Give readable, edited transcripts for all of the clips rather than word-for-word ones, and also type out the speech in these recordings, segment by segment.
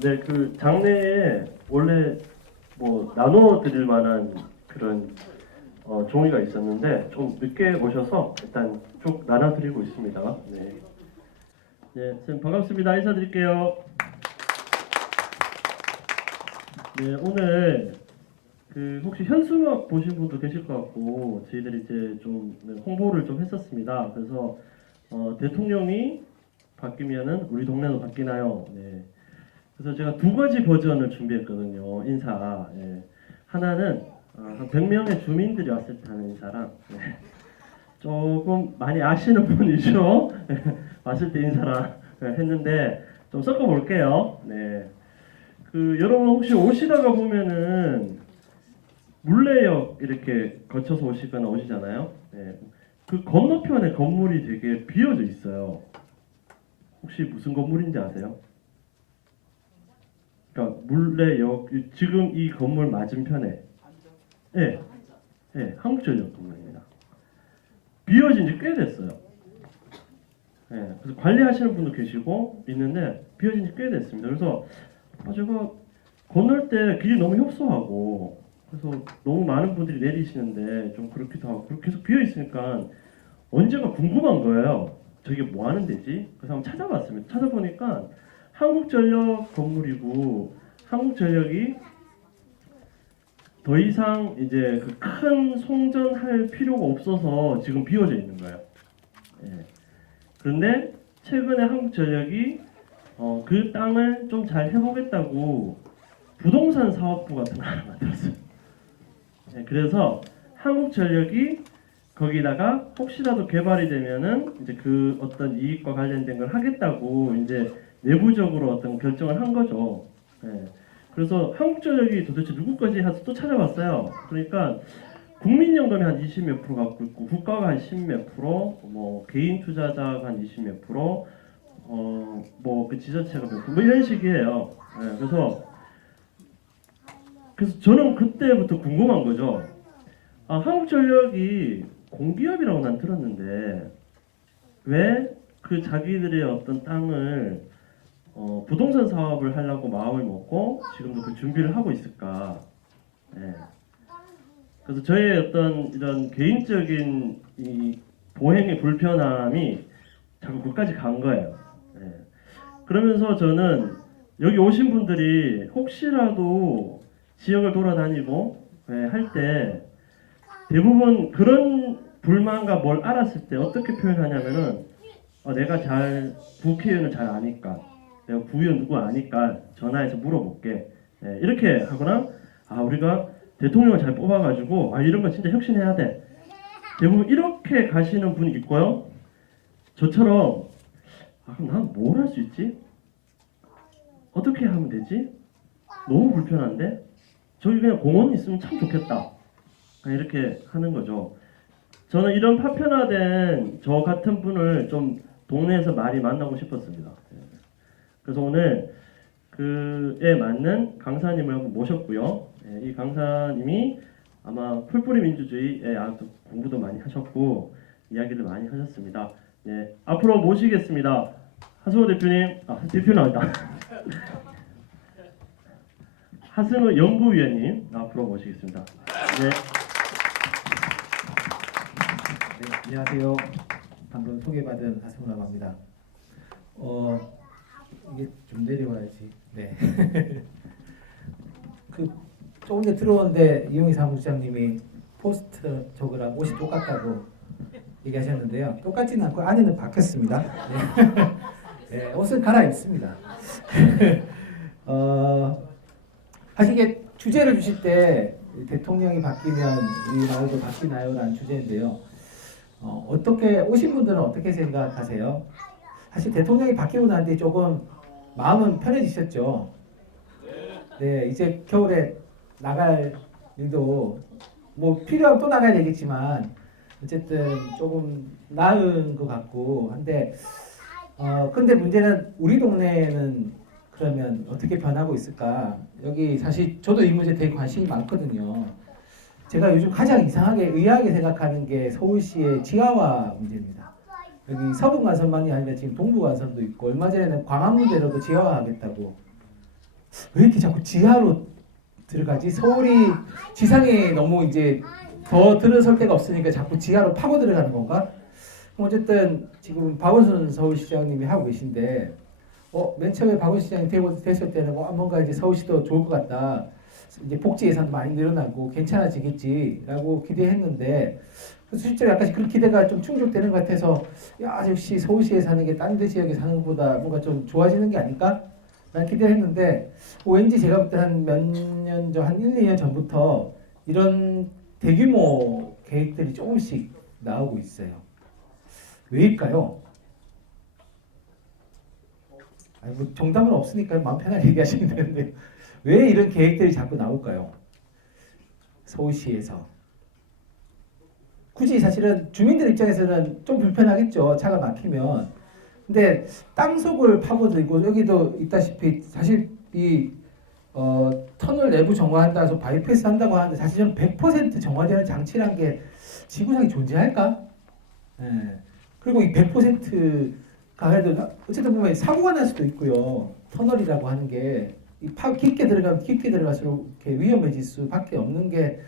네, 그 장내에 원래 뭐 나눠 드릴 만한 그런 종이가 있었는데 좀 늦게 오셔서 일단 쭉 나눠 드리고 있습니다. 네. 네, 선생님 반갑습니다. 인사드릴게요. 네, 오늘 그 혹시 현수막 보신 분도 계실 것 같고 저희들이 이제 좀 홍보를 좀 했었습니다. 그래서 대통령이 바뀌면은 우리 동네도 바뀌나요? 네. 그래서 제가 두 가지 버전을 준비했거든요. 인사. 예. 하나는 한 100명의 주민들이 왔을 때 하는 인사랑 조금 많이 아시는 분이죠. 왔을 때 인사랑 했는데 좀 섞어볼게요. 네. 그 여러분 혹시 오시다가 보면은 물레역 이렇게 거쳐서 오시거나 오시잖아요. 네. 그 건너편에 건물이 되게 비어져 있어요. 혹시 무슨 건물인지 아세요? 그러니까 물레역 지금 이 건물 맞은편에 예, 예, 한국전력 건물입니다. 비어진 지 꽤 됐어요. 예, 그래서 관리하시는 분도 계시고 있는데 비어진 지 꽤 됐습니다. 그래서 제가 건널 때 길이 너무 협소하고 그래서 너무 많은 분들이 내리시는데 좀 그렇기도 하고 그렇게 계속 비어 있으니까 언제가 궁금한 거예요. 저게 뭐 하는 데지? 그래서 한번 찾아봤습니다. 찾아보니까 한국전력 건물이고 한국전력이 더 이상 이제 그 큰 송전할 필요가 없어서 지금 비워져 있는 거예요. 예. 그런데 최근에 한국전력이 그 땅을 좀 잘 해보겠다고 부동산 사업부 같은 걸 하나 만들었어요. 예. 그래서 한국전력이 거기다가 혹시라도 개발이 되면은 이제 그 어떤 이익과 관련된 걸 하겠다고 이제 내부적으로 어떤 결정을 한 거죠. 예. 그래서 한국전력이 도대체 누구까지 해서 또 찾아봤어요. 그러니까 국민연금이 한 20 몇 프로 갖고 있고 국가가 한 10 몇 프로, 뭐 개인 투자자가 한 20 몇 프로, 뭐 그 지자체가 몇 프로, 뭐 이런 식이에요. 예. 그래서 저는 그때부터 궁금한 거죠. 한국전력이 공기업이라고 난 들었는데 왜 그 자기들의 어떤 땅을 부동산 사업을 하려고 마음을 먹고 지금도 그 준비를 하고 있을까? 예. 그래서 저의 어떤 이런 개인적인 이 보행의 불편함이 자꾸 그까지 간 거예요. 예. 그러면서 저는 여기 오신 분들이 혹시라도 지역을 돌아다니고 할 때 대부분 그런 불만과 뭘 알았을 때 어떻게 표현하냐면은 내가 잘 국회의원을 잘 아니까 내가 구의원 누구 아니까 전화해서 물어볼게. 예, 이렇게 하거나 우리가 대통령을 잘 뽑아가지고 이런 거 진짜 혁신해야 돼. 대부분 이렇게 가시는 분이 있고요. 저처럼 그럼 난 뭘 할 수 있지? 어떻게 하면 되지? 너무 불편한데? 저기 그냥 공원 있으면 참 좋겠다. 이렇게 하는 거죠. 저는 이런 파편화된 저 같은 분을 좀 동네에서 많이 만나고 싶었습니다. 그래서 오늘 그에 맞는 강사님을 한번 모셨고요. 이 강사님이 아마 풀뿌리 민주주의에 아주 공부도 많이 하셨고 이야기를 많이 하셨습니다. 네, 앞으로 모시겠습니다. 하승우 대표님, 대표 나왔다. 하승우 연구위원님 앞으로 모시겠습니다. 네. 네, 안녕하세요. 방금 소개받은 하승우라고 합니다. 이게 좀 내려와야지. 네. 그 조금 전에 들어오는데 이용희 사무국장님이 포스트 적으라 옷이 똑같다고 얘기하셨는데요. 똑같지는 않고 안에는 바뀌었습니다. 네. 네, 옷을 갈아입습니다. 사실 이게 주제를 주실 때 대통령이 바뀌면 우리 마을도 바뀌나요라는 주제인데요. 어떻게 오신 분들은 어떻게 생각하세요? 사실 대통령이 바뀌고 난 뒤에 조금 마음은 편해지셨죠. 네, 이제 겨울에 나갈 일도 뭐 필요하면 또 나가야 되겠지만 어쨌든 조금 나은 것 같고 한데 근데 문제는 우리 동네에는 그러면 어떻게 변하고 있을까? 여기 사실 저도 이 문제 되게 관심이 많거든요. 제가 요즘 가장 이상하게 의아하게 생각하는 게 서울시의 지하화 문제입니다. 여기 서부간선만이 아니라 지금 동부간선도 있고 얼마 전에는 광화문대로도 지하화하겠다고. 왜 이렇게 자꾸 지하로 들어가지? 서울이 지상에 너무 이제 더 들어설 데가 없으니까 자꾸 지하로 파고 들어가는 건가? 어쨌든 지금 박원순 서울시장님이 하고 계신데 맨 처음에 박원순 시장이 됐을 때는 뭔가 이제 서울시도 좋을 것 같다. 이제 복지 예산도 많이 늘어나고 괜찮아지겠지라고 기대했는데 실제로 약간 그런 기대가 좀 충족되는 것 같아서 야 역시 서울시에 사는 게 딴 데 지역에 사는 것보다 뭔가 좀 좋아지는 게 아닐까? 라는 기대를 했는데 왠지 제가 볼 때 한 몇 년 전, 한 1, 2년 전부터 이런 대규모 계획들이 조금씩 나오고 있어요. 왜일까요? 아니, 뭐 정답은 없으니까 마음 편하게 얘기하시면 되는데 왜 이런 계획들이 자꾸 나올까요? 서울시에서 굳이 사실은 주민들 입장에서는 좀 불편하겠죠. 차가 막히면. 근데 땅속을 파고들고 여기도 있다시피 사실 이 터널 내부 정화한다 해서 바이패스 한다고 하는데 사실 저는 100% 정화되는 장치란 게 지구상에 존재할까? 예. 그리고 이 100%가 해도 어쨌든 보면 사고가 날 수도 있고요. 터널이라고 하는 게 깊게 들어가면 깊게 들어갈수록 이렇게 위험해질 수밖에 없는 게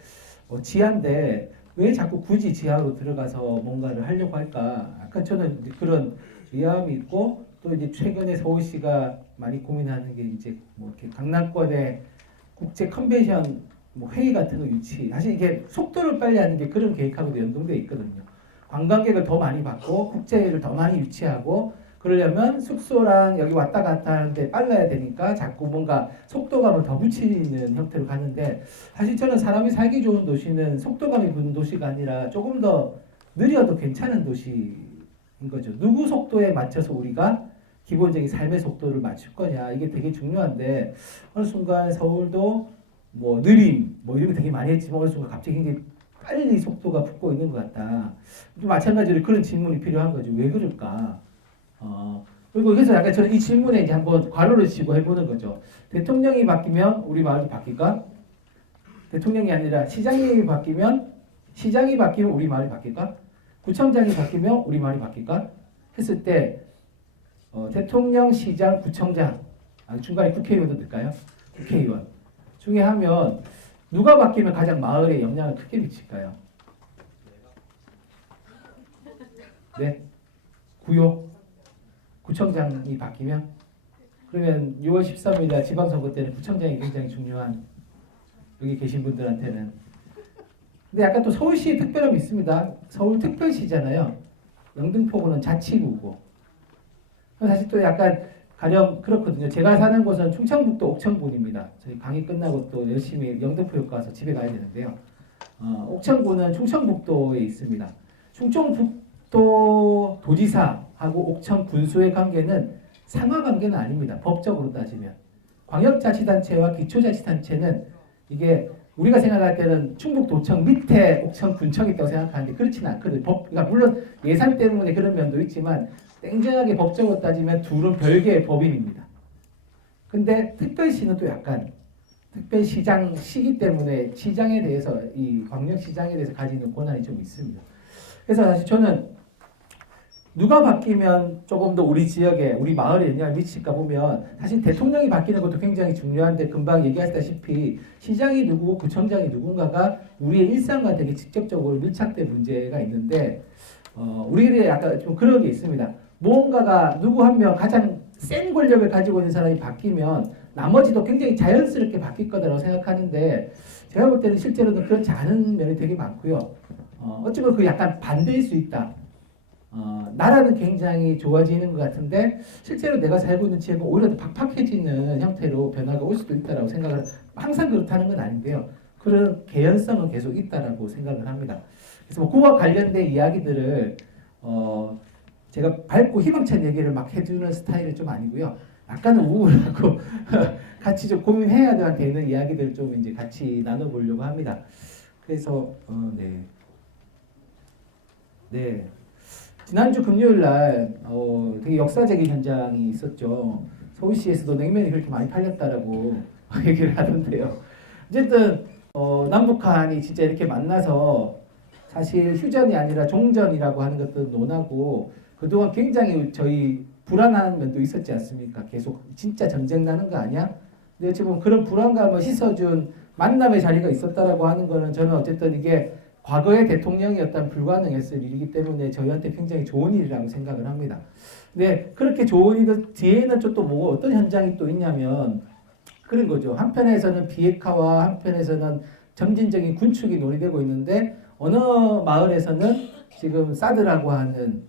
지하인데 왜 자꾸 굳이 지하로 들어가서 뭔가를 하려고 할까? 약간 저는 그런 의아함이 있고 또 이제 최근에 서울시가 많이 고민하는 게 이제 뭐 이렇게 강남권의 국제 컨벤션 뭐 회의 같은 거 유치. 사실 이게 속도를 빨리 하는 게 그런 계획하고도 연동돼 있거든요. 관광객을 더 많이 받고 국제회의를 더 많이 유치하고 그러려면 숙소랑 여기 왔다 갔다 하는데 빨라야 되니까 자꾸 뭔가 속도감을 더 붙이는 형태로 가는데 사실 저는 사람이 살기 좋은 도시는 속도감이 붙는 도시가 아니라 조금 더 느려도 괜찮은 도시인 거죠. 누구 속도에 맞춰서 우리가 기본적인 삶의 속도를 맞출 거냐 이게 되게 중요한데 어느 순간 서울도 뭐 느림 뭐 이런 거 되게 많이 했지만 어느 순간 갑자기 굉장히 빨리 속도가 붙고 있는 것 같다. 또 마찬가지로 그런 질문이 필요한 거죠. 왜 그럴까? 그리고 그래서 약간 저는 이 질문에 이제 한번 괄호를 치고 해보는 거죠. 대통령이 바뀌면 우리 마을도 바뀔까? 대통령이 아니라 시장이 바뀌면 우리 마을이 바뀔까? 구청장이 바뀌면 우리 마을이 바뀔까? 했을 때 대통령, 시장, 구청장 중간에 국회의원도 넣을까요? 국회의원 중에 하면 누가 바뀌면 가장 마을에 영향을 크게 미칠까요? 네, 구청장이 바뀌면 그러면 6월 13일 지방선거 때는 구청장이 굉장히 중요한 여기 계신 분들한테는 근데 약간 또 서울시의 특별함이 있습니다. 서울특별시잖아요. 영등포구는 자치구고 사실 또 약간 가령 그렇거든요. 제가 사는 곳은 충청북도 옥천군입니다. 저희 강의 끝나고 또 열심히 영등포역 가서 집에 가야 되는데요. 옥천군은 충청북도에 있습니다. 충청북도 도지사하고 옥천군수의 관계는 상하 관계는 아닙니다. 법적으로 따지면. 광역자치단체와 기초자치단체는 이게 우리가 생각할 때는 충북도청 밑에 옥천군청이 있다고 생각하는데 그렇지는 않거든요. 그러니까 물론 예산 때문에 그런 면도 있지만 냉정하게 법적으로 따지면 둘은 별개의 법인입니다. 근데 특별시는 또 약간 특별시장시기 때문에 시장에 대해서 이 광역시장에 대해서 가지는 권한이 좀 있습니다. 그래서 사실 저는 누가 바뀌면 조금 더 우리 지역에 우리 마을에 영향을 미칠까 보면 사실 대통령이 바뀌는 것도 굉장히 중요한데 금방 얘기하셨다시피 시장이 누구고 구청장이 누군가가 우리의 일상과 되게 직접적으로 밀착된 문제가 있는데 우리들이 약간 좀 그런 게 있습니다. 무언가가 누구 한 명 가장 센 권력을 가지고 있는 사람이 바뀌면 나머지도 굉장히 자연스럽게 바뀔 거다라고 생각하는데 제가 볼 때는 실제로는 그렇지 않은 면이 되게 많고요. 어쩌면 그 약간 반대일 수 있다. 나라는 굉장히 좋아지는 것 같은데 실제로 내가 살고 있는 지역은 오히려 더 팍팍해지는 형태로 변화가 올 수도 있다라고 생각을 항상 그렇다는 건 아닌데요. 그런 개연성은 계속 있다라고 생각을 합니다. 그래서 뭐 그와 관련된 이야기들을 제가 밝고 희망찬 얘기를 막 해주는 스타일은 좀 아니고요. 약간은 우울하고 같이 좀 고민해야 되는 이야기들을 좀 이제 같이 나눠보려고 합니다. 그래서 네. 네. 지난주 금요일 날 되게 역사적인 현장이 있었죠. 서울시에서도 냉면이 그렇게 많이 팔렸다라고 얘기를 하던데요. 어쨌든 남북한이 진짜 이렇게 만나서 사실 휴전이 아니라 종전이라고 하는 것도 논하고 그동안 굉장히 저희 불안한 면도 있었지 않습니까? 계속 진짜 전쟁 나는 거 아니야? 근데 어찌 보면 그런 불안감을 씻어준 만남의 자리가 있었다라고 하는 거는 저는 어쨌든 이게 과거의 대통령이었다면 불가능했을 일이기 때문에 저희한테 굉장히 좋은 일이라고 생각을 합니다. 근데 그렇게 좋은 일 뒤에는 또 뭐 어떤 현장이 또 있냐면 그런 거죠. 한편에서는 비핵화와 한편에서는 점진적인 군축이 논의되고 있는데 어느 마을에서는 지금 사드라고 하는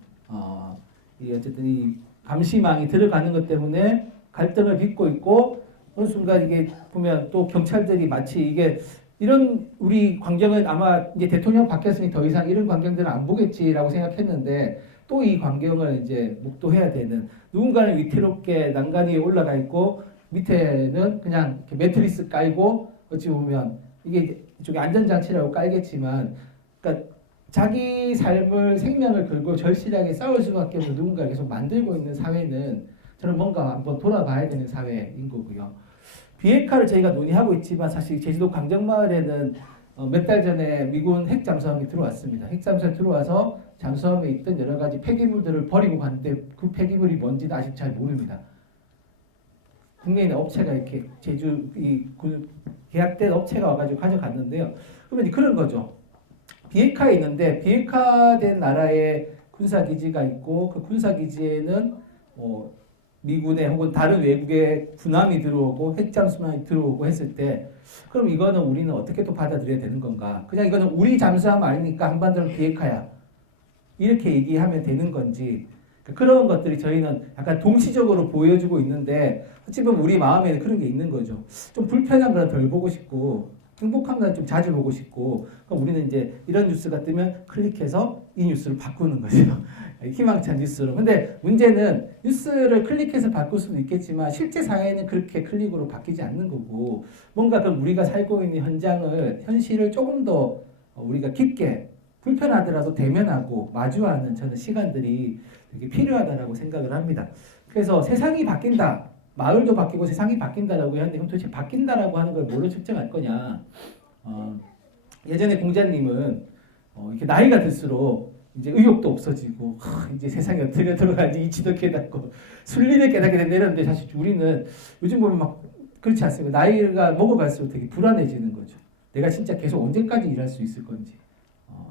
이 어쨌든 이 감시망이 들어가는 것 때문에 갈등을 빚고 있고 어느 순간 이게 보면 또 경찰들이 마치 이게 이런 우리 광경은 아마 이제 대통령 바뀌었으니 더 이상 이런 광경들은 안 보겠지라고 생각했는데 또 이 광경을 이제 목도해야 되는 누군가는 위태롭게 난간 위에 올라가 있고 밑에는 그냥 이렇게 매트리스 깔고 어찌 보면 이게 이쪽에 안전장치라고 깔겠지만 그러니까 자기 삶을 생명을 걸고 절실하게 싸울 수밖에 없는 누군가를 계속 만들고 있는 사회는 저는 뭔가 한번 돌아봐야 되는 사회인 거고요. 비핵화를 저희가 논의하고 있지만 사실 제주도 강정마을에는 몇 달 전에 미군 핵 잠수함이 들어왔습니다. 핵 잠수함이 들어와서 잠수함에 있던 여러 가지 폐기물들을 버리고 갔는데 그 폐기물이 뭔지는 아직 잘 모릅니다. 국내에 있는 업체가 이렇게 제주 계약된 업체가 와가지고 가져갔는데요. 그러면 그런 거죠. 비핵화에 있는데 비핵화된 나라에 군사기지가 있고 그 군사기지에는 미군의 혹은 다른 외국의 군함이 들어오고 핵잠수함이 들어오고 했을 때 그럼 이거는 우리는 어떻게 또 받아들여야 되는 건가? 그냥 이거는 우리 잠수함 아니니까 한반도는 비핵화야. 이렇게 얘기하면 되는 건지 그런 것들이 저희는 약간 동시적으로 보여주고 있는데 어찌 보면 우리 마음에는 그런 게 있는 거죠. 좀 불편한 건 덜 보고 싶고 행복한 건 좀 자주 보고 싶고 그럼 우리는 이제 이런 뉴스가 뜨면 클릭해서 이 뉴스를 바꾸는 거죠. 희망찬 뉴스로. 근데 문제는 뉴스를 클릭해서 바꿀 수도 있겠지만 실제 사회는 그렇게 클릭으로 바뀌지 않는 거고 뭔가 그럼 우리가 살고 있는 현실을 조금 더 우리가 깊게 불편하더라도 대면하고 마주하는 저는 시간들이 되게 필요하다라고 생각을 합니다. 그래서 세상이 바뀐다. 마을도 바뀌고 세상이 바뀐다라고 하는데 그럼 도대체 바뀐다라고 하는 걸 뭘로 측정할 거냐? 예전에 공자님은 이렇게 나이가 들수록 이제 의욕도 없어지고 이제 세상이 어떻게 돌아가는지 이치도 깨닫고 순리를 깨닫게 된다 이러는데 사실 우리는 요즘 보면 막 그렇지 않습니까? 나이가 먹어갈수록 되게 불안해지는 거죠. 내가 진짜 계속 언제까지 일할 수 있을 건지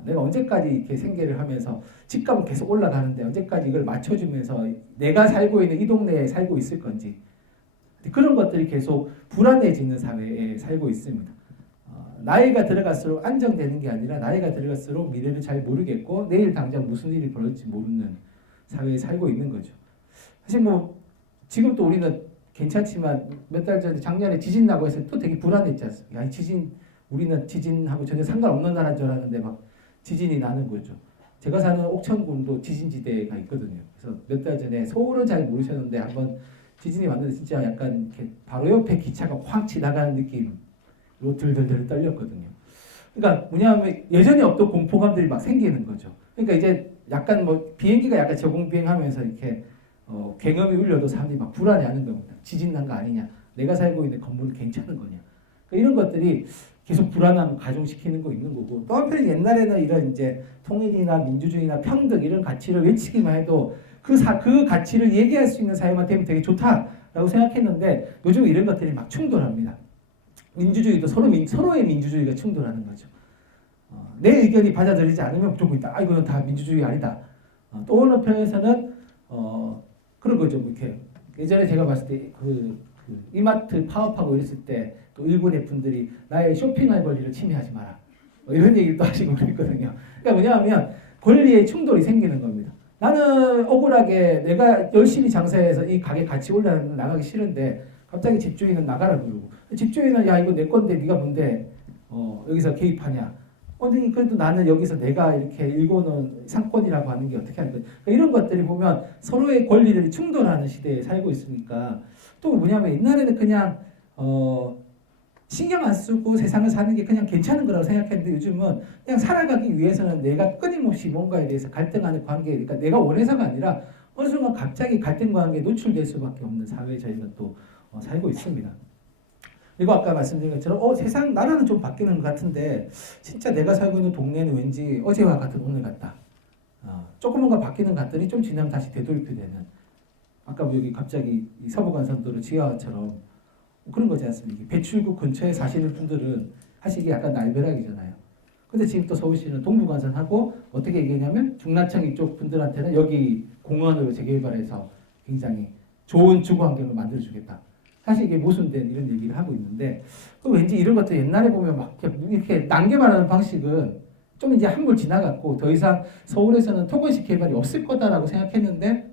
내가 언제까지 이렇게 생계를 하면서 집값은 계속 올라가는데 언제까지 이걸 맞춰주면서 내가 살고 있는 이 동네에 살고 있을 건지 그런 것들이 계속 불안해지는 사회에 살고 있습니다. 나이가 들어갈수록 안정되는 게 아니라 나이가 들어갈수록 미래를 잘 모르겠고 내일 당장 무슨 일이 벌어질지 모르는 사회에 살고 있는 거죠. 사실 뭐 지금 또 우리는 괜찮지만 몇 달 전에 작년에 지진 나고 해서 또 되게 불안했지 않습니까? 우리는 지진하고 전혀 상관없는 나라인 줄 알았는데 막 지진이 나는 거죠. 제가 사는 옥천군도 지진지대가 있거든요. 그래서 몇 달 전에 서울은 잘 모르셨는데 한번 지진이 왔는데 진짜 약간 이렇게 바로 옆에 기차가 확 지나가는 느낌으로 들들들 떨렸거든요. 그러니까 뭐냐면 예전에 없던 공포감들이 막 생기는 거죠. 그러니까 이제 약간 뭐 비행기가 약간 저공 비행하면서 이렇게 굉음이 울려도 사람들이 막 불안해하는 겁니다. 지진 난 거 아니냐? 내가 살고 있는 건물은 괜찮은 거냐? 그러니까 이런 것들이 계속 불안함을 가중시키는 거 있는 거고 또 한편 옛날에는 이런 이제 통일이나 민주주의나 평등 이런 가치를 외치기만 해도 그 가치를 얘기할 수 있는 사회만 되면 되게 좋다라고 생각했는데 요즘 이런 것들이 막 충돌합니다. 민주주의도 서로의 민주주의가 충돌하는 거죠. 내 의견이 받아들이지 않으면 무조건 있다. 아 이거는 다 민주주의 아니다. 또 어느 편에서는 그런 거죠. 이렇게 예전에 제가 봤을 때 그 이마트 파업하고 이랬을 때 또 일본의 분들이 나의 쇼핑할 권리를 침해하지 마라. 이런 얘기를 또 하시고 그랬거든요. 그러니까 뭐냐면 권리의 충돌이 생기는 겁니다. 나는 억울하게 내가 열심히 장사해서 이 가게 같이 올라가는 나가기 싫은데 갑자기 집주인은 나가라 그러고 집주인은 야 이거 내 건데 네가 뭔데 여기서 개입하냐. 그래도 나는 여기서 내가 이렇게 일궈놓은 상권이라고 하는 게 어떻게 하는 거야. 그러니까 이런 것들이 보면 서로의 권리들이 충돌하는 시대에 살고 있으니까 또 뭐냐면 옛날에는 그냥 신경 안 쓰고 세상을 사는 게 그냥 괜찮은 거라고 생각했는데 요즘은 그냥 살아가기 위해서는 내가 끊임없이 뭔가에 대해서 갈등하는 관계, 그러니까 내가 원해서가 아니라 어느 순간 갑자기 갈등 관계에 노출될 수밖에 없는 사회에 저희가 또 살고 있습니다. 그리고 아까 말씀드린 것처럼 세상 나라는 좀 바뀌는 것 같은데 진짜 내가 살고 있는 동네는 왠지 어제와 같은 오늘 같다. 조금 뭔가 바뀌는 것 같더니 좀 지나면 다시 되돌이되는. 아까 뭐 여기 갑자기 이 서부간선도로 지하화처럼 그런 거지 않습니까? 배출구 근처에 사시는 분들은 사실 이게 약간 날벼락이잖아요. 근데 지금 또 서울시는 동부간선하고 어떻게 얘기하냐면 중랑천 이쪽 분들한테는 여기 공원으로 재개발해서 굉장히 좋은 주거 환경을 만들어주겠다. 사실 이게 모순된 이런 얘기를 하고 있는데 왠지 이런 것들 옛날에 보면 막 이렇게 남겨말하는 방식은 좀 이제 한물 지나갔고 더 이상 서울에서는 토건식 개발이 없을 거다라고 생각했는데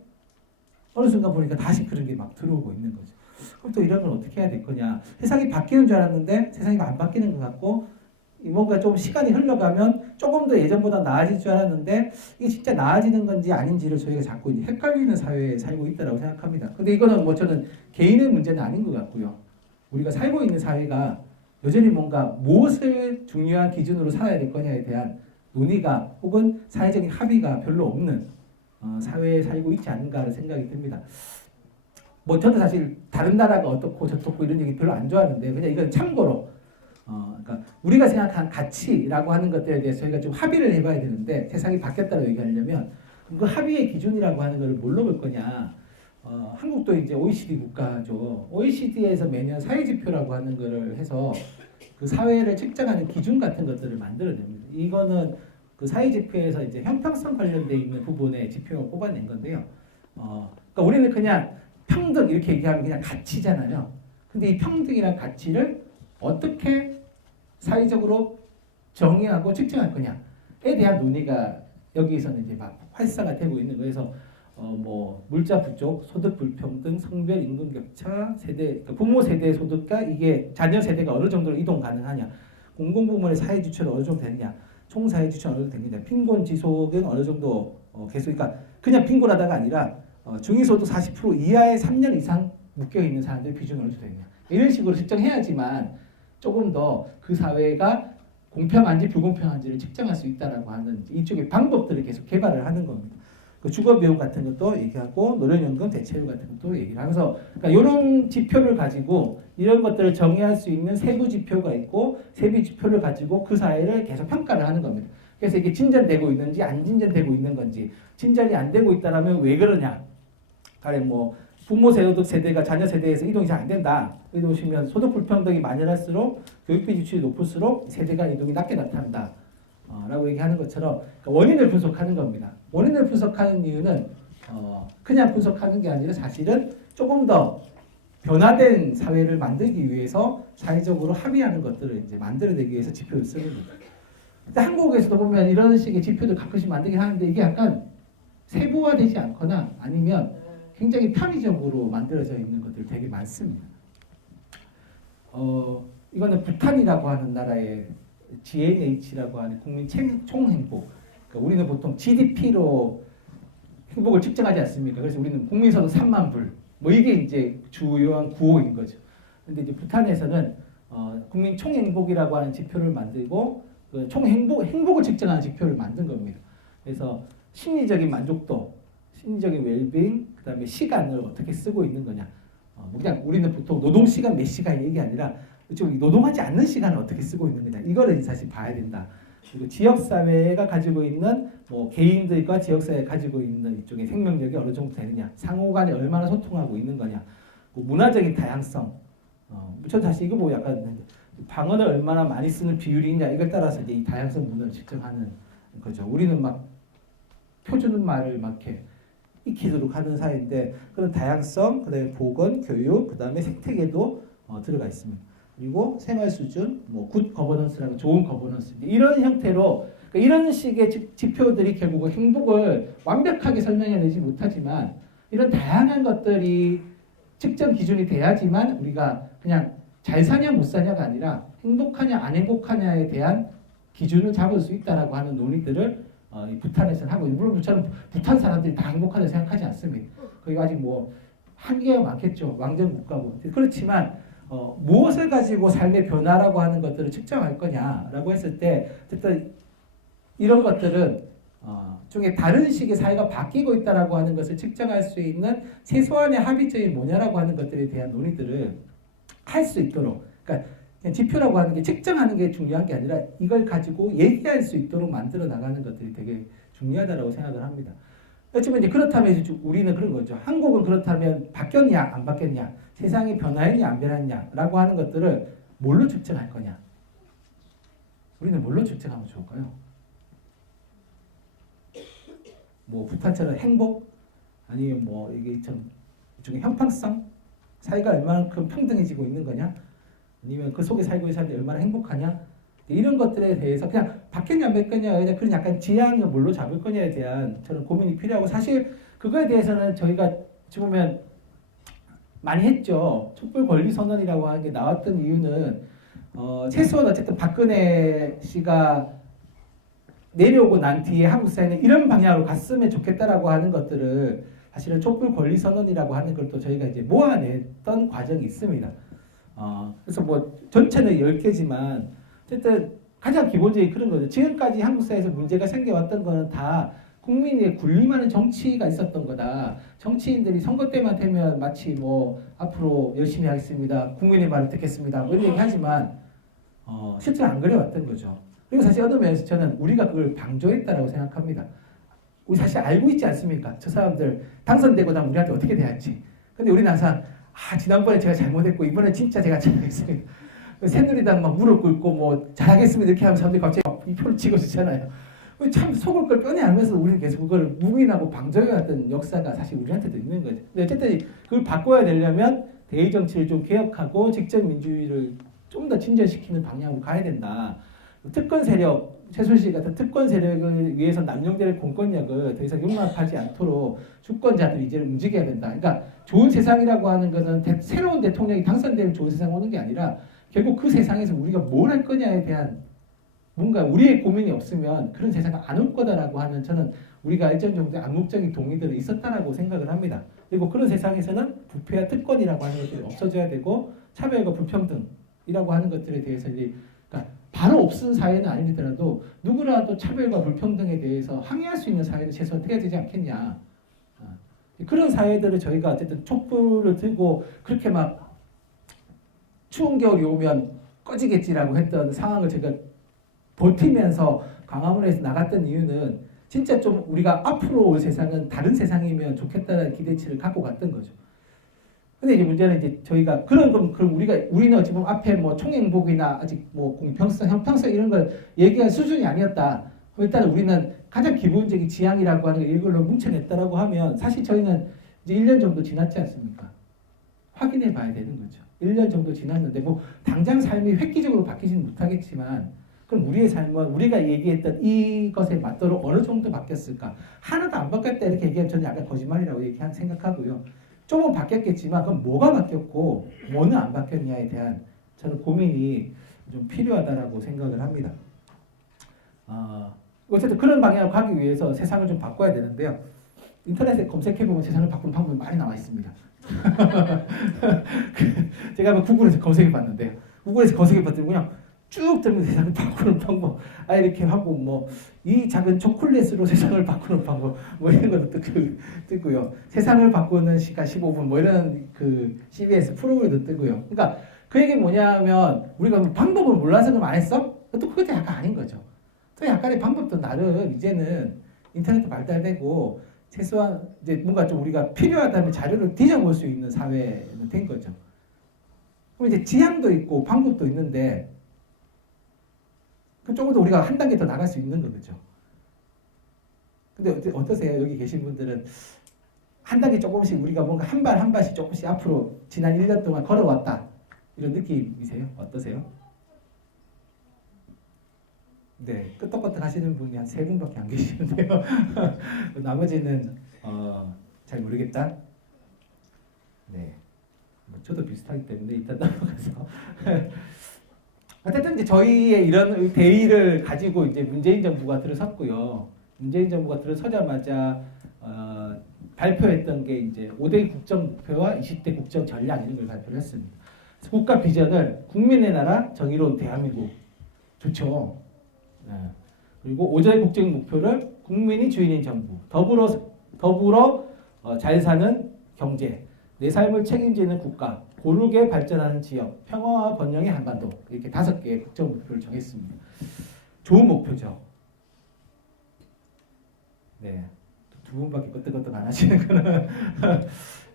어느 순간 보니까 다시 그런 게 막 들어오고 있는 거죠. 그럼 또 이런 걸 어떻게 해야 될 거냐. 세상이 바뀌는 줄 알았는데 세상이 안 바뀌는 것 같고 뭔가 좀 시간이 흘러가면 조금 더 예전보다 나아질 줄 알았는데 이게 진짜 나아지는 건지 아닌지를 저희가 자꾸 이제 헷갈리는 사회에 살고 있다고 생각합니다. 근데 이거는 뭐 저는 개인의 문제는 아닌 것 같고요. 우리가 살고 있는 사회가 여전히 뭔가 무엇을 중요한 기준으로 살아야 될 거냐에 대한 논의가 혹은 사회적인 합의가 별로 없는 사회에 살고 있지 않은가라는 생각이 듭니다. 뭐 저도 사실 다른 나라가 어떻고 저떻고 이런 얘기 별로 안 좋아하는데 그냥 이건 참고로 그러니까 우리가 생각한 가치라고 하는 것들에 대해서 저희가 좀 합의를 해봐야 되는데 세상이 바뀌었다고 얘기하려면 그 합의의 기준이라고 하는 것을 뭘로 볼 거냐. 한국도 이제 OECD 국가죠. OECD에서 매년 사회지표라고 하는 것을 해서 그 사회를 측정하는 기준 같은 것들을 만들어냅니다. 이거는 그 사회지표에서 이제 형평성 관련돼 있는 부분의 지표를 뽑아낸 건데요. 그러니까 우리는 그냥 평등 이렇게 얘기하면 그냥 가치잖아요. 근데 이 평등이란 가치를 어떻게 사회적으로 정의하고 측정할 거냐에 대한 논의가 여기에서는 이제 막 활성화되고 있는 거에서 뭐 물자 부족, 소득 불평등, 성별 임금 격차, 세대 그러니까 부모 세대 소득과 이게 자녀 세대가 어느 정도로 이동 가능하냐, 공공부문의 사회 지출은 어느 정도 되느냐, 총 사회 지출 어느 정도 되느냐, 빈곤 지속은 어느 정도 계속 그러니까 그냥 빈곤하다가 아니라 중위소득 40% 이하의 3년 이상 묶여 있는 사람들 비중이 어느 정도 되느냐 이런 식으로 측정해야지만 조금 더 그 사회가 공평한지 불공평한지를 측정할 수 있다라고 하는 이쪽의 방법들을 계속 개발을 하는 겁니다. 그 주거비용 같은 것도 얘기하고 노령연금 대체율 같은 것도 얘기를 하면서 그러니까 이런 지표를 가지고 이런 것들을 정의할 수 있는 세부 지표가 있고 세부 지표를 가지고 그 사회를 계속 평가를 하는 겁니다. 그래서 이게 진전되고 있는지 안 진전되고 있는 건지 진전이 안 되고 있다라면 왜 그러냐? 가령 뭐 부모 소득 세대가 자녀 세대에서 이동이 잘 안 된다. 여기 보시면 소득 불평등이 만연할수록 교육비 지출이 높을수록 세대 간 이동이 낮게 나타난다. 라고 얘기하는 것처럼 그러니까 원인을 분석하는 겁니다. 원인을 분석하는 이유는 그냥 분석하는 게 아니라 사실은 조금 더 변화된 사회를 만들기 위해서 사회적으로 합의하는 것들을 이제 만들어내기 위해서 지표를 쓰는 겁니다. 근데 한국에서도 보면 이런 식의 지표들 가끔씩 만들긴 하는데 이게 약간 세부화되지 않거나 아니면 굉장히 편의적으로 만들어져 있는 것들이 되게 많습니다. 이거는 부탄이라고 하는 나라의 GNH라고 하는 국민 총행복. 그러니까 우리는 보통 GDP로 행복을 측정하지 않습니까? 그래서 우리는 국민소득 3만 불. 뭐 이게 이제 주요한 구호인 거죠. 근데 이제 부탄에서는 국민 총행복이라고 하는 지표를 만들고 그 행복을 측정하는 지표를 만든 겁니다. 그래서 심리적인 만족도, 심리적인 웰빙, 그다음에 시간을 어떻게 쓰고 있는 거냐. 그냥 우리는 보통 노동 시간 몇 시간 얘기 아니라 좀 노동하지 않는 시간을 어떻게 쓰고 있는 거냐. 이거를 사실 봐야 된다. 그리고 지역 사회가 가지고 있는 뭐 개인들과 지역 사회가 가지고 있는 이쪽의 생명력이 어느 정도 되느냐, 상호간에 얼마나 소통하고 있는 거냐, 뭐 문화적인 다양성. 저 사실 이거 뭐 약간 방언을 얼마나 많이 쓰는 비율이냐 이걸 따라서 이제 이 다양성 문화를 측정하는 거죠. 우리는 막 표준 말을 막 이렇게 익히도록 하는 사회인데 그런 다양성, 그다음에 보건, 교육, 그다음에 생태계도 들어가 있습니다. 그리고 생활 수준, 뭐 굿 거버넌스라고 좋은 거버넌스 이런 형태로 그러니까 이런 식의 지표들이 결국 행복을 완벽하게 설명해내지 못하지만 이런 다양한 것들이 측정 기준이 돼야지만 우리가 그냥 잘 사냐 못 사냐가 아니라 행복하냐 안 행복하냐에 대한 기준을 잡을 수 있다라고 하는 논의들을 부탄에서는 하고 물론 저는 부탄 사람들이 다 행복하다고 생각하지 않습니다. 거기 아직 뭐 한계가 많겠죠. 왕정 국가고 그렇지만 무엇을 가지고 삶의 변화라고 하는 것들을 측정할 거냐라고 했을 때 어쨌든 이런 것들은 중에 다른 식의 사회가 바뀌고 있다라고 하는 것을 측정할 수 있는 최소한의 합의점이 뭐냐라고 하는 것들에 대한 논의들을 할 수 있도록, 그러니까 그냥 지표라고 하는 게 측정하는 게 중요한 게 아니라 이걸 가지고 얘기할 수 있도록 만들어 나가는 것들이 되게 중요하다라고 생각을 합니다. 그렇지만 이제 그렇다면 이제 우리는 그런 거죠. 한국은 그렇다면 바뀌었냐 안 바뀌었냐, 세상이 변화했냐 안 변했냐라고 하는 것들을 뭘로 측정할 거냐? 우리는 뭘로 측정하면 좋을까요? 뭐 북한처럼 행복, 아니면 뭐 이게 좀 일종의 형평성, 사회가 얼마만큼 평등해지고 있는 거냐, 아니면 그 속에 살고 있는 사람들이 얼마나 행복하냐, 이런 것들에 대해서 그냥 바뀌었냐 안 바뀌었냐, 그냥 그런 약간 지향을 뭘로 잡을 거냐에 대한 저는 고민이 필요하고, 사실 그거에 대해서는 저희가 지금 보면 많이 했죠. 촛불 권리 선언이라고 하는 게 나왔던 이유는 최소한 어쨌든 박근혜 씨가 내려오고 난 뒤에 한국 사회는 이런 방향으로 갔으면 좋겠다라고 하는 것들을 사실은 촛불 권리 선언이라고 하는 걸 또 저희가 이제 모아냈던 과정이 있습니다. 그래서 뭐 전체는 10개지만 어쨌든 가장 기본적인 그런 거죠. 지금까지 한국 사회에서 문제가 생겨왔던 거는 다 국민의 군림하는 정치가 있었던 거다. 정치인들이 선거 때만 되면 마치 뭐 앞으로 열심히 하겠습니다, 국민의 말을 듣겠습니다, 뭐 이런 얘기하지만 실제로 안 그래왔던 거죠. 그리고 사실 어느 면에서 저는 우리가 그걸 방조했다라고 생각합니다. 우리 사실 알고 있지 않습니까? 저 사람들 당선되고 나면 우리한테 어떻게 대할지. 근데 우리는 항상 지난번에 제가 잘못했고 이번에 진짜 제가 잘하겠습니다, 새누리당 막 무릎 꿇고 뭐 잘하겠습니다 이렇게 하면 사람들이 갑자기 막 이 표를 찍어주잖아요. 참 속을 걸 뻔히 알면서 우리는 계속 그걸 묵인하고 방조해왔던 역사가 사실 우리한테도 있는 거죠. 근데 어쨌든 그걸 바꿔야 되려면 대의 정치를 좀 개혁하고 직접 민주주의를 좀 더 진전시키는 방향으로 가야 된다. 특권 세력, 최순실 같은 특권 세력을 위해서 남용되는 공권력을 더 이상 용납하지 않도록 주권자들이 이제 움직여야 된다. 그러니까 좋은 세상이라고 하는 것은 새로운 대통령이 당선되면 좋은 세상 오는 게 아니라 결국 그 세상에서 우리가 뭘 할 거냐에 대한 뭔가 우리의 고민이 없으면 그런 세상은 안 올 거다라고 하는, 저는 우리가 일정 정도의 암묵적인 동의들이 있었다라고 생각을 합니다. 그리고 그런 세상에서는 부패와 특권이라고 하는 것들이 없어져야 되고 차별과 불평등이라고 하는 것들에 대해서 이제 그러니까 바로 없은 사회는 아니더라도 누구라도 차별과 불평등에 대해서 항의할 수 있는 사회는 최소한 돼야 되지 않겠냐. 그런 사회들을 저희가 어쨌든 촛불을 들고 그렇게 막 추운 겨울이 오면 꺼지겠지라고 했던 상황을 제가 버티면서 광화문에서 나갔던 이유는 진짜 좀 우리가 앞으로 올 세상은 다른 세상이면 좋겠다는 기대치를 갖고 갔던 거죠. 근데 이제 문제는 이제 저희가 그럼 우리는 어찌 보면 앞에 뭐 총행복이나 아직 뭐 공평성, 형평성 이런 걸 얘기할 수준이 아니었다. 일단 우리는 가장 기본적인 지향이라고 하는 걸 이걸로 뭉쳐냈다라고 하면 사실 저희는 이제 1년 정도 지났지 않습니까? 확인해 봐야 되는 거죠. 1년 정도 지났는데 뭐 당장 삶이 획기적으로 바뀌지는 못하겠지만 그럼 우리의 삶은 우리가 얘기했던 이것에 맞도록 어느 정도 바뀌었을까? 하나도 안 바뀌었다 이렇게 얘기하면 저는 약간 거짓말이라고 생각하고요. 조금 바뀌었겠지만 그럼 뭐가 바뀌었고 뭐는 안 바뀌었냐에 대한 저는 고민이 좀 필요하다라고 생각을 합니다. 어쨌든 그런 방향으로 가기 위해서 세상을 좀 바꿔야 되는데요. 인터넷에 검색해보면 세상을 바꾸는 방법이 많이 나와 있습니다. 제가 한번 구글에서 검색해봤는데요. 구글에서 검색해봤더니 그냥 쭉 들면 세상을 바꾸는 방법, 이렇게 하고 뭐 이 작은 초콜릿으로 세상을 바꾸는 방법, 뭐 이런 것도 뜨고요. 세상을 바꾸는 시간 15분 뭐 이런 그 CBS 프로그램도 뜨고요. 그러니까 그 얘기 뭐냐면 우리가 방법을 몰라서 그럼 안 했어? 또 그것도 약간 아닌 거죠. 또 약간의 방법도 나름 이제는 인터넷도 발달되고 최소한 이제 뭔가 좀 우리가 필요하다면 자료를 뒤져볼 수 있는 사회는 된 거죠. 그럼 이제 지향도 있고 방법도 있는데 조금 더 우리가 한 단계 더 나갈 수 있는 거죠. 근데 어떠세요? 여기 계신 분들은 한 단계 조금씩 우리가 뭔가 한 발 한 발씩 조금씩 앞으로 지난 1년 동안 걸어왔다 이런 느낌이세요? 어떠세요? 네, 끄떡끄떡 하시는 분이 한 3분밖에 안 계시는데요. 나머지는 잘 모르겠다. 네, 뭐 저도 비슷하기 때문에 일단 넘어가서. 어쨌든 이제 저희의 이런 대의를 가지고 이제 문재인 정부가 들어섰고요. 문재인 정부가 들어서자마자 발표했던 게 이제 5대 국정 목표와 20대 국정 전략 이런 걸 발표를 했습니다. 국가 비전을 국민의 나라 정의로운 대한민국 좋죠. 네. 그리고 5절 국정 목표를 국민이 주인인 정부, 더불어 잘 사는 경제, 내 삶을 책임지는 국가, 고르게 발전하는 지역, 평화와 번영의 한반도, 이렇게 5개의 국정 목표를 정했습니다. 좋은 목표죠. 네, 두 분밖에 끄떡끄떡 안 하시는 거는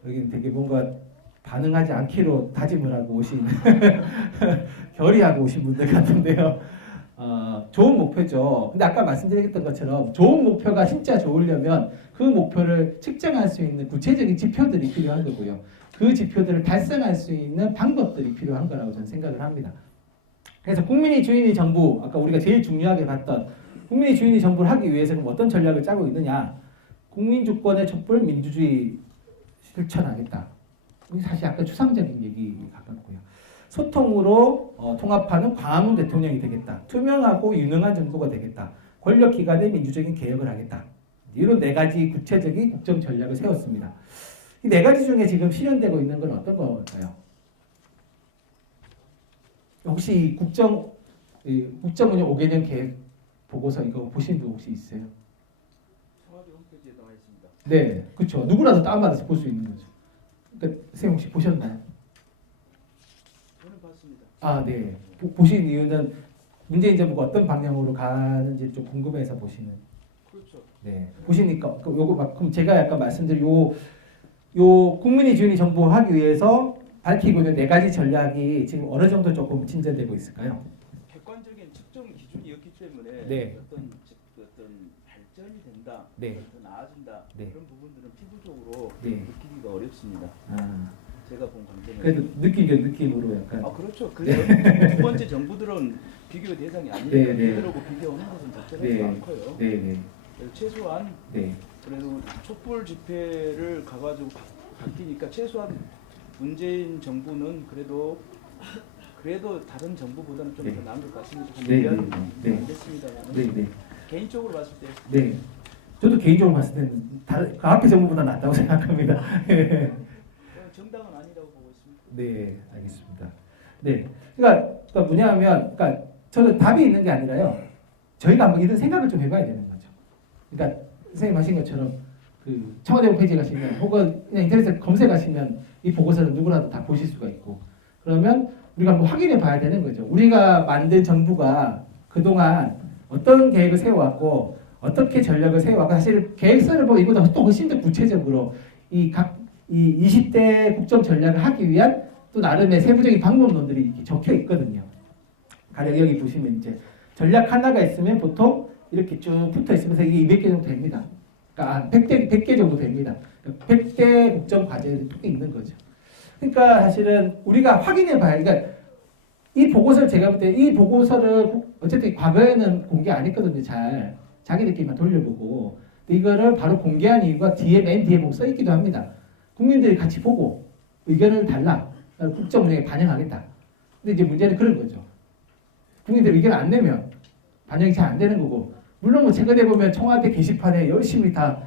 여기는 되게 뭔가 반응하지 않기로 다짐을 하고 오신 결의하고 오신 분들 같은데요. 좋은 목표죠. 근데 아까 말씀드렸던 것처럼 좋은 목표가 진짜 좋으려면 그 목표를 측정할 수 있는 구체적인 지표들이 필요한 거고요. 그 지표들을 달성할 수 있는 방법들이 필요한 거라고 저는 생각을 합니다. 그래서 국민이 주인이 정부, 아까 우리가 제일 중요하게 봤던 국민이 주인이 정부를 하기 위해서 그럼 어떤 전략을 짜고 있느냐? 국민 주권의 촛불 민주주의 실천하겠다. 사실 약간 추상적인 얘기 가깝고요. 소통으로 통합하는 광화문 대통령이 되겠다. 투명하고 유능한 정부가 되겠다. 권력기관의 민주적인 개혁을 하겠다. 이런 4가지 구체적인 국정 전략을 세웠습니다. 이 4가지 중에 지금 실현되고 있는 건 어떤 걸까요? 혹시 국정운영 5개년 계획 보고서 이거 보신 분 혹시 있어요? 청와대 홈페이지에 나와 있습니다. 네, 그렇죠. 누구라도 다운받아서 볼 수 있는 거죠. 그러니까 선생님 혹시 보셨나요? 저는 봤습니다. 아, 네. 보신 이유는 문재인 정부가 어떤 방향으로 가는지 좀 궁금해서 보시는. 그렇죠. 네. 보시니까 그럼 제가 약간 말씀드린 요 국민이 주인이 정부 하기 위해서 밝히고 있는 4가지 전략이 지금 어느 정도 조금 진전되고 있을까요? 객관적인 측정 기준이었기 때문에 네. 어떤 발전이 된다, 네. 더 나아진다 네. 그런 부분들은 피부적으로 네. 느끼기가 어렵습니다. 제가 본 관점에서. 그래도 느낌으로 약간. 그렇죠. 네. 두 번째 정부들은 비교 대상이 아니니까 네, 네. 그들하고 비교하는 것은 적절하지 네. 않고요. 네, 네. 그래서 최소한 네. 그래도 촛불 집회를 가가지고 바뀌니까 최소한 문재인 정부는 그래도 다른 정부보다는 좀 더 네. 나은 것 같습니다. 한 네, 1년 네. 안 됐습니다만 네, 네. 개인적으로 봤을 때 네. 저도 개인적으로 봤을 때는 그 앞에 정부보다 낫다고 생각합니다. 정당은 아니라고 보고 있습니다. 네, 알겠습니다. 네. 그러니까 뭐냐면, 그러니까 저는 답이 있는 게 아니라요. 저희가 한번 이런 생각을 좀 해봐야 되는 거죠. 그러니까 선생님 하신 것처럼 그 청와대 홈페이지 가시면 혹은 그냥 인터넷에 검색하시면 이 보고서를 누구라도 다 보실 수가 있고 그러면 우리가 한번 확인해 봐야 되는 거죠. 우리가 만든 정부가 그동안 어떤 계획을 세워왔고 어떻게 전략을 세워왔고 사실 계획서를 보면 이보다 또 훨씬 더 구체적으로 이 20대 국정 전략을 하기 위한 또 나름의 세부적인 방법론들이 이렇게 적혀 있거든요. 가령 여기 보시면 이제 전략 하나가 있으면 보통 이렇게 쭉 붙어 있으면서 이게 200개 정도 됩니다. 그러니까 100개 정도 됩니다. 100개 국정 과제들이 쭉 있는 거죠. 그러니까 사실은 우리가 확인해 봐야, 그러니까 이 보고서를 제가 볼 때 이 보고서를 어쨌든 과거에는 공개 안 했거든요. 잘 자기들끼리만 돌려보고 근데 이거를 바로 공개한 이유가 맨 뒤에 보면 써 있기도 합니다. 국민들이 같이 보고 의견을 달라 국정 운영에 반영하겠다. 근데 이제 문제는 그런 거죠. 국민들 의견을 안 내면 반영이 잘 안 되는 거고 물론 뭐 최근에 보면 청와대 게시판에 열심히 다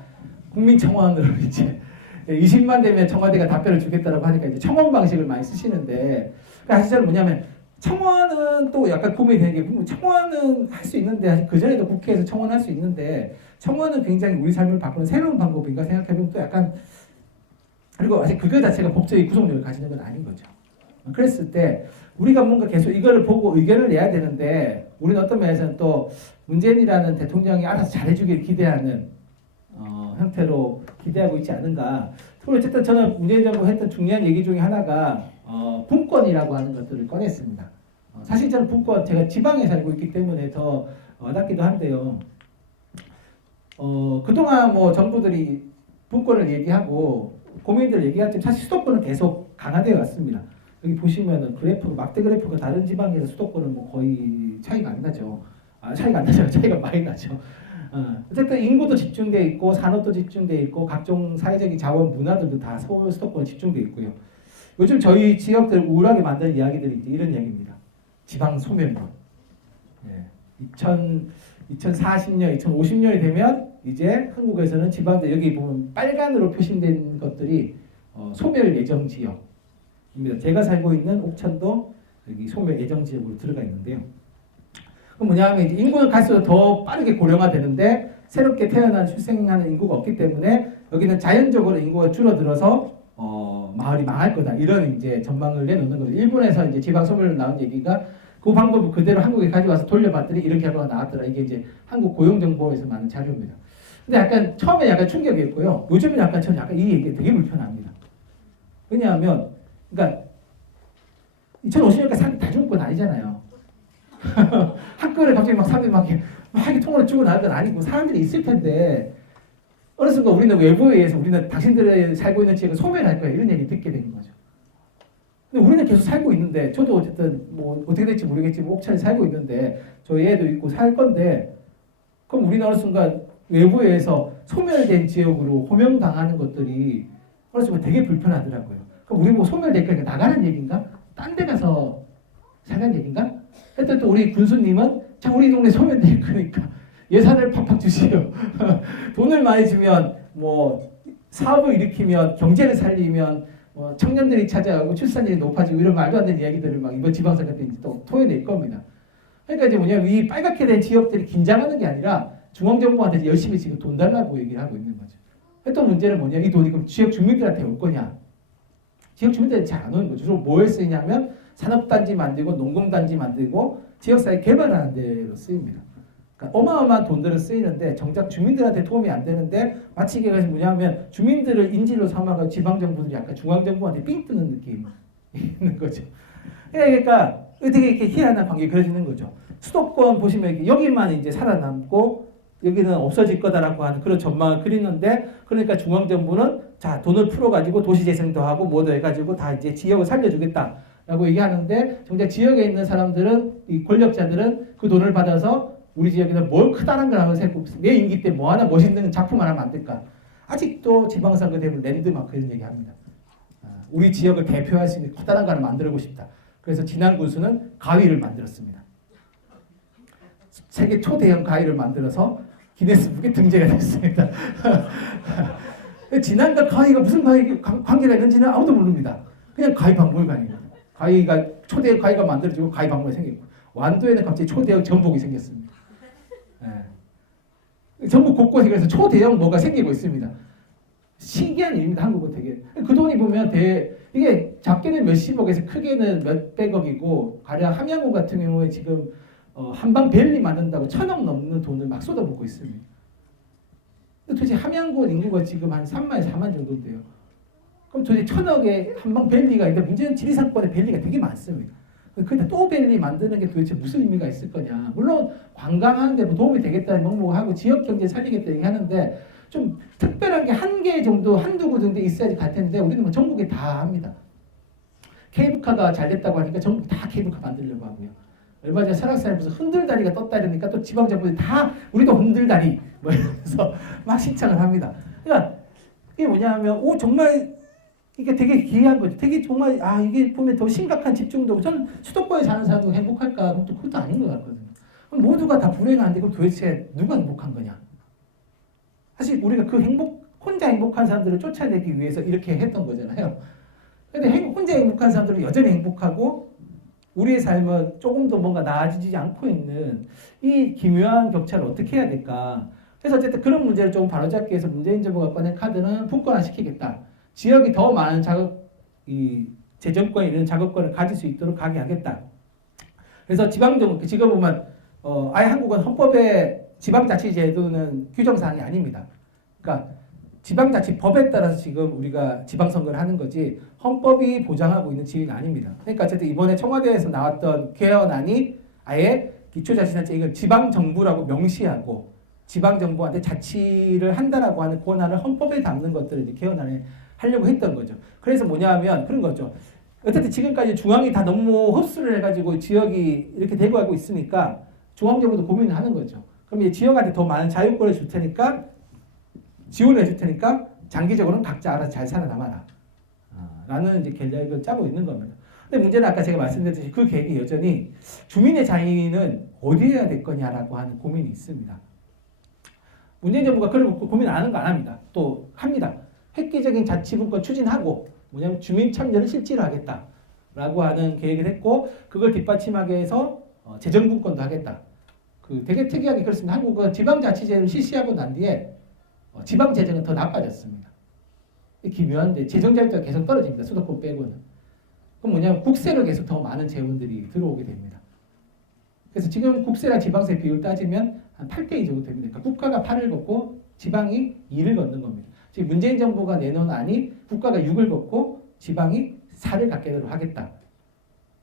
국민청원으로 이제 20만 되면 청와대가 답변을 주겠다라고 하니까 이제 청원 방식을 많이 쓰시는데 그러니까 사실 뭐냐면 청원은 또 약간 고민이 되는 게 청원은 할 수 있는데 그 전에도 국회에서 청원할 수 있는데 청원은 굉장히 우리 삶을 바꾸는 새로운 방법인가 생각해보면 또 약간 그리고 아직 그거 자체가 법적인 구속력을 가지는 건 아닌 거죠. 그랬을 때 우리가 뭔가 계속 이거를 보고 의견을 내야 되는데 우리는 어떤 면에서는 또 문재인이라는 대통령이 알아서 잘해주길 기대하는 형태로 기대하고 있지 않은가. 그리고 어쨌든 저는 문재인 정부가 했던 중요한 얘기 중에 하나가 분권이라고 하는 것들을 꺼냈습니다. 사실 저는 분권, 제가 지방에 살고 있기 때문에 더 와닿기도 한데요. 그동안 뭐 정부들이 분권을 얘기하고 고민들 얘기할 때 사실 수도권은 계속 강화되어 왔습니다. 여기 보시면은 그래프가 막대 그래프가 다른 지방에서 수도권은 뭐 거의 차이가 안 나죠. 차이가 안 나죠. 차이가 많이 나죠. 어쨌든 인구도 집중돼 있고 산업도 집중돼 있고 각종 사회적인 자원 문화들도 다 서울 수도권에 집중돼 있고요. 요즘 저희 지역들 우울하게 만드는 이야기들이 이런 이야기입니다. 지방 소멸론. 2040년, 2050년이 되면 이제 한국에서는 지방들 여기 보면 빨간으로 표시된 것들이 소멸 예정 지역. 제가 살고 있는 옥천도 여기 소멸 예정 지역으로 들어가 있는데요. 그럼 뭐냐면 이제 인구는 갈수록 더 빠르게 고령화되는데 새롭게 태어난 출생하는 인구가 없기 때문에 여기는 자연적으로 인구가 줄어들어서 마을이 망할 거다 이런 이제 전망을 내놓는 거죠. 일본에서 이제 지방 소멸로 나온 얘기가 그 방법을 그대로 한국에 가져와서 돌려봤더니 이런 결과가 나왔더라. 이게 이제 한국 고용정보에서 많은 자료입니다. 근데 약간 처음에 약간 충격이었고요. 요즘은 약간 저는 약간 이 얘기 되게 불편합니다. 왜냐하면 그러니까 2050년까지 사람이 다 죽을 건 아니잖아요. 학교를 갑자기 막 사람들이 막 이렇게 통으로 죽어나갈 건 아니고 사람들이 있을 텐데 어느 순간 우리는 외부에 의해서 우리는 당신들이 살고 있는 지역을 소멸할 거야 이런 얘기 듣게 되는 거죠. 근데 우리는 계속 살고 있는데 저도 어쨌든 뭐 어떻게 될지 모르겠지만 옥천에 살고 있는데 저희 애도 있고 살 건데 그럼 우리는 어느 순간 외부에 의해서 소멸된 지역으로 호명당하는 것들이 어느 순간 되게 불편하더라고요. 그럼 우리 뭐 소멸될 거니까 나가는 얘기인가? 딴 데 가서 사는 얘기인가? 하여튼 또 우리 군수님은 자 우리 동네 소멸될 거니까 예산을 팍팍 주시오. 돈을 많이 주면 뭐 사업을 일으키면 경제를 살리면 청년들이 찾아가고 출산율이 높아지고 이런 말도 안 되는 이야기들을 막 이번 지방선거 때 또 토해낼 겁니다. 그러니까 이제 뭐냐면 이 빨갛게 된 지역들이 긴장하는 게 아니라 중앙정부한테 열심히 지금 돈 달라고 얘기를 하고 있는 거죠. 또 문제는 뭐냐 이 돈이 그럼 지역 주민들한테 올 거냐? 지역 주민들은 잘 안 오는 거죠. 주로 뭐에 쓰이냐면 산업단지 만들고 농공단지 만들고 지역사회 개발하는 데로 쓰입니다. 그러니까 어마어마한 돈들은 쓰이는데 정작 주민들한테 도움이 안 되는데 마치 이게 뭐냐면 주민들을 인질로 삼아서 지방정부들이 약간 중앙정부한테 삥 뜨는 느낌이 있는 거죠. 그러니까 되게 이렇게 희한한 관계가 그려지는 거죠. 수도권 보시면 여기만 이제 살아남고 여기는 없어질 거다라고 하는 그런 전망을 그리는데 그러니까 중앙정부는 자 돈을 풀어가지고 도시재생도 하고 뭐도 해가지고 다 이제 지역을 살려주겠다라고 얘기하는데 정작 지역에 있는 사람들은 이 권력자들은 그 돈을 받아서 우리 지역에서 뭘 크다란 걸 하면서 내 임기 때 뭐 하나 멋있는 작품 하나 만들까? 아직도 지방선거 되면 랜드마크 이런 얘기합니다. 우리 지역을 대표할 수 있는 커다란 거 하나 만들고 싶다. 그래서 지난 군수는 가위를 만들었습니다. 세계 초대형 가위를 만들어서 기네스북에 등재가 됐습니다. 지난과 가위가 무슨 관계가 있는지는 아무도 모릅니다. 그냥 가위박물관입니다. 가위가 초대형 가위가 만들어지고 가위박물관이 생겼고 완도에는 갑자기 초대형 전복이 생겼습니다. 전국 곳곳에 그래서 초대형 뭐가 생기고 있습니다. 신기한 일입니다. 한국은 되게 그 돈이 보면 이게 작게는 몇십억에서 크게는 몇백억이고 가령 함양호 같은 경우에 지금 한방벨리 만든다고 1,000억 넘는 돈을 막 쏟아붓고 있습니다. 근데 도대체 함양고 인구가 지금 한 3만, 4만 정도인데요. 그럼 도대체 1,000억의 한방벨리가 있는데 문제는 지리산권에 벨리가 되게 많습니다. 근데 또 벨리 만드는 게 도대체 무슨 의미가 있을 거냐. 물론 관광하는 데 뭐 도움이 되겠다는 명목하고 지역 경제 살리겠다 얘기하는데 좀 특별한 게 한 개 정도 한두 군데 있어야지 갈 텐데 우리는 뭐 전국에 다 합니다. 케이블카가 잘 됐다고 하니까 전국 다 케이블카 만들려고 하고요. 얼마 전에 설악산에 무슨 흔들다리가 떴다 이러니까 또 지방정부들이 다 우리도 흔들다리 뭐 이러면서 막 신청을 합니다. 그러니까 이게 뭐냐면 정말 이게 되게 기이한 거죠. 되게 정말 이게 보면 더 심각한 집중도 저는 수도권에 사는 사람도 행복할까? 그럼 또 그것도 아닌 것 같거든요. 그럼 모두가 다 불행한데 그럼 도대체 누가 행복한 거냐? 사실 우리가 그 혼자 행복한 사람들을 쫓아내기 위해서 이렇게 했던 거잖아요. 근데 혼자 행복한 사람들은 여전히 행복하고 우리의 삶은 조금 더 뭔가 나아지지 않고 있는 이 기묘한 격차를 어떻게 해야 될까? 그래서 어쨌든 그런 문제를 조금 바로잡기 위해서 문재인 정부가 꺼낸 카드는 분권화시키겠다. 지역이 더 많은 재정권이 이런 자극권을 가질 수 있도록 하게 하겠다. 그래서 지방정부, 지금 보면 아예 한국은 헌법에 지방자치제도는 규정사항이 아닙니다. 그러니까 지방자치법에 따라서 지금 우리가 지방선거를 하는 거지 헌법이 보장하고 있는 지위는 아닙니다. 그러니까 어쨌든 이번에 청와대에서 나왔던 개헌안이 아예 기초자치단체 이걸 지방정부라고 명시하고 지방정부한테 자치를 한다라고 하는 권한을 헌법에 담는 것들을 이제 개헌안에 하려고 했던 거죠. 그래서 뭐냐면 그런 거죠. 어쨌든 지금까지 중앙이 다 너무 흡수를 해가지고 지역이 이렇게 되고 하고 있으니까 중앙정부도 고민을 하는 거죠. 그럼 이제 지역한테 더 많은 자유권을 줄 테니까 지원을 해줄 테니까 장기적으로는 각자 알아서 잘 살아남아라. 라는 이제 계획을 짜고 있는 겁니다. 근데 문제는 아까 제가 말씀드렸듯이 그 계획이 여전히 주민의 자유는 어디에 해야 될 거냐라고 하는 고민이 있습니다. 문재인 정부가 그런 고민 안 하는 거 안 합니다. 또 합니다. 획기적인 자치분권 추진하고 뭐냐면 주민 참여를 실제로 하겠다라고 하는 계획을 했고 그걸 뒷받침하기 위해서 재정분권도 하겠다. 그 되게 특이하게 그렇습니다. 한국은 지방자치제를 실시하고 난 뒤에 지방 재정은 더 나빠졌습니다. 기묘한데 재정 자율도가 계속 떨어집니다. 수도권 빼고는. 그럼 뭐냐면 국세로 계속 더 많은 재원들이 들어오게 됩니다. 그래서 지금 국세랑 지방세 비율 따지면 한 8대2 정도 됩니다. 그러니까 국가가 8을 걷고 지방이 2를 걷는 겁니다. 지금 문재인 정부가 내놓은 안이 국가가 6을 걷고 지방이 4를 갖게 하겠다.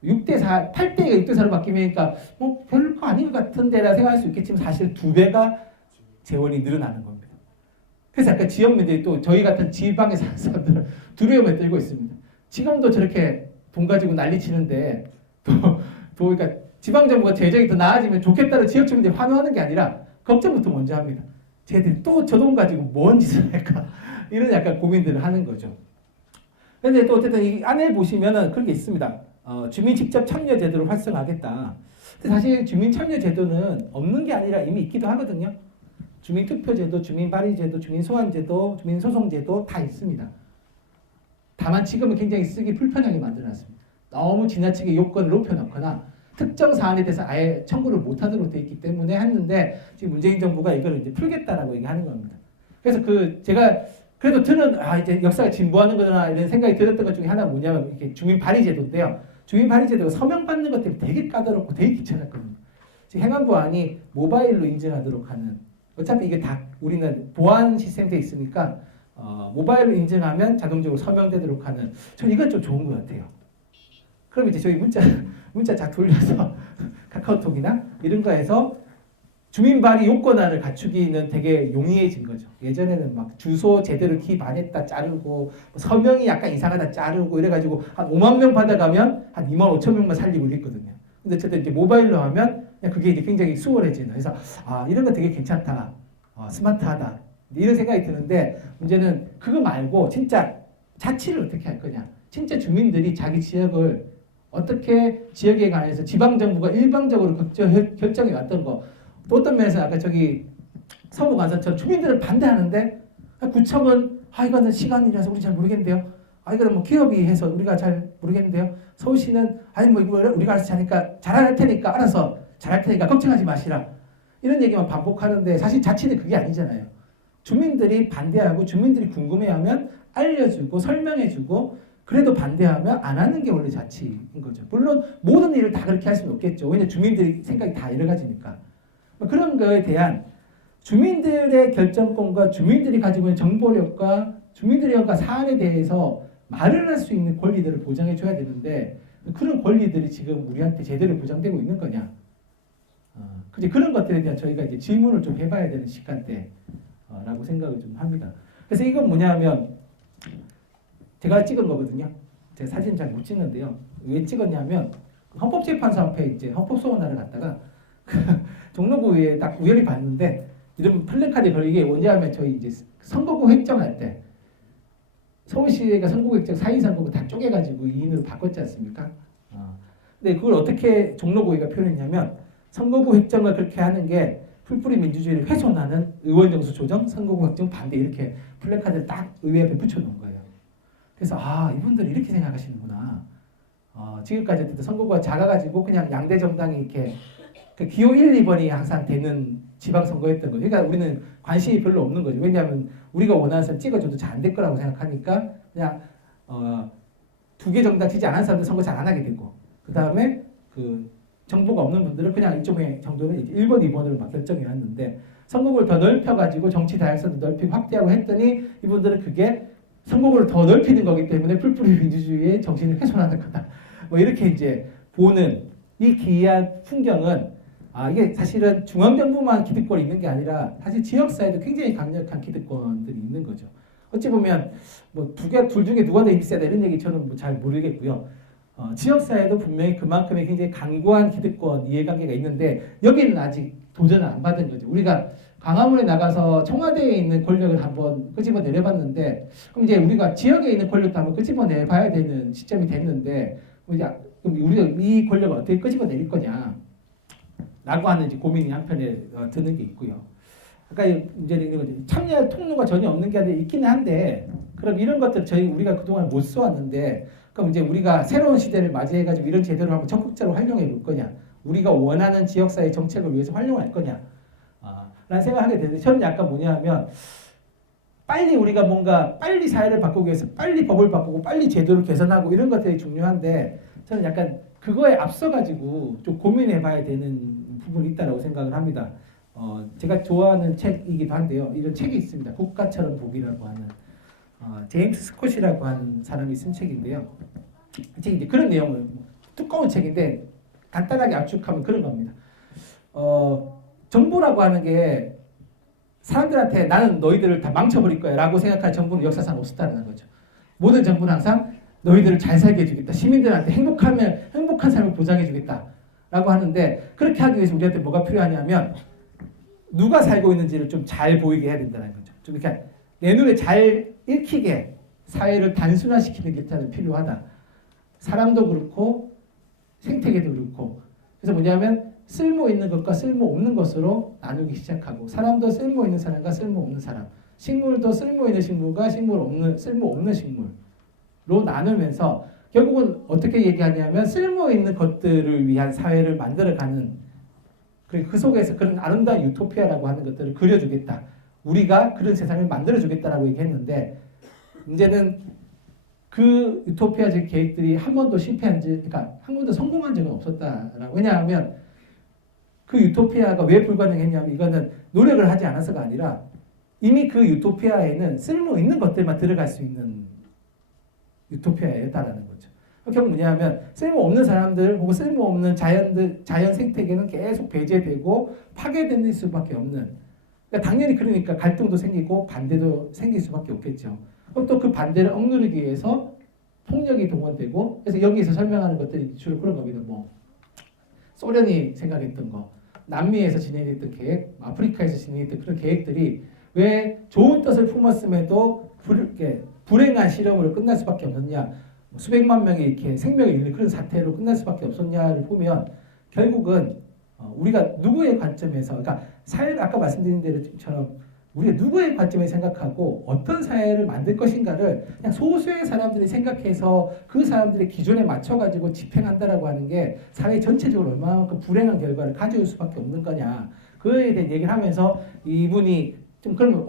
6대4, 8대가 6대4로 바뀌면 그러니까 뭐 별거 아닌 것 같은데라 생각할 수 있겠지만 사실 2배가 재원이 늘어나는 겁니다. 그래서 약간 지역민들이 또 저희 같은 지방에 사는 사람들은 두려움에 떨고 있습니다. 지금도 저렇게 돈 가지고 난리 치는데 그러니까 지방정부가 재정이 더 나아지면 좋겠다는 지역 주민들이 환호하는 게 아니라 걱정부터 먼저 합니다. 쟤들이 또 저 돈 가지고 뭔 짓을 할까? 이런 약간 고민들을 하는 거죠. 그런데 또 어쨌든 이 안에 보시면은 그런 게 있습니다. 주민 직접 참여 제도를 활성화하겠다. 근데 사실 주민 참여 제도는 없는 게 아니라 이미 있기도 하거든요. 주민 투표제도, 주민 발의제도, 주민 소환제도, 주민 소송제도 다 있습니다. 다만 지금은 굉장히 쓰기 불편하게 만들어놨습니다. 너무 지나치게 요건을 높여놓거나 특정 사안에 대해서 아예 청구를 못하도록 돼 있기 때문에 했는데 지금 문재인 정부가 이걸 이제 풀겠다라고 얘기하는 겁니다. 그래서 제가 그래도 저는 이제 역사가 진보하는 거구나 이런 생각이 들었던 것 중에 하나 뭐냐면 이렇게 주민 발의제도인데요. 주민 발의제도가 서명 받는 것 때문에 되게 까다롭고 되게 귀찮았거든요. 지금 행안부 안이 모바일로 인증하도록 하는 어차피 이게 다 우리는 보안 시스템돼 있으니까 모바일로 인증하면 자동적으로 서명되도록 하는 저는 이건 좀 좋은 것 같아요. 그럼 이제 저희 문자 쫙 돌려서 카카오톡이나 이런 거에서 주민 발의 요건안을 갖추기는 되게 용이해진 거죠. 예전에는 막 주소 제대로 기입 안 했다 자르고 서명이 약간 이상하다 자르고 이래가지고 한 5만 명 받아가면 한 2만 5천 명만 살리고 이랬거든요. 근데 어쨌든 이제 모바일로 하면 그냥 그게 이제 굉장히 수월해지는. 그래서 이런 거 되게 괜찮다, 스마트하다 이런 생각이 드는데 문제는 그거 말고 진짜 자치를 어떻게 할 거냐. 진짜 주민들이 자기 지역을 어떻게 지역에 관해서 지방정부가 일방적으로 결정해 왔던 거. 또 어떤 면에서 아까 저기 서부간선처럼 주민들은 반대하는데 구청은 이거는 시간이라서 우리 잘 모르겠는데요. 이거는 뭐 기업이 해서 우리가 잘 모르겠는데요. 서울시는 뭐 이거 우리가 알아서 잘할 테니까 알아서 잘할 테니까 걱정하지 마시라. 이런 얘기만 반복하는데 사실 자치는 그게 아니잖아요. 주민들이 반대하고 주민들이 궁금해하면 알려주고 설명해주고 그래도 반대하면 안 하는 게 원래 자치인 거죠. 물론 모든 일을 다 그렇게 할 수는 없겠죠. 왜냐하면 주민들이 생각이 다 여러 가지니까. 그런 거에 대한 주민들의 결정권과 주민들이 가지고 있는 정보력과 주민들의 사안에 대해서 말을 할 수 있는 권리들을 보장해 줘야 되는데 그런 권리들이 지금 우리한테 제대로 보장되고 있는 거냐. 그런 것들에 대한 저희가 이제 질문을 좀 해봐야 되는 시간대라고 생각을 좀 합니다. 그래서 이건 뭐냐면 제가 찍은 거거든요. 제가 사진 잘 못 찍는데요. 왜 찍었냐면 헌법재판소 앞에 이제 헌법소원하러 갔다가 종로구에 딱 우연히 봤는데 이런 플래카드 걸리게 뭐냐면 저희 이제 선거구 획정할 때 서울시가 선거구 획정 4인 선거구 다 쪼개가지고 2인으로 바꿨지 않습니까? 근데 그걸 어떻게 종로구가 표현했냐면 선거구 획정을 그렇게 하는 게 풀뿌리 민주주의를 훼손하는 의원 정수 조정, 선거구 획정 반대 이렇게 플래카드를 딱 의회 앞에 붙여놓은 거예요. 그래서 이분들이 이렇게 생각하시는구나. 지금까지 어쨌든 선거구가 작아가지고 그냥 양대 정당이 이렇게 기호 1, 2번이 항상 되는 지방선거였던 거죠. 그러니까 우리는 관심이 별로 없는 거죠. 왜냐하면 우리가 원하는 사람 찍어줘도 잘 안 될 거라고 생각하니까 그냥 2개 정당 지지 안 하는 사람들 선거 잘 안 하게 되고 그 다음에 그 정보가 없는 분들은 그냥 이쪽에 정도는 1번, 2번으로 막 결정해 놨는데 선거구를 더 넓혀가지고 정치 다양성도 넓히고 확대하고 했더니 이분들은 그게 선거구를 더 넓히는 거기 때문에 풀뿌리 민주주의의 정신을 훼손하는 거다. 뭐 이렇게 이제 보는 이 기이한 풍경은 이게 사실은 중앙정부만 기득권이 있는 게 아니라 사실 지역사회도 굉장히 강력한 기득권들이 있는 거죠. 어찌 보면 뭐 둘 중에 누가 더 힘이 세다 이런 얘기 저는 뭐 잘 모르겠고요. 지역사회도 분명히 그만큼의 굉장히 강고한 기득권 이해관계가 있는데 여기는 아직 도전을 안 받은 거죠. 우리가 광화문에 나가서 청와대에 있는 권력을 한번 끄집어 내려봤는데 그럼 이제 우리가 지역에 있는 권력도 한번 끄집어 내봐야 되는 시점이 됐는데 그럼 우리가 이 권력을 어떻게 끄집어 내릴 거냐 라고 하는 이제 고민이 한편에 드는 게 있고요. 아까 이제 이런 거죠. 참여할 통로가 전혀 없는 게 아니라 있기는 한데 그럼 이런 것들 우리가 그동안 못 써왔는데 그럼 이제 우리가 새로운 시대를 맞이해가지고 이런 제도를 한번 적극적으로 활용해 볼 거냐? 우리가 원하는 지역사회 정책을 위해서 활용할 거냐? 라는 생각을 하게 되는데 저는 약간 뭐냐면 빨리 우리가 뭔가 빨리 사회를 바꾸기 위해서 빨리 법을 바꾸고 빨리 제도를 개선하고 이런 것들이 중요한데 저는 약간 그거에 앞서가지고 좀 고민해봐야 되는 부분이 있다고 생각을 합니다. 제가 좋아하는 책이기도 한데요. 이런 책이 있습니다. 국가처럼 보기라고 하는 제임스 스콧이라고 하는 사람이 쓴 책인데요. 이 책이 이제 그런 내용을 두꺼운 책인데 간단하게 압축하면 그런 겁니다. 정부라고 하는 게 사람들한테 나는 너희들을 다 망쳐버릴 거야 라고 생각할 정부는 역사상 없었다는 거죠. 모든 정부는 항상 너희들을 잘 살게 해주겠다. 시민들한테 행복한 삶을 보장해주겠다 라고 하는데 그렇게 하기 위해서 우리한테 뭐가 필요하냐면 누가 살고 있는지를 좀 잘 보이게 해야 된다는 거죠. 좀 이렇게 내 눈에 잘 읽히게 사회를 단순화시키는 게 일단은 필요하다. 사람도 그렇고 생태계도 그렇고 그래서 뭐냐면 쓸모 있는 것과 쓸모 없는 것으로 나누기 시작하고 사람도 쓸모 있는 사람과 쓸모 없는 사람 식물도 쓸모 있는 식물과 쓸모 없는 식물로 나누면서 결국은 어떻게 얘기하냐면 쓸모 있는 것들을 위한 사회를 만들어가는 그리고 그 속에서 그런 아름다운 유토피아라고 하는 것들을 그려주겠다. 우리가 그런 세상을 만들어주겠다라고 얘기했는데 문제는 그 유토피아적 계획들이 한 번도 그러니까 한 번도 성공한 적은 없었다라고. 왜냐하면 그 유토피아가 왜 불가능했냐면 이거는 노력을 하지 않아서가 아니라 이미 그 유토피아에는 쓸모 있는 것들만 들어갈 수 있는 유토피아였다라는 거죠. 결국 뭐냐면 쓸모없는 사람들 혹은 쓸모없는 자연 생태계는 계속 배제되고 파괴되는 수밖에 없는. 그러니까 당연히 그러니까 갈등도 생기고 반대도 생길 수밖에 없겠죠. 그럼 또 그 반대를 억누르기 위해서 폭력이 동원되고 그래서 여기에서 설명하는 것들이 주로 그런 겁니다. 뭐 소련이 생각했던 거, 남미에서 진행했던 계획, 아프리카에서 진행했던 그런 계획들이 왜 좋은 뜻을 품었음에도 불행한 실험으로 끝날 수밖에 없었냐, 수백만 명이 이렇게 생명을 잃는 그런 사태로 끝날 수밖에 없었냐를 보면 결국은 우리가 누구의 관점에서, 그러니까 사회를 아까 말씀드린 대로처럼 우리가 누구의 관점에 생각하고 어떤 사회를 만들 것인가를 그냥 소수의 사람들이 생각해서 그 사람들의 기준에 맞춰가지고 집행한다라고 하는 게 사회 전체적으로 얼마만큼 불행한 결과를 가져올 수밖에 없는 거냐. 그에 대한 얘기를 하면서 이분이 좀 그럼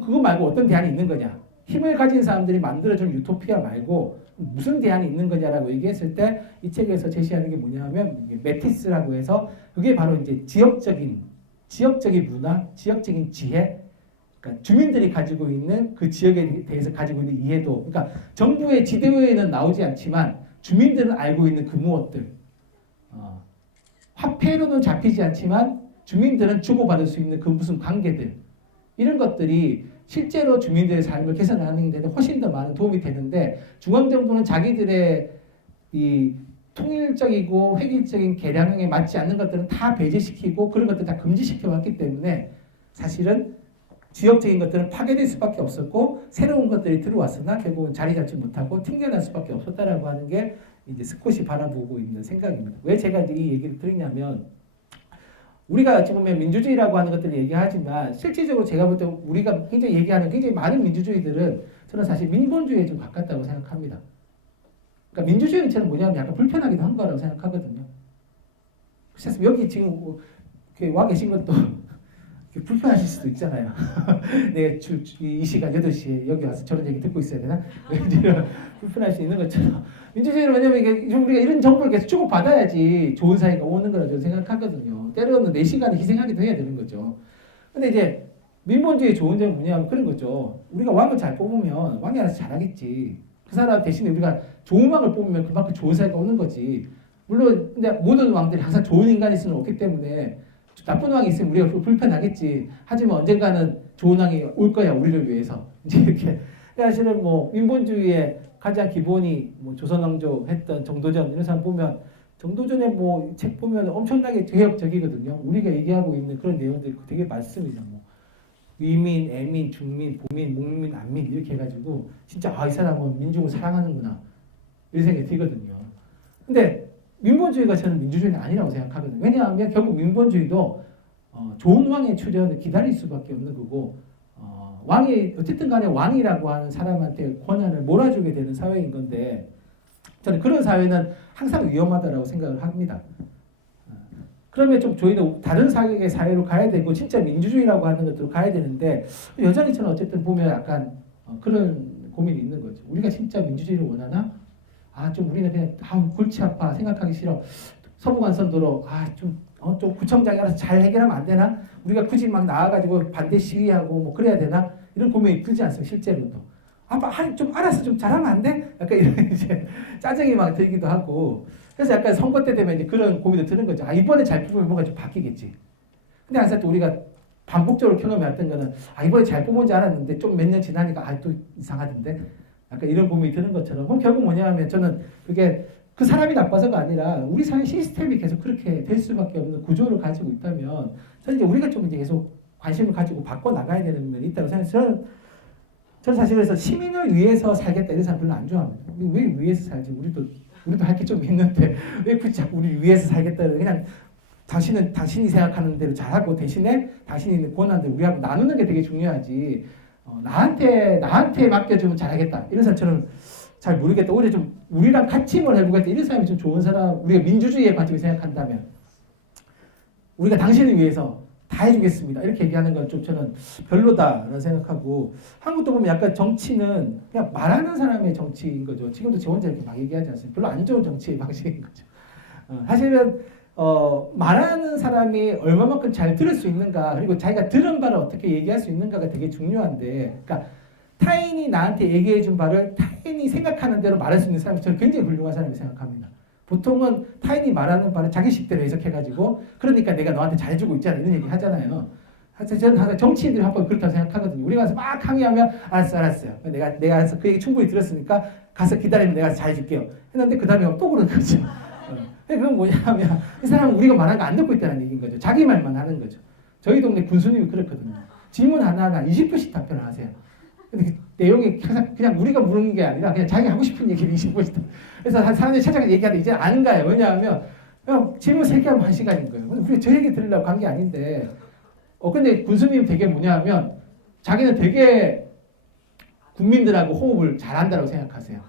그거 말고 어떤 대안이 있는 거냐. 힘을 가진 사람들이 만들어준 유토피아 말고 무슨 대안이 있는 거냐라고 얘기했을 때 이 책에서 제시하는 게 뭐냐면 메티스라고 해서 그게 바로 이제 지역적인 문화, 지역적인 지혜, 그러니까 주민들이 가지고 있는 그 지역에 대해서 가지고 있는 이해도, 그러니까 정부의 지도에는 나오지 않지만 주민들은 알고 있는 그 무엇들, 화폐로는 잡히지 않지만 주민들은 주고받을 수 있는 그 무슨 관계들, 이런 것들이 실제로 주민들의 삶을 개선하는 데는 훨씬 더 많은 도움이 되는데 중앙정부는 자기들의 이 통일적이고 획일적인 계량에 맞지 않는 것들은 다 배제시키고 그런 것들 다 금지시켜 왔기 때문에 사실은 지역적인 것들은 파괴될 수밖에 없었고 새로운 것들이 들어왔으나 결국은 자리 잡지 못하고 튕겨날 수밖에 없었다라고 하는 게 이제 스콧이 바라보고 있는 생각입니다. 왜 제가 이제 이 얘기를 드리냐면 우리가 어찌 보면 민주주의라고 하는 것들을 얘기하지만 실질적으로 제가 볼 때 우리가 굉장히 얘기하는 굉장히 많은 민주주의들은 저는 사실 민본주의에 좀 가깝다고 생각합니다. 그러니까 민주주의는 저는 뭐냐면 약간 불편하기도 한 거라고 생각하거든요. 그래서 여기 지금 와 계신 것도 불편하실 수도 있잖아요. 내가 이 시간 8시에 여기 와서 저런 얘기 듣고 있어야 되나? 불편할 수 있는 것처럼. 민주주의는 왜냐면 이게 우리가 이런 정보를 계속 주고받아야지 좋은 사회가 오는 거라 저는 생각하거든요. 때로는 내 시간을 희생하기도 해야 되는 거죠. 근데 이제 민본주의의 좋은 점은 뭐냐면 그런 거죠. 우리가 왕을 잘 뽑으면 왕이 알아서 잘하겠지. 그 사람 대신에 우리가 좋은 왕을 뽑으면 그만큼 좋은 사회가 오는 거지. 물론 근데 모든 왕들이 항상 좋은 인간일 수는 없기 때문에 나쁜 왕이 있으면 우리가 불편하겠지. 하지만 언젠가는 좋은 왕이 올 거야 우리를 위해서. 이제 이렇게 사실은 뭐 민본주의의 가장 기본이 뭐 조선왕조 했던 정도전 이런 사람 보면 정도전에 뭐 책 보면 엄청나게 개혁적이거든요. 우리가 얘기하고 있는 그런 내용들이 되게 많습니다. 뭐 위민, 애민, 중민, 보민, 목민, 안민 이렇게 해가지고 진짜 이 사람은 민중을 사랑하는구나 이런 생각이 들거든요. 근데 민본주의가 저는 민주주의는 아니라고 생각하거든요. 왜냐하면 결국 민본주의도 좋은 왕의 출현을 기다릴 수밖에 없는 거고 왕이 어쨌든 간에 왕이라고 하는 사람한테 권한을 몰아주게 되는 사회인 건데 저는 그런 사회는 항상 위험하다라고 생각을 합니다. 그러면 좀 저희는 다른 사회의 사회로 가야 되고 진짜 민주주의라고 하는 것으로 가야 되는데 여전히 저는 어쨌든 보면 약간 그런 고민이 있는 거죠. 우리가 진짜 민주주의를 원하나? 좀 우리는 그냥 골치 아파 생각하기 싫어. 서부간선도로 좀 구청장이 알아서 잘 해결하면 안 되나? 우리가 굳이 막 나와가지고 반대 시위하고 뭐 그래야 되나? 이런 고민이 들지 않습니까? 실제로도. 좀 알아서 좀 잘하면 안 돼? 약간 이런 이제 짜증이 막 들기도 하고. 그래서 약간 선거 때 되면 이제 그런 고민도 드는 거죠. 이번에 잘 뽑으면 뭔가 좀 바뀌겠지. 근데 항상 또 우리가 반복적으로 경험해 왔던 거는 이번에 잘 뽑은 줄 알았는데 좀 몇 년 지나니까 또 이상하던데. 약간 이런 고민이 드는 것처럼. 그럼 결국 뭐냐면 저는 그게 그 사람이 나빠서가 아니라 우리 사회 시스템이 계속 그렇게 될 수밖에 없는 구조를 가지고 있다면 저는 이제 우리가 좀 이제 계속 관심을 가지고 바꿔 나가야 되는 면이 있다고 생각해요. 저는 사실 그래서 시민을 위해서 살겠다 이런 사람 별로 안 좋아합니다. 왜 위해서 살지? 우리도 할 게 좀 있는데 왜 굳이 자꾸 우리 위해서 살겠다 그냥 당신이 생각하는 대로 잘하고 대신에 당신이 있는 권한들 우리하고 나누는 게 되게 중요하지. 나한테 맡겨주면 잘하겠다 이런 사람처럼 잘 모르겠다. 오히려 좀 우리랑 같이 뭘 해보겠다 이런 사람이 좀 좋은 사람. 우리가 민주주의의 관점을 생각한다면 우리가 당신을 위해서 다 해주겠습니다 이렇게 얘기하는 건 좀 저는 별로다라는 생각하고 한국도 보면 약간 정치는 그냥 말하는 사람의 정치인 거죠. 지금도 저 혼자 이렇게 막 얘기하지 않습니까? 별로 안 좋은 정치의 방식인 거죠. 사실은 말하는 사람이 얼마만큼 잘 들을 수 있는가 그리고 자기가 들은 바를 어떻게 얘기할 수 있는가가 되게 중요한데 그러니까 타인이 나한테 얘기해 준 바를 타인이 생각하는 대로 말할 수 있는 사람이 저는 굉장히 훌륭한 사람이라고 생각합니다. 보통은 타인이 말하는 바를 자기 식대로 해석해가지고 그러니까 내가 너한테 잘해주고 있잖아 이런 얘기 하잖아요. 저는 항상 정치인들이 한번 그렇다고 생각하거든요. 우리가 가서 막 항의하면 알았어요. 내가 알아서 그 얘기 충분히 들었으니까 가서 기다리면 내가 잘해줄게요. 했는데 그 다음에 또 그런 거죠. 그건 뭐냐면 이 사람은 우리가 말한 거 안 듣고 있다는 얘기인 거죠. 자기 말만 하는 거죠. 저희 동네 군수님이 그렇거든요. 질문 하나하나 20분씩 답변을 하세요. 근데 그 내용이 그냥 우리가 물은 게 아니라 그냥 자기가 하고 싶은 얘기를 20분씩 그래서 사람들이 찾아가 얘기하는데 이제 안 가요. 왜냐하면 그냥 질문 3개 하면 1시간인 거예요. 우리가 저 얘기 들으려고 간 게 아닌데 근데 군수님 되게 뭐냐면 자기는 되게 국민들하고 호흡을 잘한다고 생각하세요.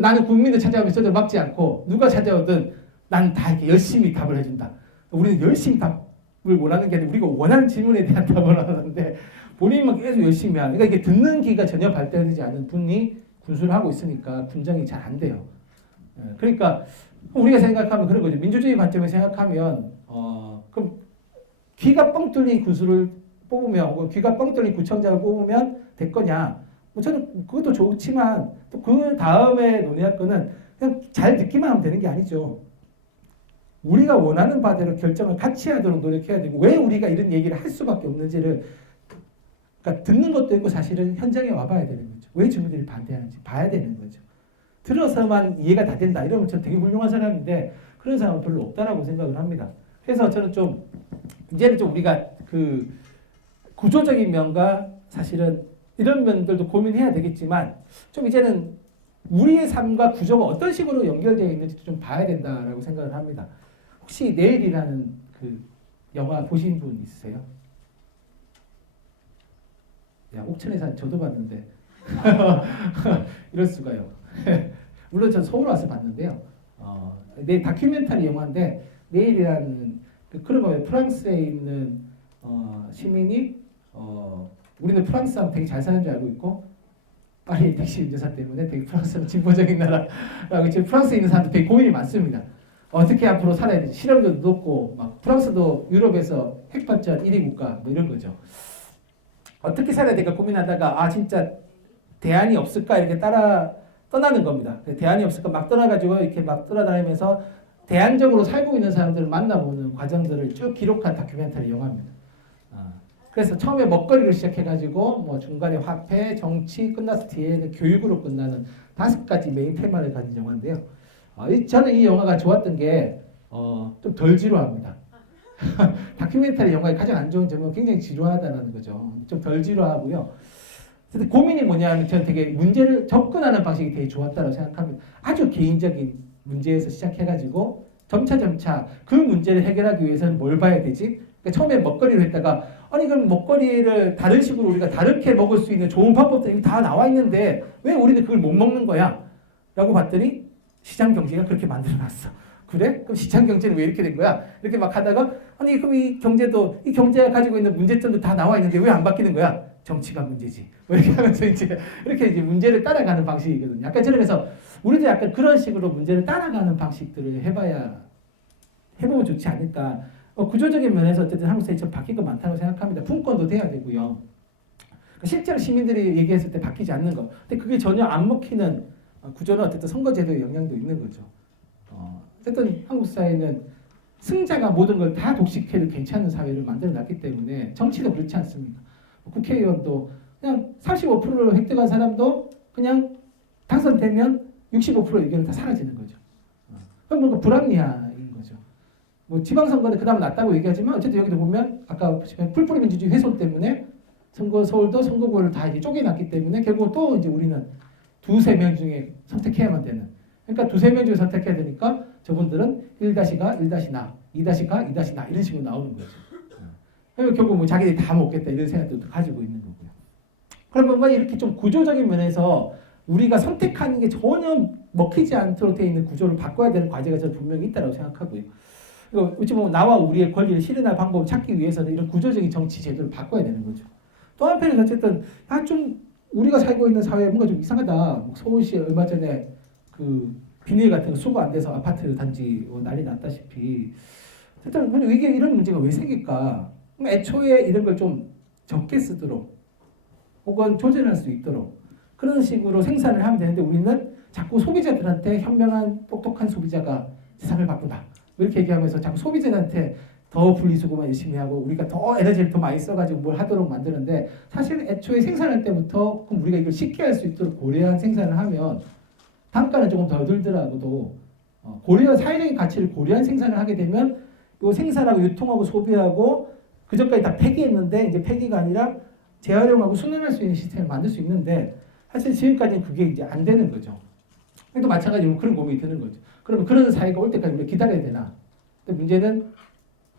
나는 국민들 찾아오면 저들 막지 않고 누가 찾아오든 나는 다 이렇게 열심히 답을 해준다. 우리는 열심히 답을 원하는 게 아니라 우리가 원하는 질문에 대한 답을 하는데 본인만 계속 열심히 하는. 그러니까 이게 듣는 기가 전혀 발달되지 않은 분이 군수를 하고 있으니까 군정이 잘 안 돼요. 그러니까 우리가 생각하면 그런 거죠. 민주주의 관점에서 생각하면 그럼 귀가 뻥 뚫린 군수를 뽑으면 혹은 귀가 뻥 뚫린 구청장을 뽑으면 될 거냐? 저는 그것도 좋지만 또 그 다음에 논의할 거는 그냥 잘 듣기만 하면 되는 게 아니죠. 우리가 원하는 바대로 결정을 같이 하도록 노력해야 되고 왜 우리가 이런 얘기를 할 수밖에 없는지를 그러니까 듣는 것도 있고 사실은 현장에 와봐야 되는 거죠. 왜 주민들이 반대하는지 봐야 되는 거죠. 들어서만 이해가 다 된다 이러면 저는 되게 훌륭한 사람인데 그런 사람은 별로 없다라고 생각을 합니다. 그래서 저는 좀 이제는 좀 우리가 그 구조적인 면과 사실은 이런 면들도 고민해야 되겠지만 좀 이제는 우리의 삶과 구조가 어떤 식으로 연결되어 있는지 좀 봐야 된다라고 생각을 합니다. 혹시 내일이라는 그 영화 보신 분 있으세요? 야, 옥천에서 저도 봤는데 이럴 수가요. 물론 전 서울 와서 봤는데요. 내 다큐멘터리 영화인데 내일이라는 그런 거예요. 프랑스에 있는 시민이 우리는 프랑스하고 되게 잘 사는 줄 알고 있고 파리 택시 운전사 때문에 되게 프랑스는 진보적인 나라라고 지금 프랑스에 있는 사람들 되게 고민이 많습니다. 어떻게 앞으로 살아야 되지? 실업률도 높고 막 프랑스도 유럽에서 핵발전 1위 국가 뭐 이런 거죠. 어떻게 살아야 될까 고민하다가 진짜 대안이 없을까 이렇게 떠나는 겁니다. 대안이 없을까 막 떠나가지고 이렇게 막 떠나다니면서 대안적으로 살고 있는 사람들을 만나보는 과정들을 쭉 기록한 다큐멘터리 영화입니다. 그래서 처음에 먹거리를 시작해가지고 뭐 중간에 화폐, 정치 끝나서 뒤에는 교육으로 끝나는 5가지 메인 테마를 가진 영화인데요. 저는 이 영화가 좋았던 게 좀 덜 지루합니다. 다큐멘터리 영화의 가장 안 좋은 점은 굉장히 지루하다는 거죠. 좀 덜 지루하고요. 근데 고민이 뭐냐면 저는 되게 문제를 접근하는 방식이 되게 좋았다고 생각합니다. 아주 개인적인 문제에서 시작해가지고 점차 그 문제를 해결하기 위해서는 뭘 봐야 되지? 그러니까 처음에 먹거리로 했다가 아니 그럼 먹거리를 다른 식으로 우리가 다르게 먹을 수 있는 좋은 방법들이 다 나와 있는데 왜 우리는 그걸 못 먹는 거야? 라고 봤더니 시장 경제가 그렇게 만들어놨어. 그래? 그럼 시장 경제는 왜 이렇게 된 거야? 이렇게 막 하다가 아니 그럼 이 경제도 이 경제가 가지고 있는 문제점도 다 나와 있는데 왜 안 바뀌는 거야? 정치가 문제지. 뭐 이렇게 하면서 이렇게 문제를 따라가는 방식이거든요. 약간 저래서 우리도 약간 그런 식으로 문제를 따라가는 방식들을 해보면 좋지 않을까. 구조적인 면에서 어쨌든 한국 사회에 좀 바뀔 거 많다고 생각합니다. 분권도 돼야 되고요. 실제로 시민들이 얘기했을 때 바뀌지 않는 거. 근데 그게 전혀 안 먹히는 구조는 어쨌든 선거제도의 영향도 있는 거죠. 어쨌든 한국 사회는 승자가 모든 걸 다 독식해도 괜찮은 사회를 만들어놨기 때문에 정치도 그렇지 않습니까? 국회의원도 그냥 45%를 획득한 사람도 그냥 당선되면 65%의 의견은 다 사라지는 거죠. 그럼 뭔가 불합리한 거죠. 뭐 지방선거는 그나마 낫다고 얘기하지만 어쨌든 여기도 보면 아까 보시면 풀뿌리 민주주의 훼손 때문에 서울도 선거구를 다 이제 쪼개놨기 때문에 결국 또 이제 우리는 두세 명 중에 선택해야만 되는. 그러니까 두세 명 중에 선택해야 되니까 저분들은 1-가 1-나, 2-가 2-나 이런 식으로 나오는 거죠. 그러면 결국 뭐 자기들이 다 먹겠다 이런 생각도 가지고 있는 거고요. 그럼 뭔가 이렇게 좀 구조적인 면에서 우리가 선택하는 게 전혀 먹히지 않도록 되어 있는 구조를 바꿔야 되는 과제가 저는 분명히 있다고 생각하고요. 그리고 어찌 보면 나와 우리의 권리를 실현할 방법을 찾기 위해서는 이런 구조적인 정치 제도를 바꿔야 되는 거죠. 또 한편에서 어쨌든 좀 우리가 살고 있는 사회에 뭔가 좀 이상하다. 서울시에 얼마 전에 그 비닐 같은 거 수거 안 돼서 아파트 단지 난리 났다시피 어쨌든 이게 이런 문제가 왜 생길까? 애초에 이런 걸 좀 적게 쓰도록 혹은 조절할 수 있도록 그런 식으로 생산을 하면 되는데 우리는 자꾸 소비자들한테 현명한 똑똑한 소비자가 세상을 바꾼다. 이렇게 얘기하면서 자꾸 소비자들한테 더 분리수거만 열심히 하고 우리가 더 에너지를 더 많이 써가지고 뭘 하도록 만드는데 사실 애초에 생산할 때부터 그럼 우리가 이걸 쉽게 할 수 있도록 고려한 생산을 하면 단가는 조금 더 들더라도 고려한 사회적인 가치를 고려한 생산을 하게 되면 이 생산하고 유통하고 소비하고 그 전까지 다 폐기했는데 이제 폐기가 아니라 재활용하고 순환할 수 있는 시스템을 만들 수 있는데 사실 지금까지는 그게 이제 안 되는 거죠. 또 마찬가지로 그런 고민이 드는 거죠. 그러면 그런 사회가 올 때까지 우리가 기다려야 되나? 근데 문제는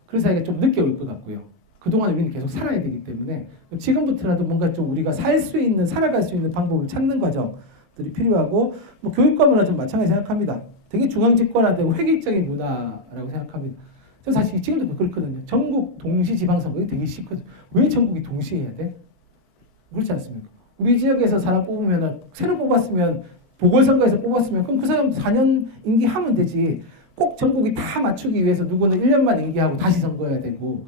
그런 사회가 좀 늦게 올 것 같고요. 그동안 우리는 계속 살아야 되기 때문에 지금부터라도 뭔가 좀 우리가 살아갈 수 있는 방법을 찾는 과정들이 필요하고 뭐 교육과 문화 좀 마찬가지 생각합니다. 되게 중앙집권화되고 획일적인 문화라고 생각합니다. 저 사실 지금도 그렇거든요. 전국 동시 지방선거 이게 되게 싫거든요. 왜 전국이 동시에 해야 돼? 그렇지 않습니까? 우리 지역에서 사람 뽑으면 새로 뽑았으면 보궐선거에서 뽑았으면 그럼 그 사람 4년 임기하면 되지. 꼭 전국이 다 맞추기 위해서 누구는 1년만 임기하고 다시 선거해야 되고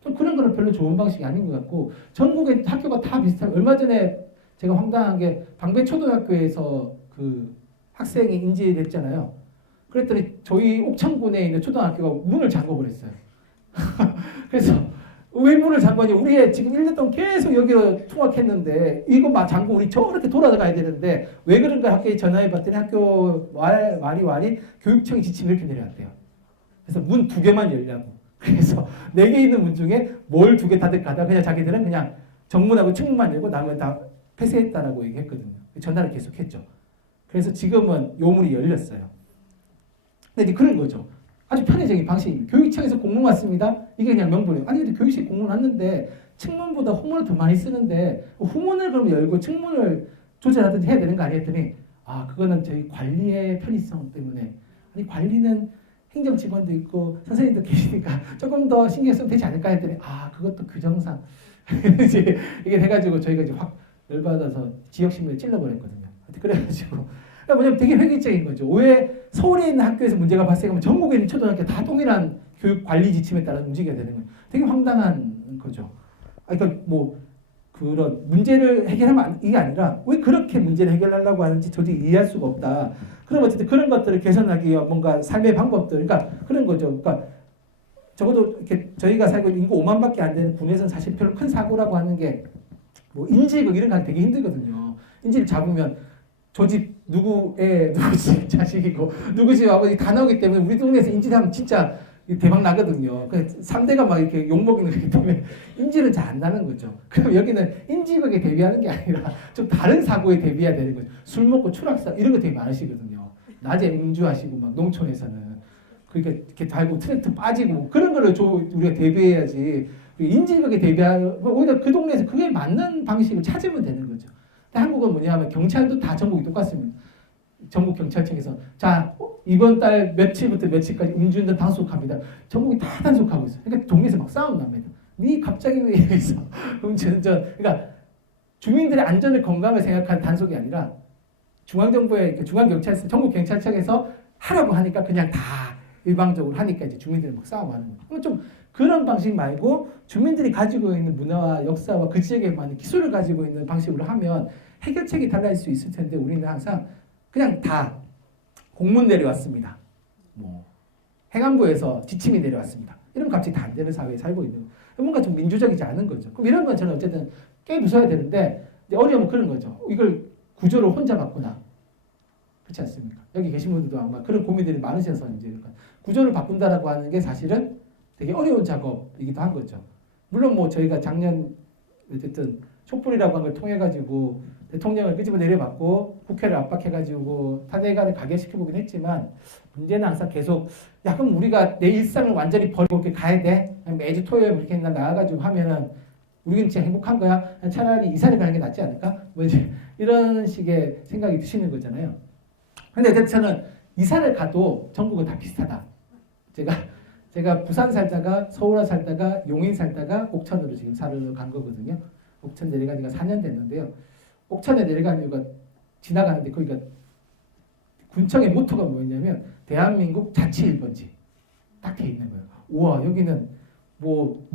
좀 그런 거는 별로 좋은 방식이 아닌 것 같고 전국의 학교가 다 비슷한 얼마 전에 제가 황당한 게 방배초등학교에서 그 학생이 인지됐잖아요. 그랬더니 저희 옥천군에 있는 초등학교가 문을 잠궈버렸어요. 그래서 왜 문을 잠궈냐? 우리 애 지금 1년 동안 계속 여기로 통학했는데 이거 막 잠그고 우리 저렇게 돌아가야 되는데 왜 그런가 학교에 전화해봤더니 학교 말이 교육청이 지침을 이렇게 내려왔대요. 그래서 문 2개만 열려고. 그래서 4개 있는 문 중에 뭘 2개 닫을까 하다 그냥 자기들은 그냥 정문하고 측문만 열고 나머지 다 폐쇄했다라고 얘기했거든요. 전화를 계속했죠. 그래서 지금은 요 문이 열렸어요. 근데 그런 거죠. 아주 편의적인 방식입니다. 교육청에서 공문 왔습니다. 이게 그냥 명분이에요. 아니 근데 교육청에 공문 왔는데 측문보다 후문을 더 많이 쓰는데 후문을 그럼 열고 측문을 조절하든지 해야 되는 거 아니에요? 했더니 그거는 저희 관리의 편의성 때문에 아니 관리는 행정 직원도 있고 선생님도 계시니까 조금 더 신경 써도 되지 않을까 했더니 그것도 규정상 이제 이게 돼가지고 저희가 이제 확 열받아서 지역신문에 찔러버렸거든요. 그래가지고 뭐냐면 되게 획일적인 거죠. 왜 서울에 있는 학교에서 문제가 발생하면 전국에 있는 초등학교 다 동일한 교육 관리 지침에 따라 움직여야 되는 거예요. 되게 황당한 거죠. 그러니까 뭐 그런 문제를 해결하면 이게 아니라 왜 그렇게 문제를 해결하려고 하는지 도저히 이해할 수가 없다. 그럼 어쨌든 그런 것들을 개선하기 위한 뭔가 삶의 방법들, 그러니까 그런 거죠. 그러니까 적어도 이렇게 저희가 살고 있는 인구 5만밖에 안 되는 군에서는 사실 별로 큰 사고라고 하는 게 뭐 인지극 이런 거 하기 되게 힘들거든요. 인지를 잡으면 저 집 누구 집 자식이고 누구 집 아버지 다 나오기 때문에 우리 동네에서 인지하면 진짜 대박 나거든요. 3대가 막 이렇게 욕먹이는 거기 때문에 인지는 잘 안 나는 거죠. 그럼 여기는 인지극에 대비하는 게 아니라 좀 다른 사고에 대비해야 되는 거죠. 술 먹고 추락사 이런 거 되게 많으시거든요. 낮에 음주하시고 막 농촌에서는 그러니까 이렇게 달고 트랙터 빠지고 그런 거를 우리가 대비해야지. 인질극에 대비하면 오히려 그 동네에서 그게 맞는 방식을 찾으면 되는 거죠. 근데 한국은 뭐냐면 경찰도 다 전국이 똑같습니다. 전국 경찰청에서 자 이번 달 며칠부터 며칠까지 음주운전 단속합니다. 전국이 다 단속하고 있어요. 그러니까 동네에서 막 싸움 납니다. 니 갑자기 왜 여기서 음주운전? 그러니까 주민들의 안전을 건강을 생각한 단속이 아니라 중앙정부의 중앙경찰서, 전국 경찰청에서 하라고 하니까 그냥 다 일방적으로 하니까 이제 주민들이 막 싸움하는 거예요. 그럼 좀 그런 방식 말고 주민들이 가지고 있는 문화와 역사와 그 지역에 맞는 기술을 가지고 있는 방식으로 하면 해결책이 달라질 수 있을 텐데 우리는 항상 그냥 다 공문 내려왔습니다. 뭐 행안부에서 지침이 내려왔습니다. 이러면 갑자기 다 안 되는 사회에 살고 있는 거예요. 뭔가 좀 민주적이지 않은 거죠. 그럼 이런 건 저는 어쨌든 깨부숴야 되는데 이제 어려우면 그런 거죠. 이걸 구조를 혼자 바꾸나 그렇지 않습니까? 여기 계신 분들도 아마 그런 고민들이 많으셔서 이제 구조를 바꾼다라고 하는 게 사실은 되게 어려운 작업이기도 한 거죠. 물론 뭐 저희가 작년 어쨌든 촛불이라고 한 걸 통해 가지고 대통령을 끄집어 내려봤고 국회를 압박해가지고 탄핵안을 가결시켜보긴 했지만 문제는 항상 계속 야 그럼 우리가 내 일상을 완전히 버리고 이렇게 가야 돼? 매주 토요일 이렇게 나가가지고 하면은 우리는 진짜 행복한 거야? 차라리 이사를 가는 게 낫지 않을까? 뭐 이제 이런 식의 생각이 드시는 거잖아요. 근데 어쨌든 저는 이사를 가도 전국은 다 비슷하다. 제가 부산 살다가 서울 살다가 용인 살다가 옥천으로 지금 살러 간 거거든요. 옥천 내려간 지가 4년 됐는데요. 옥천에 내려간 이유가 지나가는데 거기가 군청의 모토가 뭐였냐면 대한민국 자치 1번지 딱 돼 있는 거예요. 우와 여기는 뭐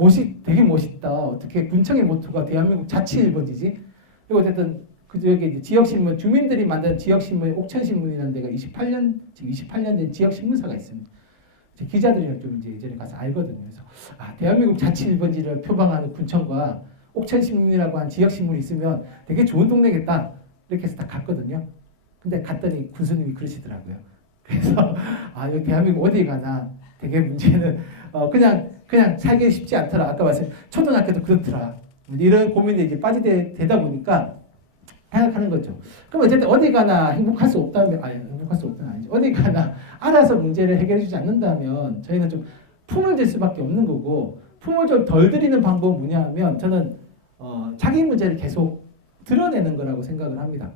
되게 멋있다. 어떻게 군청의 모토가 대한민국 자치 1번지지? 그리고 어쨌든 그 여기 지역신문 주민들이 만든 지역신문 옥천신문이라는 데가 28년 된 지역신문사가 있습니다. 기자들이랑 좀 이제 예전에 가서 알거든요. 그래서 대한민국 자치 1번지를 표방하는 군청과 옥천신문이라고 한 지역신문이 있으면 되게 좋은 동네겠다. 이렇게 해서 딱 갔거든요. 근데 갔더니 군수님이 그러시더라고요. 그래서 여기 대한민국 어디 가나 되게 문제는 그냥 살기 쉽지 않더라. 아까 말씀 초등학교도 그렇더라. 이런 고민에 이제 빠지되다 보니까 생각하는 거죠. 그럼 어쨌든 어디 가나 행복할 수 없다면 행복할 수 없다는 아니죠. 어디 가나 알아서 문제를 해결해주지 않는다면 저희는 좀 품을 들 수밖에 없는 거고 품을 좀 덜 들이는 방법은 뭐냐면 저는 자기 문제를 계속 드러내는 거라고 생각을 합니다.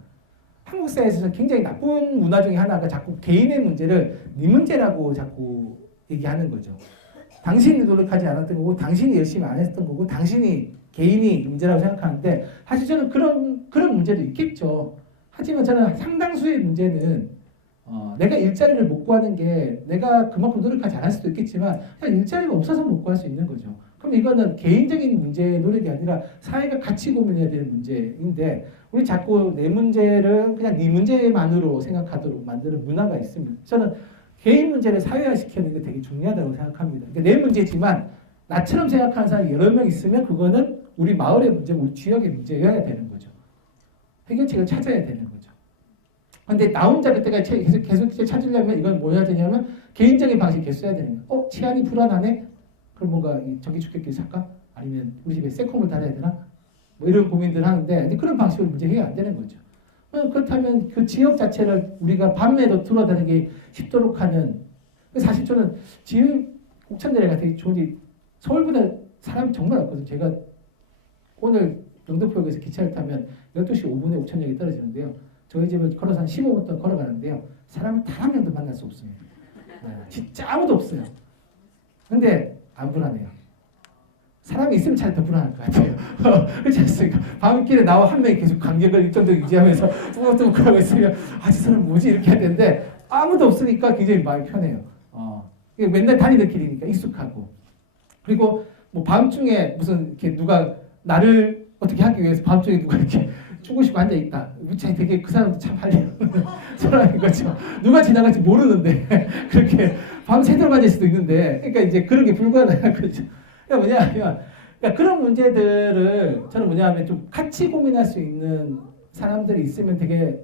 한국 사회에서 굉장히 나쁜 문화 중에 하나가 자꾸 개인의 문제를 네 문제라고 자꾸 얘기하는 거죠. 당신이 노력하지 않았던 거고 당신이 열심히 안 했던 거고 당신이 개인이 문제라고 생각하는데 사실 저는 그런 문제도 있겠죠. 하지만 저는 상당수의 문제는 내가 일자리를 못 구하는 게 내가 그만큼 노력하지 않을 수도 있겠지만 그냥 일자리가 없어서 못 구할 수 있는 거죠. 그럼 이거는 개인적인 문제의 노력이 아니라 사회가 같이 고민해야 되는 문제인데 우리 자꾸 내 문제를 그냥 네 문제만으로 생각하도록 만드는 문화가 있습니다. 저는 개인 문제를 사회화시키는 게 되게 중요하다고 생각합니다. 그러니까 내 문제지만 나처럼 생각하는 사람이 여러 명 있으면 그거는 우리 마을의 문제, 우리 지역의 문제여야 되는 거죠. 해결책을 찾아야 되는 거죠. 근데 나 혼자 그때까지 계속 찾으려면 이건 뭐 해야 되냐면 개인적인 방식 계속 써야 되는 거예요. 치안이 불안하네? 그럼 뭔가 전기축격기 살까? 아니면 우리 집에 세콤을 달아야 되나? 뭐 이런 고민들 하는데 근데 그런 방식으로 문제 해결 안 되는 거죠. 그렇다면 그 지역 자체를 우리가 밤에도 돌아다니기 쉽도록 하는 사실 저는 지금 옥천대가 되게 좋은지 서울보다 사람이 정말 없거든요. 제가 오늘 영등포역에서 기차를 타면 12시 5분에 옥천역이 떨어지는데요. 저희 집을 걸어서 한 15분 동안 걸어가는데요. 사람을 단 한 명도 만날 수 없습니다. 진짜 아무도 없어요. 근데 안 불안해요. 사람이 있으면 잘 더 불안할 것 같아요. 그렇지 않습니까? 밤길에 나와 한 명이 계속 간격을 일정도 유지하면서 뚜벅뚜벅 하고 있으면 저 사람 뭐지? 이렇게 해야 되는데 아무도 없으니까 굉장히 마음이 편해요. 맨날 다니는 길이니까 익숙하고 그리고 뭐 밤중에 무슨 이렇게 누가 나를 어떻게 하기 위해서 밤중에 누가 이렇게 죽으시고 앉아 있다. 되게 그 사람도 참 하려는 사람인 거죠. 누가 지나갈지 모르는데 그렇게 밤새도록 앉을 수도 있는데, 그러니까 이제 그런 게 불가능한 거죠. 그러니까 뭐냐면, 그런 문제들을 저는 뭐냐면 좀 같이 고민할 수 있는 사람들이 있으면 되게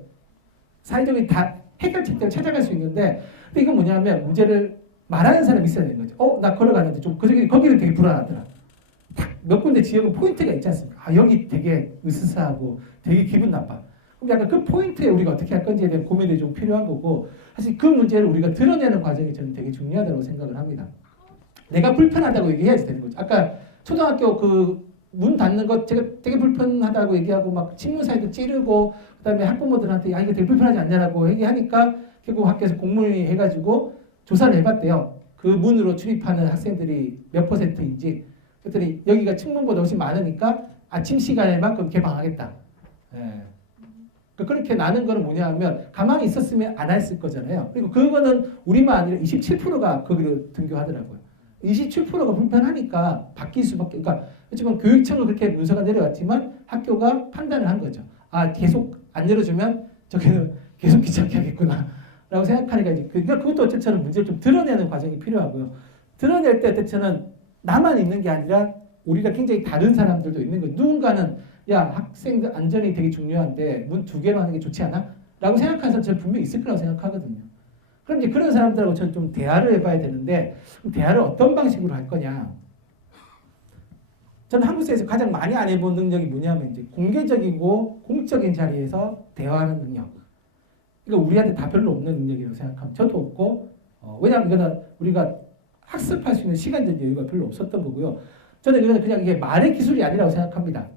사회적인 다 해결책들을 찾아갈 수 있는데, 근데 이건 뭐냐면 문제를 말하는 사람이 있어야 되는 거죠. 나 걸어가는데 좀 거기는 되게 불안하더라. 딱 몇 군데 지역은 포인트가 있지 않습니까? 여기 되게 으스스하고 되게 기분 나빠. 그럼 약간 그 포인트에 우리가 어떻게 할 건지에 대한 고민이 좀 필요한 거고 사실 그 문제를 우리가 드러내는 과정이 저는 되게 중요하다고 생각을 합니다. 내가 불편하다고 얘기해야지 되는 거죠. 아까 초등학교 그 문 닫는 것 제가 되게 불편하다고 얘기하고 막 친문 사이도 찌르고 그다음에 학부모들한테 야 이거 되게 불편하지 않냐라고 얘기하니까 결국 학교에서 공문위 해가지고 조사를 해봤대요. 그 문으로 출입하는 학생들이 몇 %인지 그랬더니 여기가 측문보다 훨씬 많으니까 아침 시간에만큼 개방하겠다. 예. 그렇게 나는 거는 뭐냐 하면 가만히 있었으면 안 했을 거잖아요. 그리고 그거는 우리만 아니라 27%가 거기로 등교하더라고요. 27%가 불편하니까 바뀔 수밖에. 그러니까 그렇지만 교육청은 그렇게 문서가 내려왔지만 학교가 판단을 한 거죠. 아 계속 안 열어주면 저기는 계속 귀찮게 하겠구나라고 생각하니까 이제 그러니까 그것도 어쨌든 문제를 좀 드러내는 과정이 필요하고요. 드러낼 때 어쨌든 나만 있는 게 아니라 우리가 굉장히 다른 사람들도 있는 거예요. 누군가는 야 학생들 안전이 되게 중요한데 문 2개로 하는 게 좋지 않아? 라고 생각하는 사람 저는 분명히 있을 거라고 생각하거든요. 그럼 이제 그런 사람들하고 저는 좀 대화를 해봐야 되는데 대화를 어떤 방식으로 할 거냐? 저는 한국사에서 가장 많이 안 해본 능력이 뭐냐면 이제 공개적이고 공적인 자리에서 대화하는 능력. 이거 우리한테 다 별로 없는 능력이라고 생각하면 저도 없고 왜냐하면 이거는 우리가 학습할 수 있는 시간적 여유가 별로 없었던 거고요. 저는 이거는 그냥 이게 말의 기술이 아니라고 생각합니다.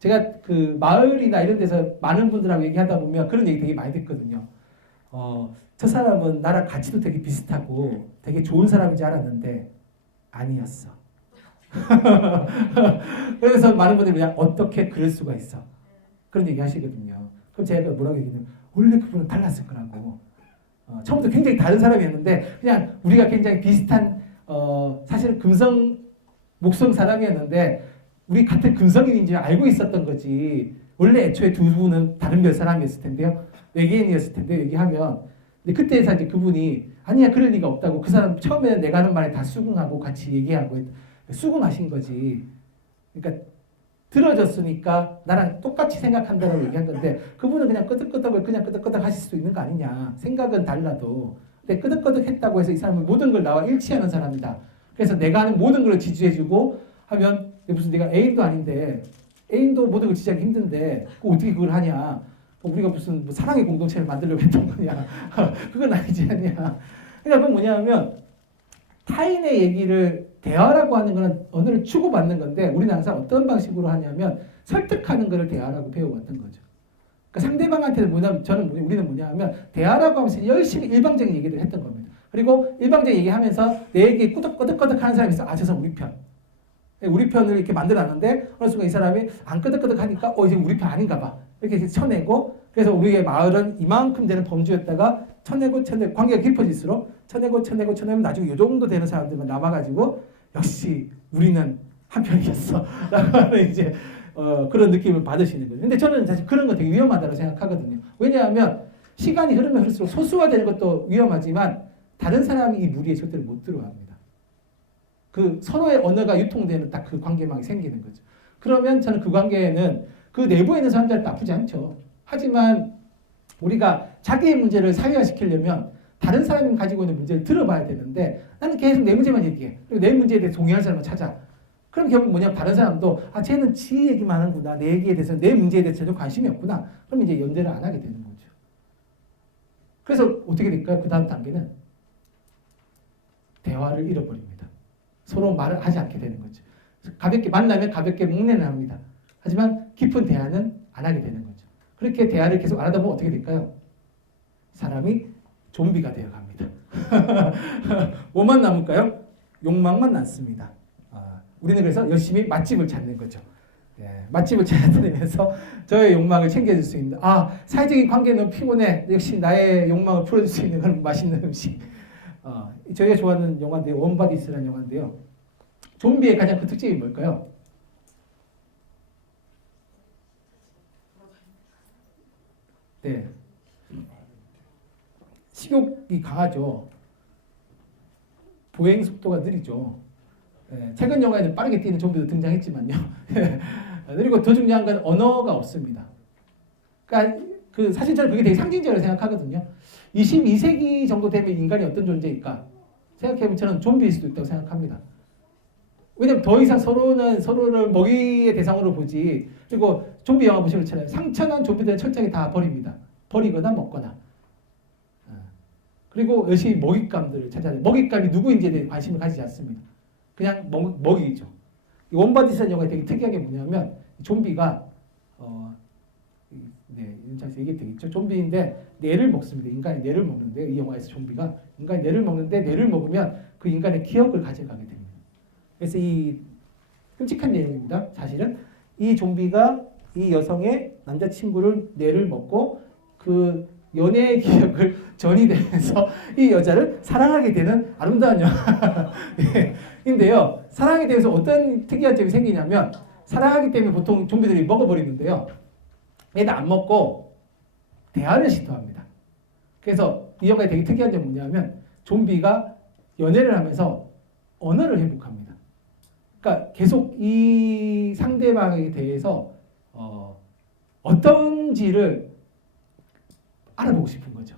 제가 그 마을이나 이런 데서 많은 분들하고 얘기하다 보면 그런 얘기 되게 많이 듣거든요. 저 사람은 나랑 가치도 되게 비슷하고 되게 좋은 사람인 줄 알았는데 아니었어. 그래서 많은 분들이 그냥 어떻게 그럴 수가 있어. 그런 얘기 하시거든요. 그럼 제가 뭐라고 얘기하냐면 원래 그분은 달랐을 거라고. 처음부터 굉장히 다른 사람이었는데 그냥 우리가 굉장히 비슷한 사실은 금성 목성 사람이었는데 우리 같은 금성인인지 알고 있었던 거지. 원래 애초에 두 분은 다른 몇 사람이었을 텐데요. 외계인이었을 텐데 얘기하면 근데 그때에서 이제 그분이 아니야 그럴 리가 없다고 그 사람 처음에는 내가 하는 말에 다 수긍하고 같이 얘기하고 수긍하신 거지. 그러니까 들어줬으니까 나랑 똑같이 생각한다고 얘기한 건데 그분은 그냥 끄덕끄덕을 그냥 끄덕끄덕 하실 수 있는 거 아니냐. 생각은 달라도. 근데 끄덕끄덕 했다고 해서 이 사람은 모든 걸 나와 일치하는 사람이다. 그래서 내가 하는 모든 걸 지지해주고 하면 무슨 내가 애인도 아닌데 애인도 모든 걸 지지하기 힘든데 어떻게 그걸 하냐. 우리가 무슨 뭐 사랑의 공동체를 만들려고 했던 거냐. 그건 아니지 않냐. 그러니까 그건 뭐냐면 타인의 얘기를 대화라고 하는 거는 언어를 주고받는 건데 우리는 항상 어떤 방식으로 하냐면 설득하는 거를 대화라고 배워왔던 거죠. 그러니까 상대방한테는 뭐냐면 우리는 뭐냐 하면 대화라고 하면서 열심히 일방적인 얘기를 했던 겁니다. 그리고 일방적인 얘기하면서 내 얘기 끄덕끄덕 하는 사람이 있어. 아, 저 사람 우리 편. 우리 편을 이렇게 만들어놨는데 어느 순간 이 사람이 안 끄덕끄덕 하니까 이제 우리 편 아닌가 봐. 이렇게 쳐내고 그래서 우리의 마을은 이만큼 되는 범주였다가 쳐내고 관계가 깊어질수록 쳐내면 나중에 이 정도 되는 사람들만 남아가지고 역시 우리는 한 편이었어. 라고 하는 이제 그런 느낌을 받으시는 거죠. 근데 저는 사실 그런 거 되게 위험하다고 생각하거든요. 왜냐하면 시간이 흐르면 흐를수록 소수화되는 것도 위험하지만 다른 사람이 이 무리에 절대로 못 들어갑니다. 그 서로의 언어가 유통되는 딱 그 관계망이 생기는 거죠. 그러면 저는 그 관계에는 그 내부에 있는 사람들은 나쁘지 않죠. 하지만 우리가 자기의 문제를 사회화시키려면 다른 사람이 가지고 있는 문제를 들어봐야 되는데 나는 계속 내 문제만 얘기해. 그리고 내 문제에 대해 동의할 사람을 찾아. 그럼 결국 뭐냐면 다른 사람도 아 쟤는 지 얘기만 하는구나. 내 얘기에 대해서 내 문제에 대해서 전혀 관심이 없구나. 그럼 이제 연대를 안 하게 되는 거죠. 그래서 어떻게 될까요? 그 다음 단계는 대화를 잃어버립니다. 서로 말을 하지 않게 되는 거죠. 가볍게 만나면 가볍게 목례는 합니다. 하지만 깊은 대화는 안 하게 되는 거죠. 그렇게 대화를 계속 안 하다 보면 어떻게 될까요? 사람이 좀비가 되어갑니다. 뭐만 남을까요? 욕망만 남습니다. 우리는 그래서 열심히 맛집을 찾는 거죠. 맛집을 찾아다니면서 저의 욕망을 챙겨줄 수 있는 사회적인 관계는 피곤해. 역시 나의 욕망을 풀어줄 수 있는 그런 맛있는 음식. 저희가 좋아하는 영화인데요. 원바디스라는 영화인데요. 좀비의 가장 큰 특징이 뭘까요? 네. 식욕이 강하죠. 보행 속도가 느리죠. 최근 영화에는 빠르게 뛰는 좀비도 등장했지만요. 그리고 더 중요한 건 언어가 없습니다. 그러니까 사실 저는 그게 되게 상징적으로 생각하거든요. 22세기 정도 되면 인간이 어떤 존재일까? 생각해보면 저는 좀비일 수도 있다고 생각합니다. 왜냐면 더 이상 서로를 먹이의 대상으로 보지. 그리고 좀비 영화 보시면 그렇잖아요. 상처난 좀비들은 철저하게 다 버립니다. 버리거나 먹거나. 그리고 열심히 먹잇감들을 찾아야 돼요. 먹잇감이 누구인지에 대해 관심을 가지지 않습니다. 그냥 먹이죠. 이 원바디스라는 영화가 되게 특이한 게 뭐냐면 좀비가 인차에서 얘기 되겠죠. 좀비인데 뇌를 먹습니다. 인간의 뇌를 먹는데 이 영화에서 좀비가 인간의 뇌를 먹는데 뇌를 먹으면 그 인간의 기억을 가져가게 됩니다. 그래서 이 끔찍한 내용입니다. 사실은 이 좀비가 이 여성의 남자친구를 뇌를 먹고 그 연애의 기억을 전이되면서 이 여자를 사랑하게 되는 아름다운 영화인데요. 사랑하게 되면서 어떤 특이한 점이 생기냐면 사랑하기 때문에 보통 좀비들이 먹어버리는데요. 얘는 안 먹고 대화를 시도합니다. 그래서 이 영화에 되게 특이한 점이 뭐냐면 좀비가 연애를 하면서 언어를 회복합니다. 그러니까 계속 이 상대방에 대해서 어떤지를 알아보고 싶은 거죠.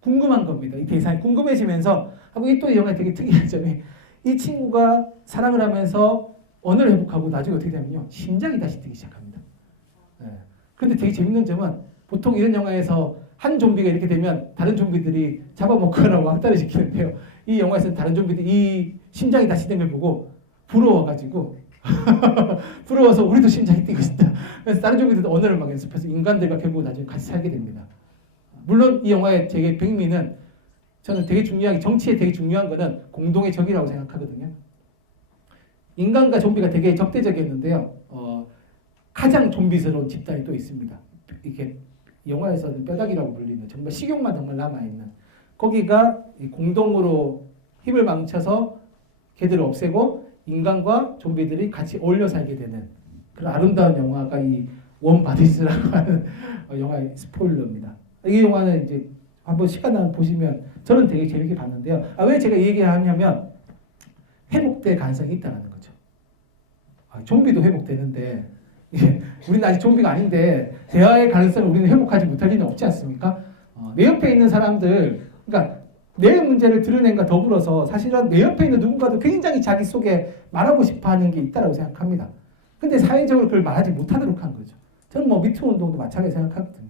궁금한 겁니다. 이 대상이 궁금해지면서 하고 이 또 이 영화의 되게 특이한 점이 이 친구가 사랑을 하면서 언어를 회복하고 나중에 어떻게 되냐면요. 심장이 다시 뛰기 시작합니다. 그런데 되게 재밌는 점은 보통 이런 영화에서 한 좀비가 이렇게 되면 다른 좀비들이 잡아먹거나 왕따를 시키는데요. 이 영화에서는 다른 좀비들이 이 심장이 다시 된 걸 보고 부러워가지고 부러워서 우리도 심장이 뛰고 싶다. 그래서 다른 좀비들도 언어를 막 연습해서 인간들과 결국 나중에 같이 살게 됩니다. 물론 이 영화의 되게 백미는 저는 되게 중요한 정치에 되게 중요한 거는 공동의 적이라고 생각하거든요. 인간과 좀비가 되게 적대적이었는데요. 가장 좀비스러운 집단이 또 있습니다. 이렇게 영화에서는 뼈다귀라고 불리는 정말 식욕만 정말 남아있는 거기가 공동으로 힘을 망쳐서 걔들을 없애고 인간과 좀비들이 같이 어울려 살게 되는 그런 아름다운 영화가 이 원바디스라고 하는 영화의 스포일러입니다. 이 영화는 이제 한번 시간 나면 보시면 저는 되게 재밌게 봤는데요. 왜 제가 이 얘기를 하냐면 회복될 가능성이 있다는 거죠. 좀비도 회복되는데 우리는 아직 좀비가 아닌데 대화의 가능성을 우리는 회복하지 못할 리는 없지 않습니까? 내 옆에 있는 사람들, 그러니까 내 문제를 드러낸과 더불어서 사실은 내 옆에 있는 누군가도 굉장히 자기 속에 말하고 싶어하는 게 있다고 생각합니다. 근데 사회적으로 그걸 말하지 못하도록 한 거죠. 저는 뭐 미투 운동도 마찬가지 생각하거든요.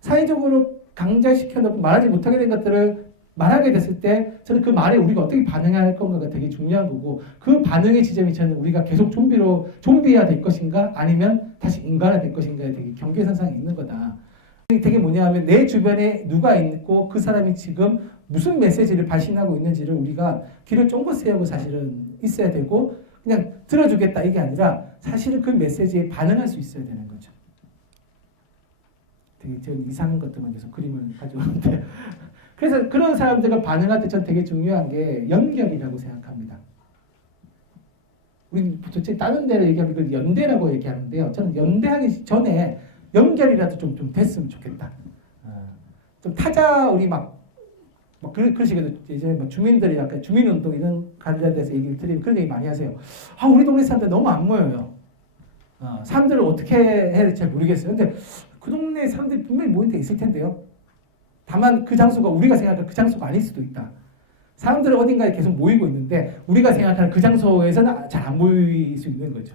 사회적으로 강제시켜놓고 말하지 못하게 된 것들을 말하게 됐을 때 저는 그 말에 우리가 어떻게 반응해야 할 건가가 되게 중요한 거고 그 반응의 지점이 저는 우리가 계속 좀비화 될 것인가 아니면 다시 인간화 될 것인가에 되게 경계선상에 있는 거다. 되게 뭐냐 하면 내 주변에 누가 있고 그 사람이 지금 무슨 메시지를 발신하고 있는지를 우리가 귀를 쫑긋 세우고 사실은 있어야 되고 그냥 들어주겠다 이게 아니라 사실은 그 메시지에 반응할 수 있어야 되는 거죠. 되게 전 이상한 것들만 계속 그림을 가져오는데 그래서 그런 사람들과 반응할 때 전 되게 중요한 게 연결이라고 생각합니다. 우리 도대체 다른 데를 얘기하면 이걸 연대라고 얘기하는데요. 저는 연대하기 전에 연결이라도 좀 됐으면 좋겠다. 좀 타자 우리 그러시거든요. 이제 뭐 주민들이 약간 주민운동 이런 관련돼서 얘기를 드리면 그런 얘기 많이 하세요. 우리 동네 사람들 너무 안 모여요. 사람들을 어떻게 해야 될지 잘 모르겠어요. 근데 그 동네 사람들이 분명히 모인 데 있을 텐데요. 다만 그 장소가 우리가 생각하는 그 장소가 아닐 수도 있다. 사람들은 어딘가에 계속 모이고 있는데 우리가 생각하는 그 장소에서는 잘 안 모일 수 있는 거죠.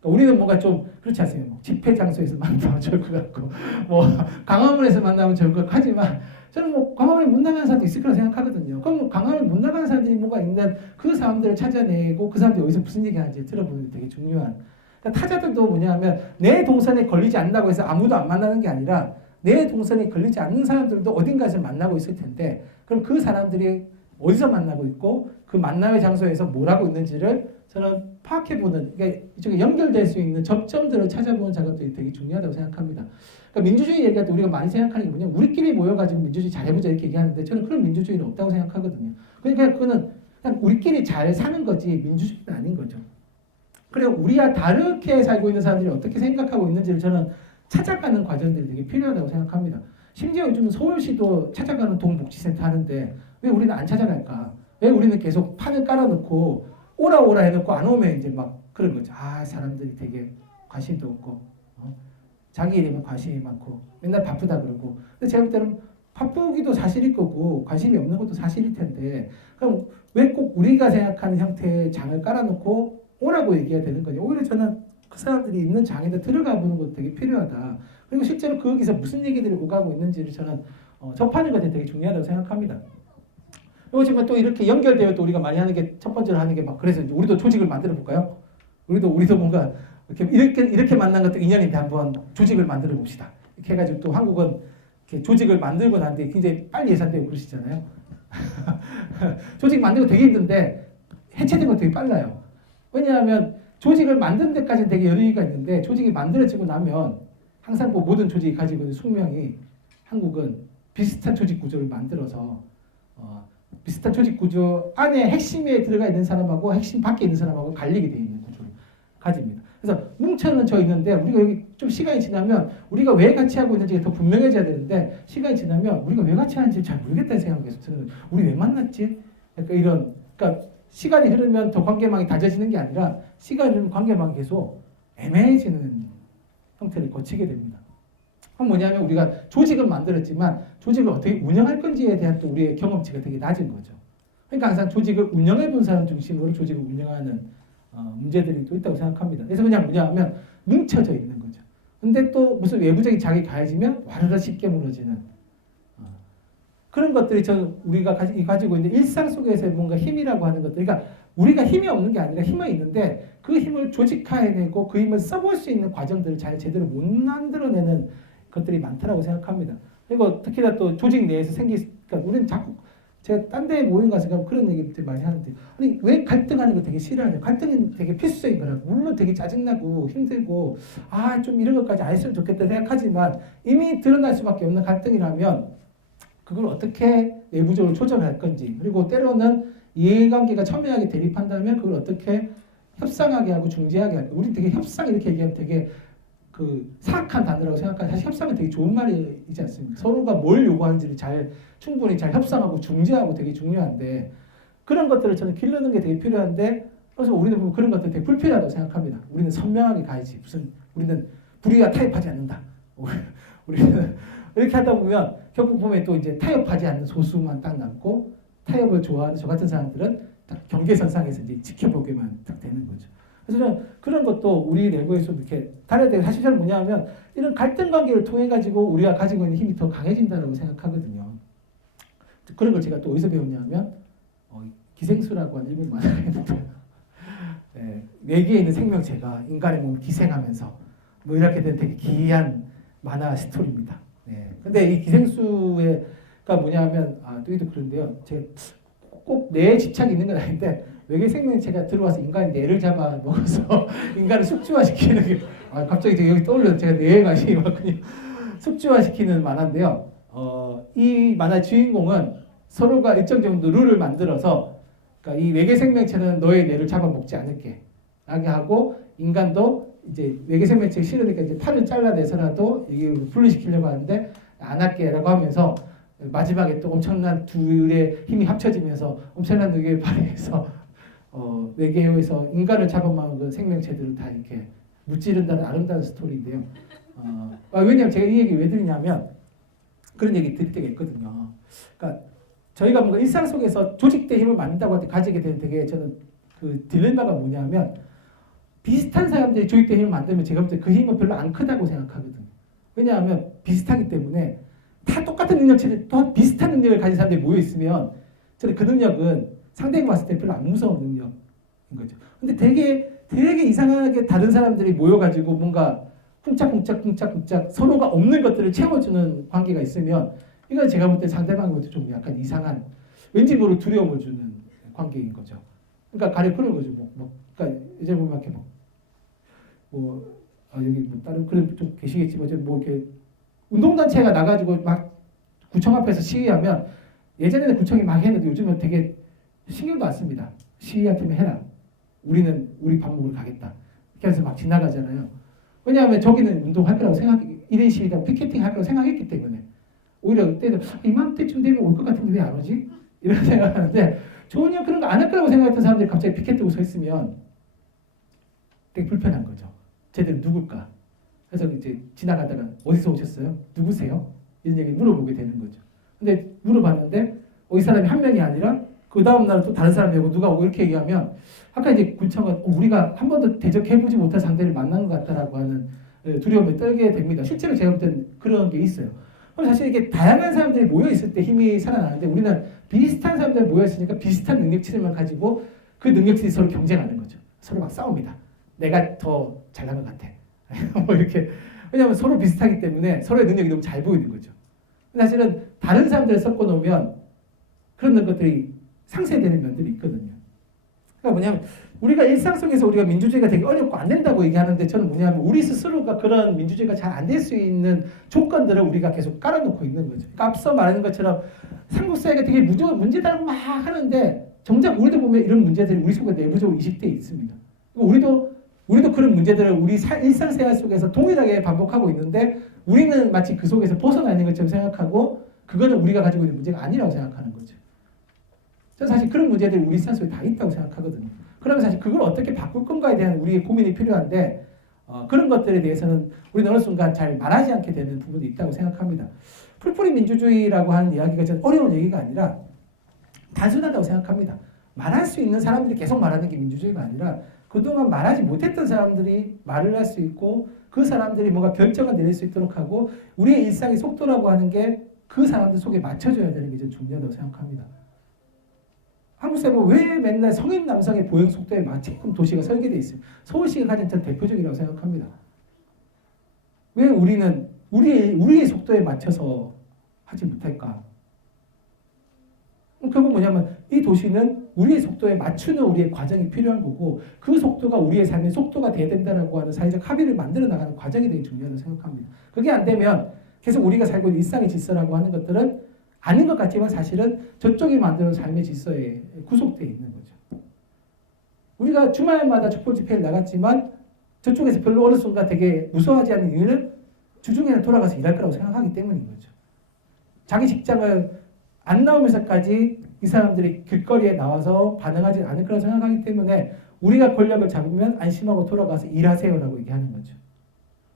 그러니까 우리는 뭔가 좀 그렇지 않습니까? 뭐 집회 장소에서 만나면 좋을 것 같고 뭐 광화문에서 만나면 좋을 것 같고 하지만 저는 뭐 광화문에 못 나가는 사람도 있을 거라 생각하거든요. 그럼 광화문에 못 나가는 사람들이 뭐가 있는 그 사람들을 찾아내고 그 사람들이 어디서 무슨 얘기 하는지 들어보는 게 되게 중요한. 그러니까 타자들도 뭐냐 하면 내 동선에 걸리지 않는다고 해서 아무도 안 만나는 게 아니라 내 동선에 걸리지 않는 사람들도 어딘가에서 만나고 있을 텐데 그럼 그 사람들이 어디서 만나고 있고 그 만남의 장소에서 뭘 하고 있는지를 저는 파악해보는 그러니까 이쪽에 연결될 수 있는 접점들을 찾아보는 작업들이 되게 중요하다고 생각합니다. 그러니까 민주주의 얘기할 때 우리가 많이 생각하는 게 뭐냐 우리끼리 모여가지고 민주주의 잘해보자 이렇게 얘기하는데 저는 그런 민주주의는 없다고 생각하거든요. 그러니까 그거는 그냥 우리끼리 잘 사는 거지 민주주의는 아닌 거죠. 그리고 우리와 다르게 살고 있는 사람들이 어떻게 생각하고 있는지를 저는 찾아가는 과정들이 되게 필요하다고 생각합니다. 심지어 요즘 서울시도 찾아가는 동복지센터 하는데 왜 우리는 안 찾아갈까? 왜 우리는 계속 판을 깔아놓고 오라 해놓고 안 오면 이제 막 그런 거죠. 사람들이 되게 관심도 없고 자기 일에만 관심이 많고 맨날 바쁘다 그러고 근데 제가 볼 때는 바쁘기도 사실일 거고 관심이 없는 것도 사실일 텐데 그럼 왜 꼭 우리가 생각하는 형태의 장을 깔아놓고 오라고 얘기해야 되는 거냐. 오히려 저는 그 사람들이 있는 장에다 들어가 보는 것도 되게 필요하다. 그리고 실제로 거기서 무슨 얘기들이 오가고 있는지를 저는 접하는 것이 되게 중요하다고 생각합니다. 그리고 지금 또 이렇게 연결되어 또 우리가 많이 하는 게 첫 번째로 하는 게 막 그래서 이제 우리도 조직을 만들어 볼까요? 우리도 뭔가 이렇게 만난 것도 인연인데 한번 조직을 만들어 봅시다. 이렇게 해가지고 또 한국은 이렇게 조직을 만들고 난 뒤에 굉장히 빨리 예산되고 그러시잖아요. 조직 만들고 되게 힘든데 해체된 건 되게 빨라요. 왜냐하면 조직을 만드는 데까지는 되게 여유가 있는데 조직이 만들어지고 나면 항상 뭐 모든 조직이 가지고 있는 숙명이 한국은 비슷한 조직 구조를 만들어서 비슷한 조직 구조 안에 핵심에 들어가 있는 사람하고 핵심 밖에 있는 사람하고 갈리게 돼 있는 구조를 가집니다. 그래서 뭉쳐져 있는데 우리가 여기 좀 시간이 지나면 우리가 왜 같이 하고 있는지 더 분명해져야 되는데 시간이 지나면 우리가 왜 같이 하는지 잘 모르겠다는 생각이 계속 드는 거예요. 우리 왜 만났지? 그러니까 시간이 흐르면 더 관계망이 다져지는 게 아니라 시간이 흐르면 관계망이 계속 애매해지는 형태를 거치게 됩니다. 그럼 뭐냐면 우리가 조직은 만들었지만 조직을 어떻게 운영할 건지에 대한 또 우리의 경험치가 되게 낮은 거죠. 그러니까 항상 조직을 운영해 본 사람 중심으로 조직을 운영하는 문제들이 또 있다고 생각합니다. 그래서 그냥 뭐냐면 뭉쳐져 있는 거죠. 근데 또 무슨 외부적인 자극이 가해지면 와르르 쉽게 무너지는 그런 것들이 우리가 가지고 있는 일상 속에서의 뭔가 힘이라고 하는 것들. 그러니까 우리가 힘이 없는 게 아니라 힘은 있는데 그 힘을 조직화해내고 그 힘을 써볼 수 있는 과정들을 잘 제대로 못 만들어내는 것들이 많다라고 생각합니다. 그리고 특히나 또 조직 내에서 그러니까 우리는 자꾸 제가 딴 데 모임 가서 그런 얘기들 많이 하는데 아니 왜 갈등하는 거 되게 싫어하냐. 갈등은 되게 필수적인 거라고. 물론 되게 짜증나고 힘들고 좀 이런 것까지 안 했으면 좋겠다 생각하지만 이미 드러날 수밖에 없는 갈등이라면 그걸 어떻게 내부적으로 조정할 건지 그리고 때로는 이해관계가 첨예하게 대립한다면 그걸 어떻게 협상하게 하고 중재하게 할까. 우리 되게 협상 이렇게 얘기하면 되게 사악한 단어라고 생각하는데 사실 협상은 되게 좋은 말이지 않습니까? 서로가 뭘 요구하는지를 충분히 잘 협상하고 중재하고 되게 중요한데 그런 것들을 저는 기르는 게 되게 필요한데 그래서 우리는 보면 그런 것들 되게 불필요하다고 생각합니다. 우리는 선명하게 가야지. 우리는 불의와 타협하지 않는다. 우리는 이렇게 하다 보면 결국 보면 또 이제 타협하지 않는 소수만 딱 남고 타협을 좋아하는 저 같은 사람들은 딱 경계선상에서 이제 지켜보게만 딱 되는 거죠. 그래서 저는 그런 것도 우리 내부에서 이렇게 다른 데 사실 저는 뭐냐면 이런 갈등 관계를 통해 가지고 우리가 가지고 있는 힘이 더 강해진다고 생각하거든요. 그런 걸 제가 또 어디서 배웠냐면 기생수라고 하는 일본 만화가 있는데 외계에 있는 생명체가 인간의 몸을 기생하면서 뭐 이렇게 된 되게 기이한 만화 스토리입니다. 근데 이 기생수가 뭐냐면 또이도 그런데요. 제가 꼭 뇌에 집착이 있는 건 아닌데 외계 생명체가 들어와서 인간의 뇌를 잡아 먹어서 인간을 숙주화시키는 게 갑자기 여기 떠올려서 제가 뇌에 관심이 많거든요. 숙주화시키는 만화인데요. 이 만화 주인공은 서로가 일정 정도 룰을 만들어서 그러니까 이 외계 생명체는 너의 뇌를 잡아먹지 않을게 라게 하고 인간도 이제 외계 생명체가 싫으니까 이제 팔을 잘라내서라도 이게 분리시키려고 하는데 안 할게라고 하면서 마지막에 또 엄청난 둘의 힘이 합쳐지면서 엄청난 능력을 발휘해서 외계에서 인간을 잡아먹은 생명체들을 다 이렇게 무찌른다는 아름다운 스토리인데요. 왜냐하면 제가 이 얘기 왜 드리냐면 그런 얘기 드릴 때가 있거든요. 그러니까 저희가 뭔가 일상 속에서 조직된 힘을 만든다고 할 때 가지게 되는 되게 저는 그 딜레마가 뭐냐면 비슷한 사람들이 조직된 힘을 만들면 제가 볼 때 그 힘은 별로 안 크다고 생각하거든요. 왜냐하면 비슷하기 때문에 다 똑같은 능력치를 또 비슷한 능력을 가진 사람들이 모여 있으면 저는 그 능력은 상대가 봤을 때 별로 안 무서운 능력인 거죠. 근데 되게 이상하게 다른 사람들이 모여가지고 뭔가 쿵짝쿵짝 서로가 없는 것들을 채워주는 관계가 있으면 이건 제가 볼 때 상대방한테 좀 약간 이상한 왠지 모를 두려움을 주는 관계인 거죠. 그러니까 가령 그런 거죠. 그러니까 이제 보면 이렇게 여기 뭐 다른 그런 좀 계시겠지만 뭐 이렇게 운동단체가 나가지고 막 구청 앞에서 시위하면 예전에는 구청이 막 했는데 요즘은 되게 신경도 안 씁니다. 시위한테면 해라. 우리는 우리 밥 먹으러 가겠다. 이렇게 해서 막 지나가잖아요. 왜냐하면 저기는 운동할 거라고 1인 시위다 피켓팅 할 거라고 생각했기 때문에 오히려 그때는 이맘때쯤 되면 올 것 같은데 왜 안 오지? 이런 생각하는데 전혀 그런 거 안 할 거라고 생각했던 사람들이 갑자기 피켓 들고 서 있으면 되게 불편한 거죠. 쟤들 누굴까? 그래서 이제 지나가다가 어디서 오셨어요? 누구세요? 이런 얘기 물어보게 되는 거죠. 근데 물어봤는데 이 사람이 한 명이 아니라 그 다음 날 또 다른 사람이 오고 누가 오고 이렇게 얘기하면 아까 이제 군청은 우리가 한 번도 대적해보지 못한 상대를 만난 것 같다라고 하는 두려움에 떨게 됩니다. 실제로 제가 볼 때는 그런 게 있어요. 그럼 사실 이게 다양한 사람들이 모여 있을 때 힘이 살아나는데 우리는 비슷한 사람들이 모여 있으니까 비슷한 능력치들만 가지고 그 능력치들이 서로 경쟁하는 거죠. 서로 막 싸웁니다. 내가 더 잘난 것 같아. 뭐 이렇게. 왜냐하면 서로 비슷하기 때문에 서로의 능력이 너무 잘 보이는 거죠. 사실은 다른 사람들을 섞어 놓으면 그런 것들이 상쇄되는 면들이 있거든요. 그러니까 뭐냐면 우리가 일상 속에서 우리가 민주주의가 되게 어렵고 안 된다고 얘기하는데 저는 뭐냐면 우리 스스로가 그런 민주주의가 잘 안 될 수 있는 조건들을 우리가 계속 깔아놓고 있는 거죠. 그러니까 앞서 말하는 것처럼 삼국사회가 되게 문제다라고 막 하는데 정작 우리도 보면 이런 문제들이 우리 속에 내부적으로 이식되어 있습니다. 우리도 그런 문제들을 우리 일상생활 속에서 동일하게 반복하고 있는데 우리는 마치 그 속에서 벗어나 있는 것처럼 생각하고 그거는 우리가 가지고 있는 문제가 아니라고 생각하는 거죠. 저는 사실 그런 문제들이 우리 일상 속에 다 있다고 생각하거든요. 그러면 사실 그걸 어떻게 바꿀 건가에 대한 우리의 고민이 필요한데 그런 것들에 대해서는 우리는 어느 순간 잘 말하지 않게 되는 부분이 있다고 생각합니다. 풀뿌리 민주주의라고 하는 이야기가 저는 어려운 얘기가 아니라 단순하다고 생각합니다. 말할 수 있는 사람들이 계속 말하는 게 민주주의가 아니라 그동안 말하지 못했던 사람들이 말을 할 수 있고 그 사람들이 뭔가 결정을 내릴 수 있도록 하고 우리의 일상의 속도라고 하는 게 그 사람들 속에 맞춰져야 되는 게 좀 중요하다고 생각합니다. 한국 사회가 왜 맨날 성인 남성의 보행 속도에 맞게끔 도시가 설계되어 있어요? 서울시가 가진 전 대표적이라고 생각합니다. 왜 우리는 우리의 속도에 맞춰서 하지 못할까? 결국 뭐냐면 이 도시는 우리의 속도에 맞추는 우리의 과정이 필요한 거고 그 속도가 우리의 삶의 속도가 돼야 된다라고 하는 사회적 합의를 만들어 나가는 과정이 되게 중요하다고 생각합니다. 그게 안 되면 계속 우리가 살고 있는 일상의 질서라고 하는 것들은 아닌 것 같지만 사실은 저쪽이 만드는 삶의 질서에 구속되어 있는 거죠. 우리가 주말마다 촛불 집회를 나갔지만 저쪽에서 별로 어느 순간 되게 무서워하지 않는 이유는 주중에는 돌아가서 일할 거라고 생각하기 때문인 거죠. 자기 직장을 안 나오면서까지 이 사람들이 길거리에 나와서 반응하지 않을 거라고 생각하기 때문에 우리가 권력을 잡으면 안심하고 돌아가서 일하세요라고 얘기하는 거죠.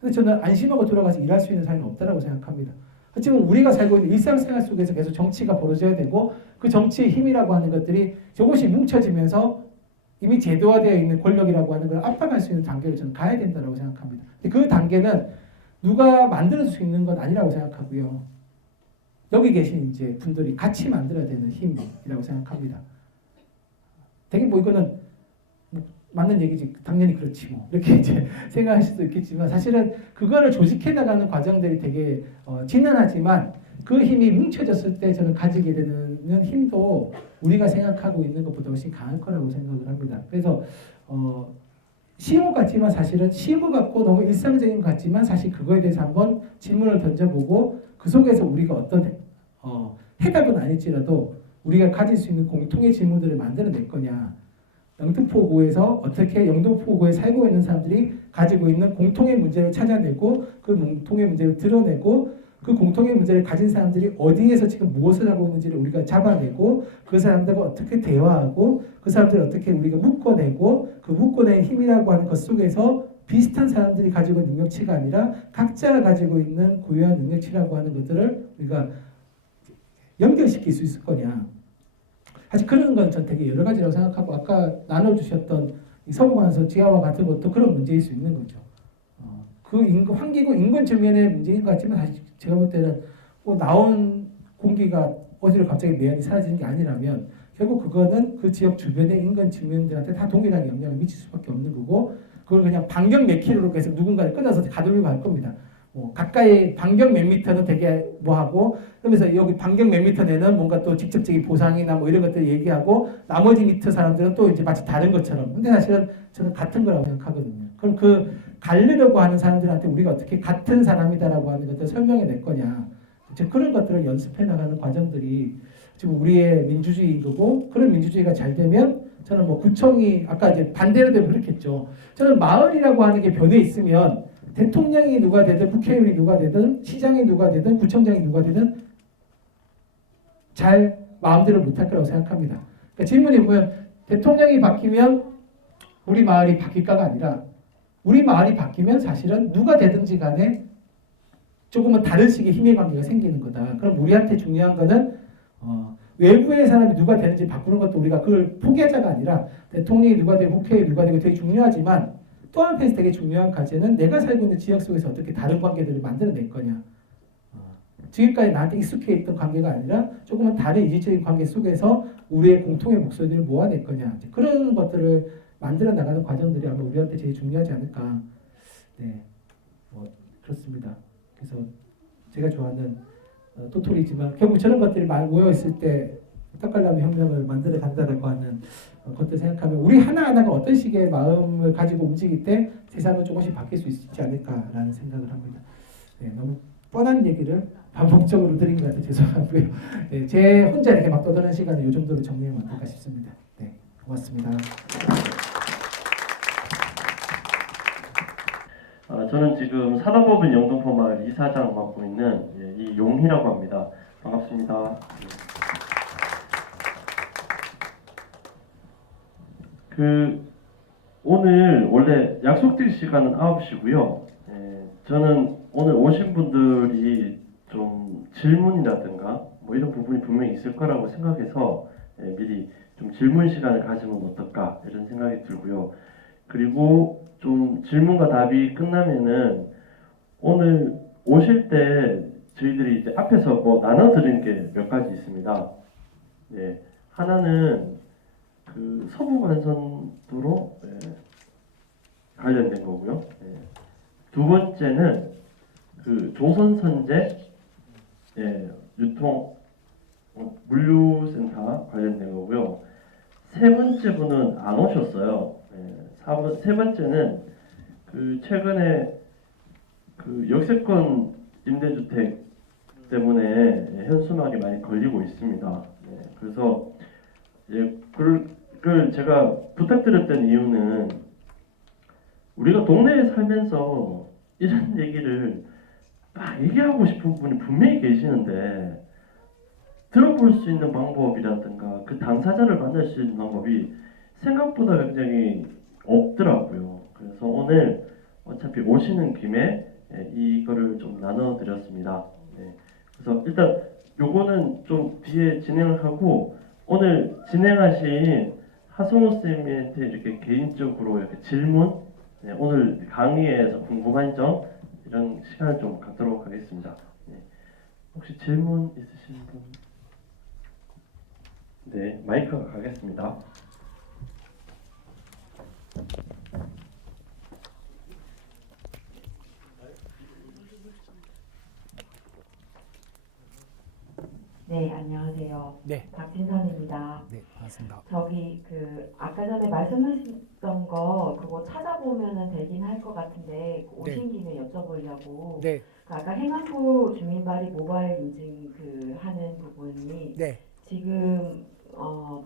근데 저는 안심하고 돌아가서 일할 수 있는 사회는 없다라고 생각합니다. 하지만 우리가 살고 있는 일상생활 속에서 계속 정치가 벌어져야 되고 그 정치의 힘이라고 하는 것들이 조금씩 뭉쳐지면서 이미 제도화되어 있는 권력이라고 하는 걸 압박할 수 있는 단계를 저는 가야 된다고 생각합니다. 근데 그 단계는 누가 만들 수 있는 건 아니라고 생각하고요. 여기 계신 이제 분들이 같이 만들어야 되는 힘이라고 생각합니다. 되게 뭐 이거는 맞는 얘기지 당연히 그렇지 뭐 이렇게 이제 생각하실 수도 있겠지만 사실은 그거를 조직해 나가는 과정들이 되게 지난하지만 그 힘이 뭉쳐졌을 때 저는 가지게 되는 힘도 우리가 생각하고 있는 것보다 훨씬 강할 거라고 생각을 합니다. 그래서 쉬운 것 같지만 사실은 쉬운 것 같고 너무 일상적인 것 같지만 사실 그거에 대해서 한번 질문을 던져보고 그 속에서 우리가 어떤 해답은 아닐지라도 우리가 가질 수 있는 공통의 질문들을 만들어낼 거냐. 영등포구에서 어떻게 영등포구에 살고 있는 사람들이 가지고 있는 공통의 문제를 찾아내고 그 공통의 문제를 드러내고 그 공통의 문제를 가진 사람들이 어디에서 지금 무엇을 하고 있는지를 우리가 잡아내고 그 사람들과 어떻게 대화하고 그 사람들을 어떻게 우리가 묶어내고 그 묶어낸 힘이라고 하는 것 속에서 비슷한 사람들이 가지고 있는 능력치가 아니라 각자가 가지고 있는 고유한 능력치라고 하는 것들을 우리가 연결시킬 수 있을 거냐. 사실 그런 건 전 되게 여러 가지라고 생각하고 아까 나눠주셨던 이 서부관서 지하와 같은 것도 그런 문제일 수 있는 거죠. 그 환기구 인근 주변의 문제인 것 같지만 사실 제가 볼 때는 뭐 나온 공기가 어디로 갑자기 매연이 사라지는 게 아니라면 결국 그거는 그 지역 주변의 인근 주민들한테 다 동일하게 영향을 미칠 수밖에 없는 거고 그걸 그냥 반경 몇 킬로로 해서 누군가를 끊어서 가두려고 할 겁니다. 가까이 반경 몇 미터는 되게 뭐하고 그러면서 여기 반경 몇 미터 내는 뭔가 또 직접적인 보상이나 뭐 이런 것들 얘기하고 나머지 미터 사람들은 또 이제 마치 다른 것처럼 근데 사실은 저는 같은 거라고 생각하거든요. 그럼 그 가르려고 하는 사람들한테 우리가 어떻게 같은 사람이다라고 하는 것들을 설명해 낼 거냐 그런 것들을 연습해 나가는 과정들이 지금 우리의 민주주의인 거고 그런 민주주의가 잘 되면 저는 뭐 구청이 아까 이제 반대로 되면 그렇겠죠. 저는 마을이라고 하는 게 변해 있으면 대통령이 누가 되든 국회의원이 누가 되든 시장이 누가 되든 구청장이 누가 되든 잘 마음대로 못할 거라고 생각합니다. 그러니까 질문이 보면 대통령이 바뀌면 우리 마을이 바뀔까가 아니라 우리 마을이 바뀌면 사실은 누가 되든지 간에 조금은 다른 식의 힘의 관계가 생기는 거다. 그럼 우리한테 중요한 거는 외부의 사람이 누가 되는지 바꾸는 것도 우리가 그걸 포기하자가 아니라 대통령이 누가 되고 국회에 누가 되고 되게 중요하지만 또 한편에서 되게 중요한 과제는 내가 살고 있는 지역 속에서 어떻게 다른 관계들을 만들어낼 거냐. 지금까지 나한테 익숙해 있던 관계가 아니라 조금은 다른 이질적인 관계 속에서 우리의 공통의 목소리를 모아낼 거냐. 그런 것들을 만들어 나가는 과정들이 아마 우리한테 제일 중요하지 않을까. 네, 그렇습니다. 그래서 제가 좋아하는 도토리지만 결국 저런 것들이 많이 모여 있을 때 떡갈나무 혁명을 만들어 간다라고 하는 것들 생각하면 우리 하나하나가 어떤 식의 마음을 가지고 움직일 때 세상은 조금씩 바뀔 수 있지 않을까라는 생각을 합니다. 네, 너무 뻔한 얘기를 반복적으로 드린 것 같아서 죄송하고요. 네, 제 혼자 이렇게 막 떠드는 시간을 이 정도로 정리하면 어떨까 싶습니다. 네, 고맙습니다. 저는 지금 사단법인 영등포마을 이사장 맡고 있는 이용희라고 합니다. 반갑습니다. 오늘 원래 약속된 시간은 9시고요. 저는 오늘 오신 분들이 좀 질문이라든가 뭐 이런 부분이 분명히 있을 거라고 생각해서 미리 좀 질문 시간을 가지면 어떨까 이런 생각이 들고요. 그리고 좀 질문과 답이 끝나면은 오늘 오실 때 저희들이 이제 앞에서 뭐 나눠드린 게 몇 가지 있습니다. 하나는 그 서부 간선도로 관련된 거고요. 두 번째는 그 조선 선제 유통 물류센터 관련된 거고요. 세 번째 분은 안 오셨어요. 세 번째는 그 최근에 그 역세권 임대주택 때문에 현수막이 많이 걸리고 있습니다. 그래서 그걸 제가 부탁드렸던 이유는 우리가 동네에 살면서 이런 얘기를 막 얘기하고 싶은 분이 분명히 계시는데 들어볼 수 있는 방법이라든가 그 당사자를 만날 수 있는 방법이 생각보다 굉장히 없더라고요. 그래서 오늘 어차피 오시는 김에 이거를 좀 나눠드렸습니다. 그래서 일단 요거는 좀 뒤에 진행을 하고 오늘 진행하신 하승우 쌤한테 이렇게 개인적으로 이렇게 질문, 오늘 강의에서 궁금한 점 이런 시간을 좀 갖도록 하겠습니다. 혹시 질문 있으신 분? 네, 마이크가 가겠습니다. 네, 안녕하세요. 네. 박진선입니다. 네, 반갑습니다. 저기 아까 전에 말씀하셨던 거 그거 찾아보면은 되긴 할 것 같은데 오신 김에 여쭤보려고. 네, 아까 행안부 주민발의 모바일 인증 하는 부분이 지금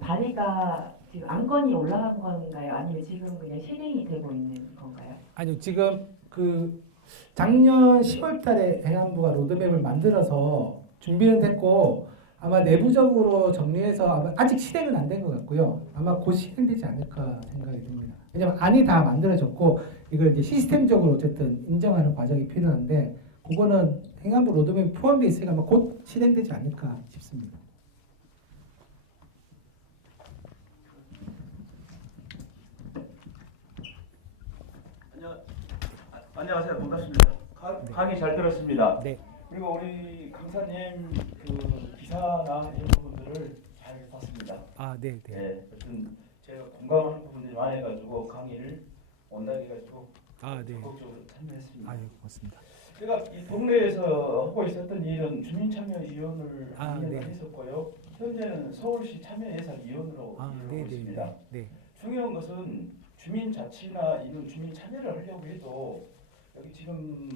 발의가 지금 안건이 올라간 건가요? 아니면 지금 그냥 실행이 되고 있는 건가요? 아니요, 지금 작년 10월달에 행안부가 로드맵을 만들어서 준비는 됐고 아마 내부적으로 정리해서 아직 실행은 안 된 것 같고요. 아마 곧 실행되지 않을까 생각이 듭니다. 왜냐하면 안이 다 만들어졌고 이걸 이제 시스템적으로 어쨌든 인정하는 과정이 필요한데 그거는 행안부 로드맵 포함되어 있으니까 아마 곧 실행되지 않을까 싶습니다. 안녕하세요. 반갑습니다. 강의 잘 들었습니다. 네. 그리고 우리 강사님 기사나 이런 부분들을 잘 봤습니다. 네. 하여튼 제가 공감하는 부분들이 많아가지고 강의를 원달해가지고 적극적으로 참여했습니다. 고맙습니다. 제가 이 동네에서 하고 있었던 일은 주민참여위원을 2년을 했었고요. 현재는 서울시 참여예산위원으로 일하고 있습니다. 중요한 것은 주민자치나 이런 주민참여를 하려고 해도 여기 지금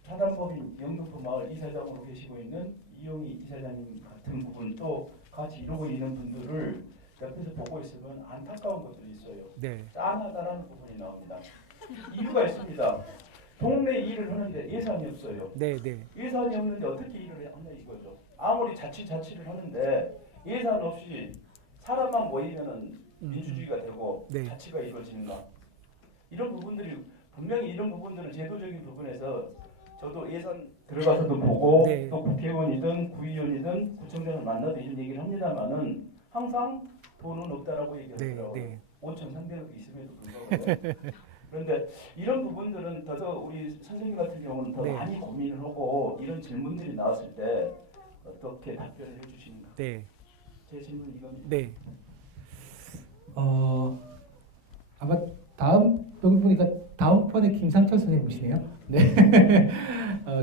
사단법인 영등포 마을 이사장으로 계시고 있는 이용희 이사장님 같은 부분 또 같이 이루고 있는 분들을 옆에서 보고 있으면 안타까운 것들이 있어요. 짠하다라는 부분이 나옵니다. 이유가 있습니다. 동네 일을 하는데 예산이 없어요. 예산이 없는데 어떻게 일을 하냐 이거죠. 아무리 자치를 하는데 예산 없이 사람만 모이면은 민주주의가 되고 자치가 이루어지는가. 이런 부분들이 분명히 이런 부분들은 제도적인 부분에서 저도 예산 들어가서도 보고 네. 또 국회의원이든 구의원이든 구청장을 만나도 이런 얘기를 합니다만은 항상 돈은 없다라고 얘기하더라고요. 5,300억 있음에도 불구하고. 그런데 이런 부분들은 더더 우리 선생님 같은 경우는 더 많이 고민을 하고 이런 질문들이 나왔을 때 어떻게 답변을 해주시는가? 제 질문 이겁니다. 네. 아마 여기 보니까 다음 번에 김상철 선생님 오시네요. 네.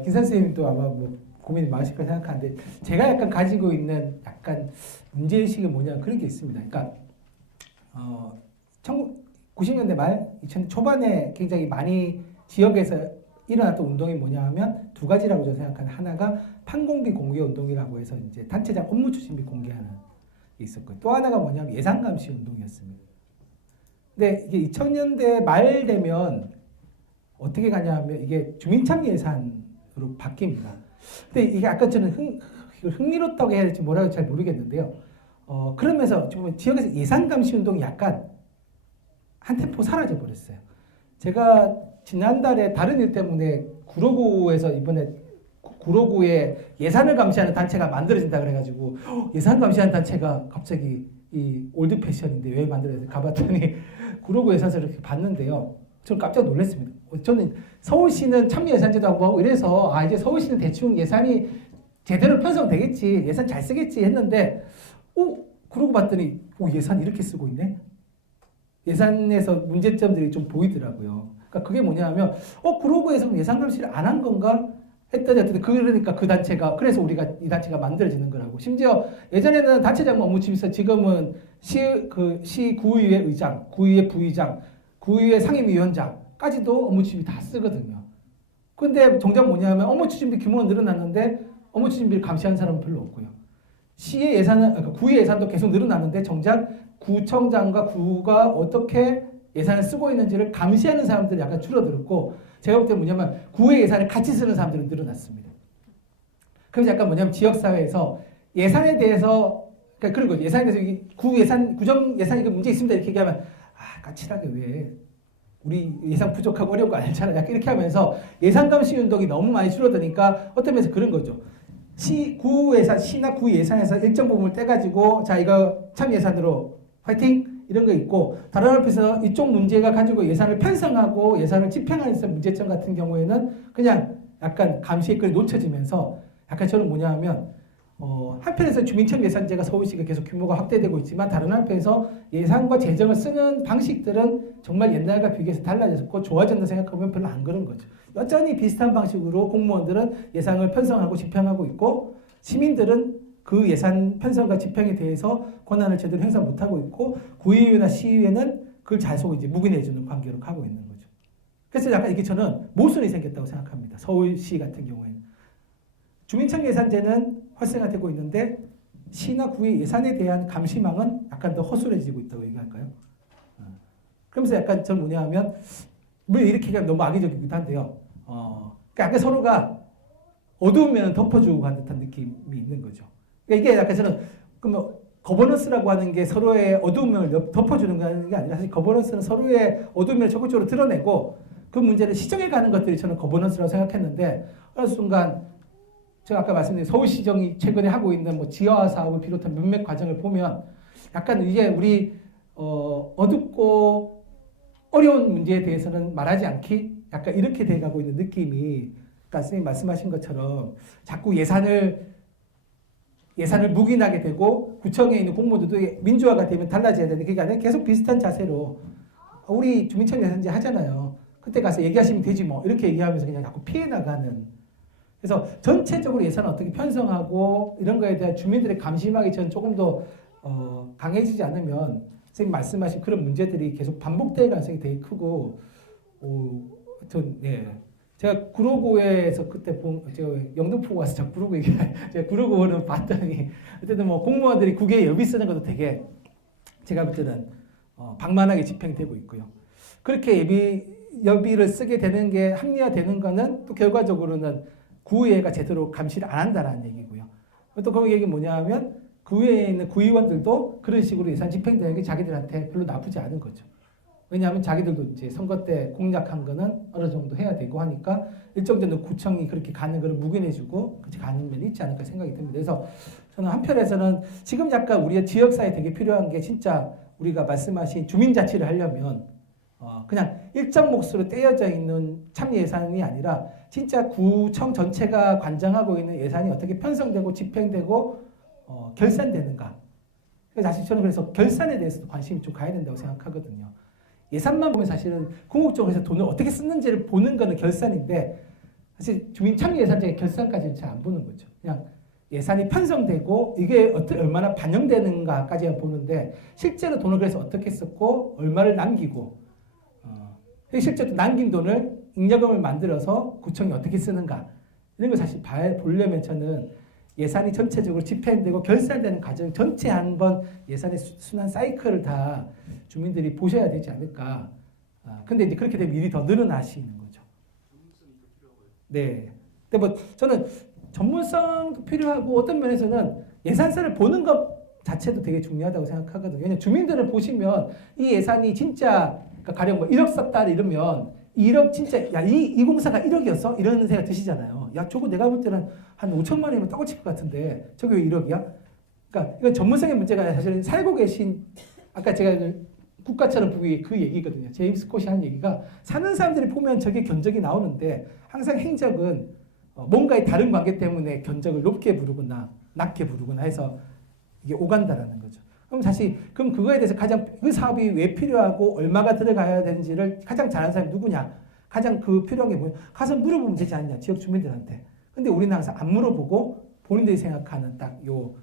김 선생님도 아마 뭐 고민이 많으실 까 생각하는데 제가 약간 가지고 있는 약간 문제의식이 뭐냐 그런 게 있습니다. 그러니까 1990년대 말 2000년 초반에 굉장히 많이 지역에서 일어났던 운동이 뭐냐 하면 두 가지라고 저는 생각하는 하나가 판공비 공개 운동이라고 해서 이제 단체장 업무 추진비 공개하는 게 있었고 또 하나가 뭐냐면 예산 감시 운동이었습니다. 근데 이게 2000년대 말 되면 어떻게 가냐면 이게 주민참여 예산으로 바뀝니다. 근데 이게 아까 저는 흥미롭다고 해야 될지 뭐라고 잘 모르겠는데요. 그러면서 지역에서 예산 감시 운동이 약간 한 템포 사라져 버렸어요. 제가 지난달에 다른 일 때문에 구로구에서 이번에 구로구에 예산을 감시하는 단체가 만들어진다 그래가지고 예산 감시하는 단체가 갑자기 이 올드 패션인데 왜 만들어졌어요? 가봤더니 구로구 예산서를 이렇게 봤는데요. 저는 깜짝 놀랐습니다. 저는 서울시는 참여 예산제도 하고 이래서 이제 서울시는 대충 예산이 제대로 편성되겠지, 예산 잘 쓰겠지 했는데 그러고 봤더니 예산 이렇게 쓰고 있네. 예산에서 문제점들이 좀 보이더라고요. 그러니까 그게 뭐냐면 구로구에서 예산 감시를 안 한 건가 했더니 그러니까 그 단체가 그래서 우리가 이 단체가 만들어지는 거라고. 심지어 예전에는 단체장 업무팀에서 지금은 시 구의회 의장, 구의회 부의장, 구의회 상임위원장까지도 업무추진비 다 쓰거든요. 근데 정작 뭐냐면 업무추진비 규모는 늘어났는데 업무추진비를 감시하는 사람은 별로 없고요. 시의 예산은 그러니까 구의 예산도 계속 늘어났는데 정작 구청장과 구가 어떻게 예산을 쓰고 있는지를 감시하는 사람들이 약간 줄어들었고 제가 볼 때 뭐냐면 구의 예산을 같이 쓰는 사람들은 늘어났습니다. 그래서 약간 뭐냐면 지역사회에서 예산에 대해서 그러니까 그런 거죠. 예산에 대해서 구 예산, 구정 예산이 문제 있습니다 이렇게 얘기하면 까칠하게 왜 우리 예산 부족하고 어려운 거 알잖아. 약간 이렇게 하면서 예산 감시 운동이 너무 많이 줄어드니까 어떤 면에서 그런 거죠. 구 예산, 시나 구 예산에서 일정 부분을 떼가지고 자 이거 참 예산으로 화이팅 이런 거 있고 다른 앞에서 이쪽 문제가 가지고 예산을 편성하고 예산을 집행하는 문제점 같은 경우에는 그냥 약간 감시의 끈이 놓쳐지면서 약간 저는 뭐냐 하면 한편에서 주민참여 예산제가 서울시가 계속 규모가 확대되고 있지만 다른 한편에서 예산과 재정을 쓰는 방식들은 정말 옛날과 비교해서 달라졌고 좋아졌나 생각하면 별로 안 그런 거죠. 여전히 비슷한 방식으로 공무원들은 예산을 편성하고 집행하고 있고 시민들은 그 예산 편성과 집행에 대해서 권한을 제대로 행사 못하고 있고 구의회나 시의회는 그걸 잘 속고 이제 묵인해주는 관계로 가고 있는 거죠. 그래서 약간 이게 저는 모순이 생겼다고 생각합니다. 서울시 같은 경우에는. 주민참여 예산제는 활성화되고 있는데 시나 구의 예산에 대한 감시망은 약간 더 허술해지고 있다고 얘기할까요? 그러면서 약간 저는 뭐냐 하면 왜 이렇게 얘기하면 너무 악의적이기도 한데요. 그러니까 약간 서로가 어두우면 덮어주고 가는 듯한 느낌이 있는 거죠. 그러니까 이게 약간 저는 그러면 거버넌스라고 하는 게 서로의 어두운 면을 덮어주는 게 아니라 사실 거버넌스는 서로의 어두운 면을 적극적으로 드러내고 그 문제를 시정해 가는 것들이 저는 거버넌스라고 생각했는데 어느 순간 제가 아까 말씀드린 서울시정이 최근에 하고 있는 뭐 지하화 사업을 비롯한 몇몇 과정을 보면 약간 이게 우리 어둡고 어려운 문제에 대해서는 말하지 않기 약간 이렇게 돼가고 있는 느낌이 아까 선생님 말씀하신 것처럼 자꾸 예산을 묵인하게 되고 구청에 있는 공무원들도 민주화가 되면 달라져야 되는데 그게 아니라 계속 비슷한 자세로 우리 주민참여 예산제 하잖아요. 그때 가서 얘기하시면 되지 뭐 이렇게 얘기하면서 그냥 자꾸 피해 나가는. 그래서 전체적으로 예산을 어떻게 편성하고 이런 거에 대한 주민들의 감시망이 저는 조금 더 강해지지 않으면 선생님 말씀하신 그런 문제들이 계속 반복될 가능성이 되게 크고 제가 구로구에서 그때 제가 영등포 가서 저 구로구 제가 구로구를 봤더니 어쨌든 뭐 공무원들이 국외에 여비 쓰는 것도 되게 제가 볼 때는 방만하게 집행되고 있고요. 그렇게 여비를 쓰게 되는 게 합리화되는 거는 또 결과적으로는 구의회가 제대로 감시를 안 한다는 얘기고요. 또 그 얘기 뭐냐 하면 구의회에 있는 구의원들도 그런 식으로 예산 집행되는 게 자기들한테 별로 나쁘지 않은 거죠. 왜냐하면 자기들도 이제 선거 때 공약한 거는 어느 정도 해야 되고 하니까 일정 정도 구청이 그렇게 가는 걸 묵인해주고 그렇게 가는 면이 있지 않을까 생각이 듭니다. 그래서 저는 한편에서는 지금 약간 우리의 지역사회에 되게 필요한 게 진짜 우리가 말씀하신 주민자치를 하려면 그냥 일정 몫으로 떼어져 있는 참 예산이 아니라 진짜 구청 전체가 관장하고 있는 예산이 어떻게 편성되고 집행되고 결산되는가. 사실 저는 그래서 결산에 대해서도 관심이 좀 가야 된다고 생각하거든요. 예산만 보면 사실은 궁극적으로 돈을 어떻게 쓰는지를 보는 거는 결산인데 사실 주민참여예산장의 결산까지는 잘 안 보는 거죠. 그냥 예산이 편성되고 이게 얼마나 반영되는가까지만 보는데 실제로 돈을 그래서 어떻게 썼고 얼마를 남기고 실제로 남긴 돈을 잉여금을 만들어서 구청이 어떻게 쓰는가 이런 걸 사실 보려면 저는 예산이 전체적으로 집행되고 결산되는 과정 전체 한번 예산의 순환 사이클을 다 주민들이 보셔야 되지 않을까. 근데 이제 그렇게 되면 일이 더 늘어나시는 거죠. 네. 근데 뭐 저는 전문성도 필요하고 어떤 면에서는 예산서를 보는 것 자체도 되게 중요하다고 생각하거든요. 왜냐하면 주민들을 보시면 이 예산이 진짜 그러니까 가령 뭐 1억 썼다 이러면 1억 진짜 이 공사가 1억이었어? 이런 생각 드시잖아요. 야 저거 내가 볼 때는 한 5천만 원이면 떡을 칠 것 같은데 저게 왜 1억이야? 그러니까 이건 전문성의 문제가 아니라 사실 살고 계신 아까 제가 국가처럼 보기 그 얘기거든요. 제임스 콧이 한 얘기가 사는 사람들이 보면 저게 견적이 나오는데 항상 행적은 뭔가의 다른 관계 때문에 견적을 높게 부르거나 낮게 부르거나 해서 이게 오간다라는 거죠. 그럼 그거에 대해서 가장 그 사업이 왜 필요하고 얼마가 들어가야 되는지를 가장 잘하는 사람이 누구냐? 가장 그 필요한 게 뭐냐? 가서 물어보면 되지 않냐? 지역 주민들한테. 근데 우리는 항상 안 물어보고 본인들이 생각하는 딱 요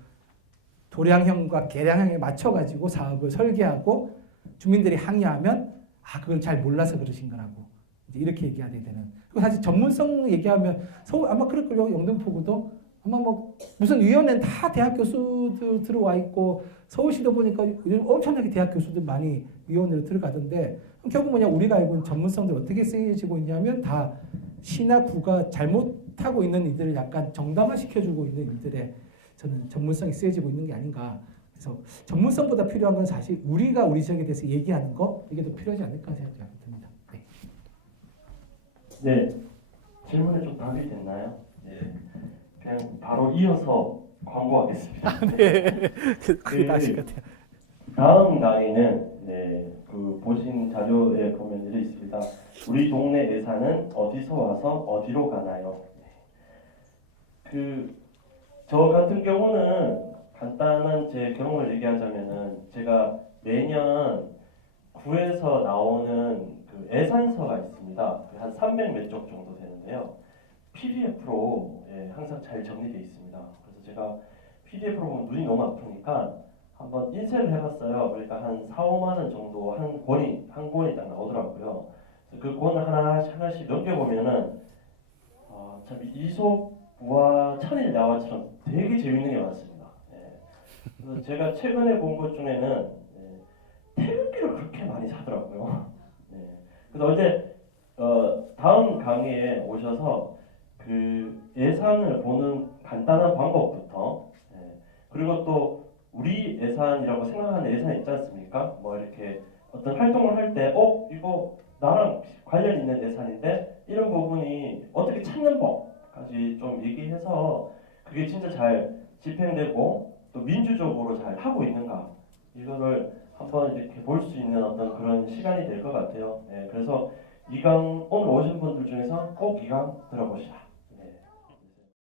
도량형과 계량형에 맞춰가지고 사업을 설계하고 주민들이 항의하면 그걸 잘 몰라서 그러신 거라고 이제 이렇게 얘기해야 되는. 그리고 사실 전문성 얘기하면 서울 아마 그럴걸요. 영등포구도 아마 뭐 무슨 위원회는 다 대학 교수들 들어와 있고 서울시도 보니까 요즘 엄청나게 대학 교수들 많이 위원회로 들어가던데 결국 뭐냐 우리가 알고 있는 전문성들 어떻게 쓰여지고 있냐면 다 시나 구가 잘못하고 있는 이들을 약간 정당화시켜주고 있는 이들의 저는 전문성이 쓰여지고 있는 게 아닌가. 그래서 전문성보다 필요한 건 사실 우리가 우리 지역에 대해서 얘기하는 거 이게 더 필요하지 않을까 생각이 듭니다. 네, 질문에 좀 답이 됐나요? 네, 그냥 바로 이어서 광고하겠습니다. 네, 그게 나실 것 같아요. 다음 강의는 그 보신 자료에 보면 이렇게 있습니다. 우리 동네 예산은 어디서 와서 어디로 가나요? 저 같은 경우는 간단한 제 경험을 얘기하자면은 제가 매년 구에서 나오는 그 예산서가 있습니다. 한 300 몇 쪽 정도 되는데요. PDF로 항상 잘 정리되어 있습니다. 그래서 제가 PDF로 보면 눈이 너무 아프니까 한번 인쇄를 해봤어요. 그러니까 한 4, 5만 원 정도 한 권이 딱 나오더라고요. 그 권을 하나씩 넘겨보면은 참 이솝과 천일야화처럼 되게 재밌는 게 많습니다. 그래서 제가 최근에 본 것 중에는 태극기를 그렇게 많이 사더라고요. 그래서 어제 다음 강의에 오셔서 그 예산을 보는 간단한 방법부터 그리고 또 우리 예산이라고 생각하는 예산 있지 않습니까? 뭐 이렇게 어떤 활동을 할 때 이거 나랑 관련 있는 예산인데 이런 부분이 어떻게 찾는 법까지 좀 얘기해서 그게 진짜 잘 집행되고 또 민주적으로 잘 하고 있는가 이거를 한번 이렇게 볼 수 있는 어떤 그런 시간이 될 것 같아요. 그래서 오늘 오신 분들 중에서 꼭 이 강 들어보시라.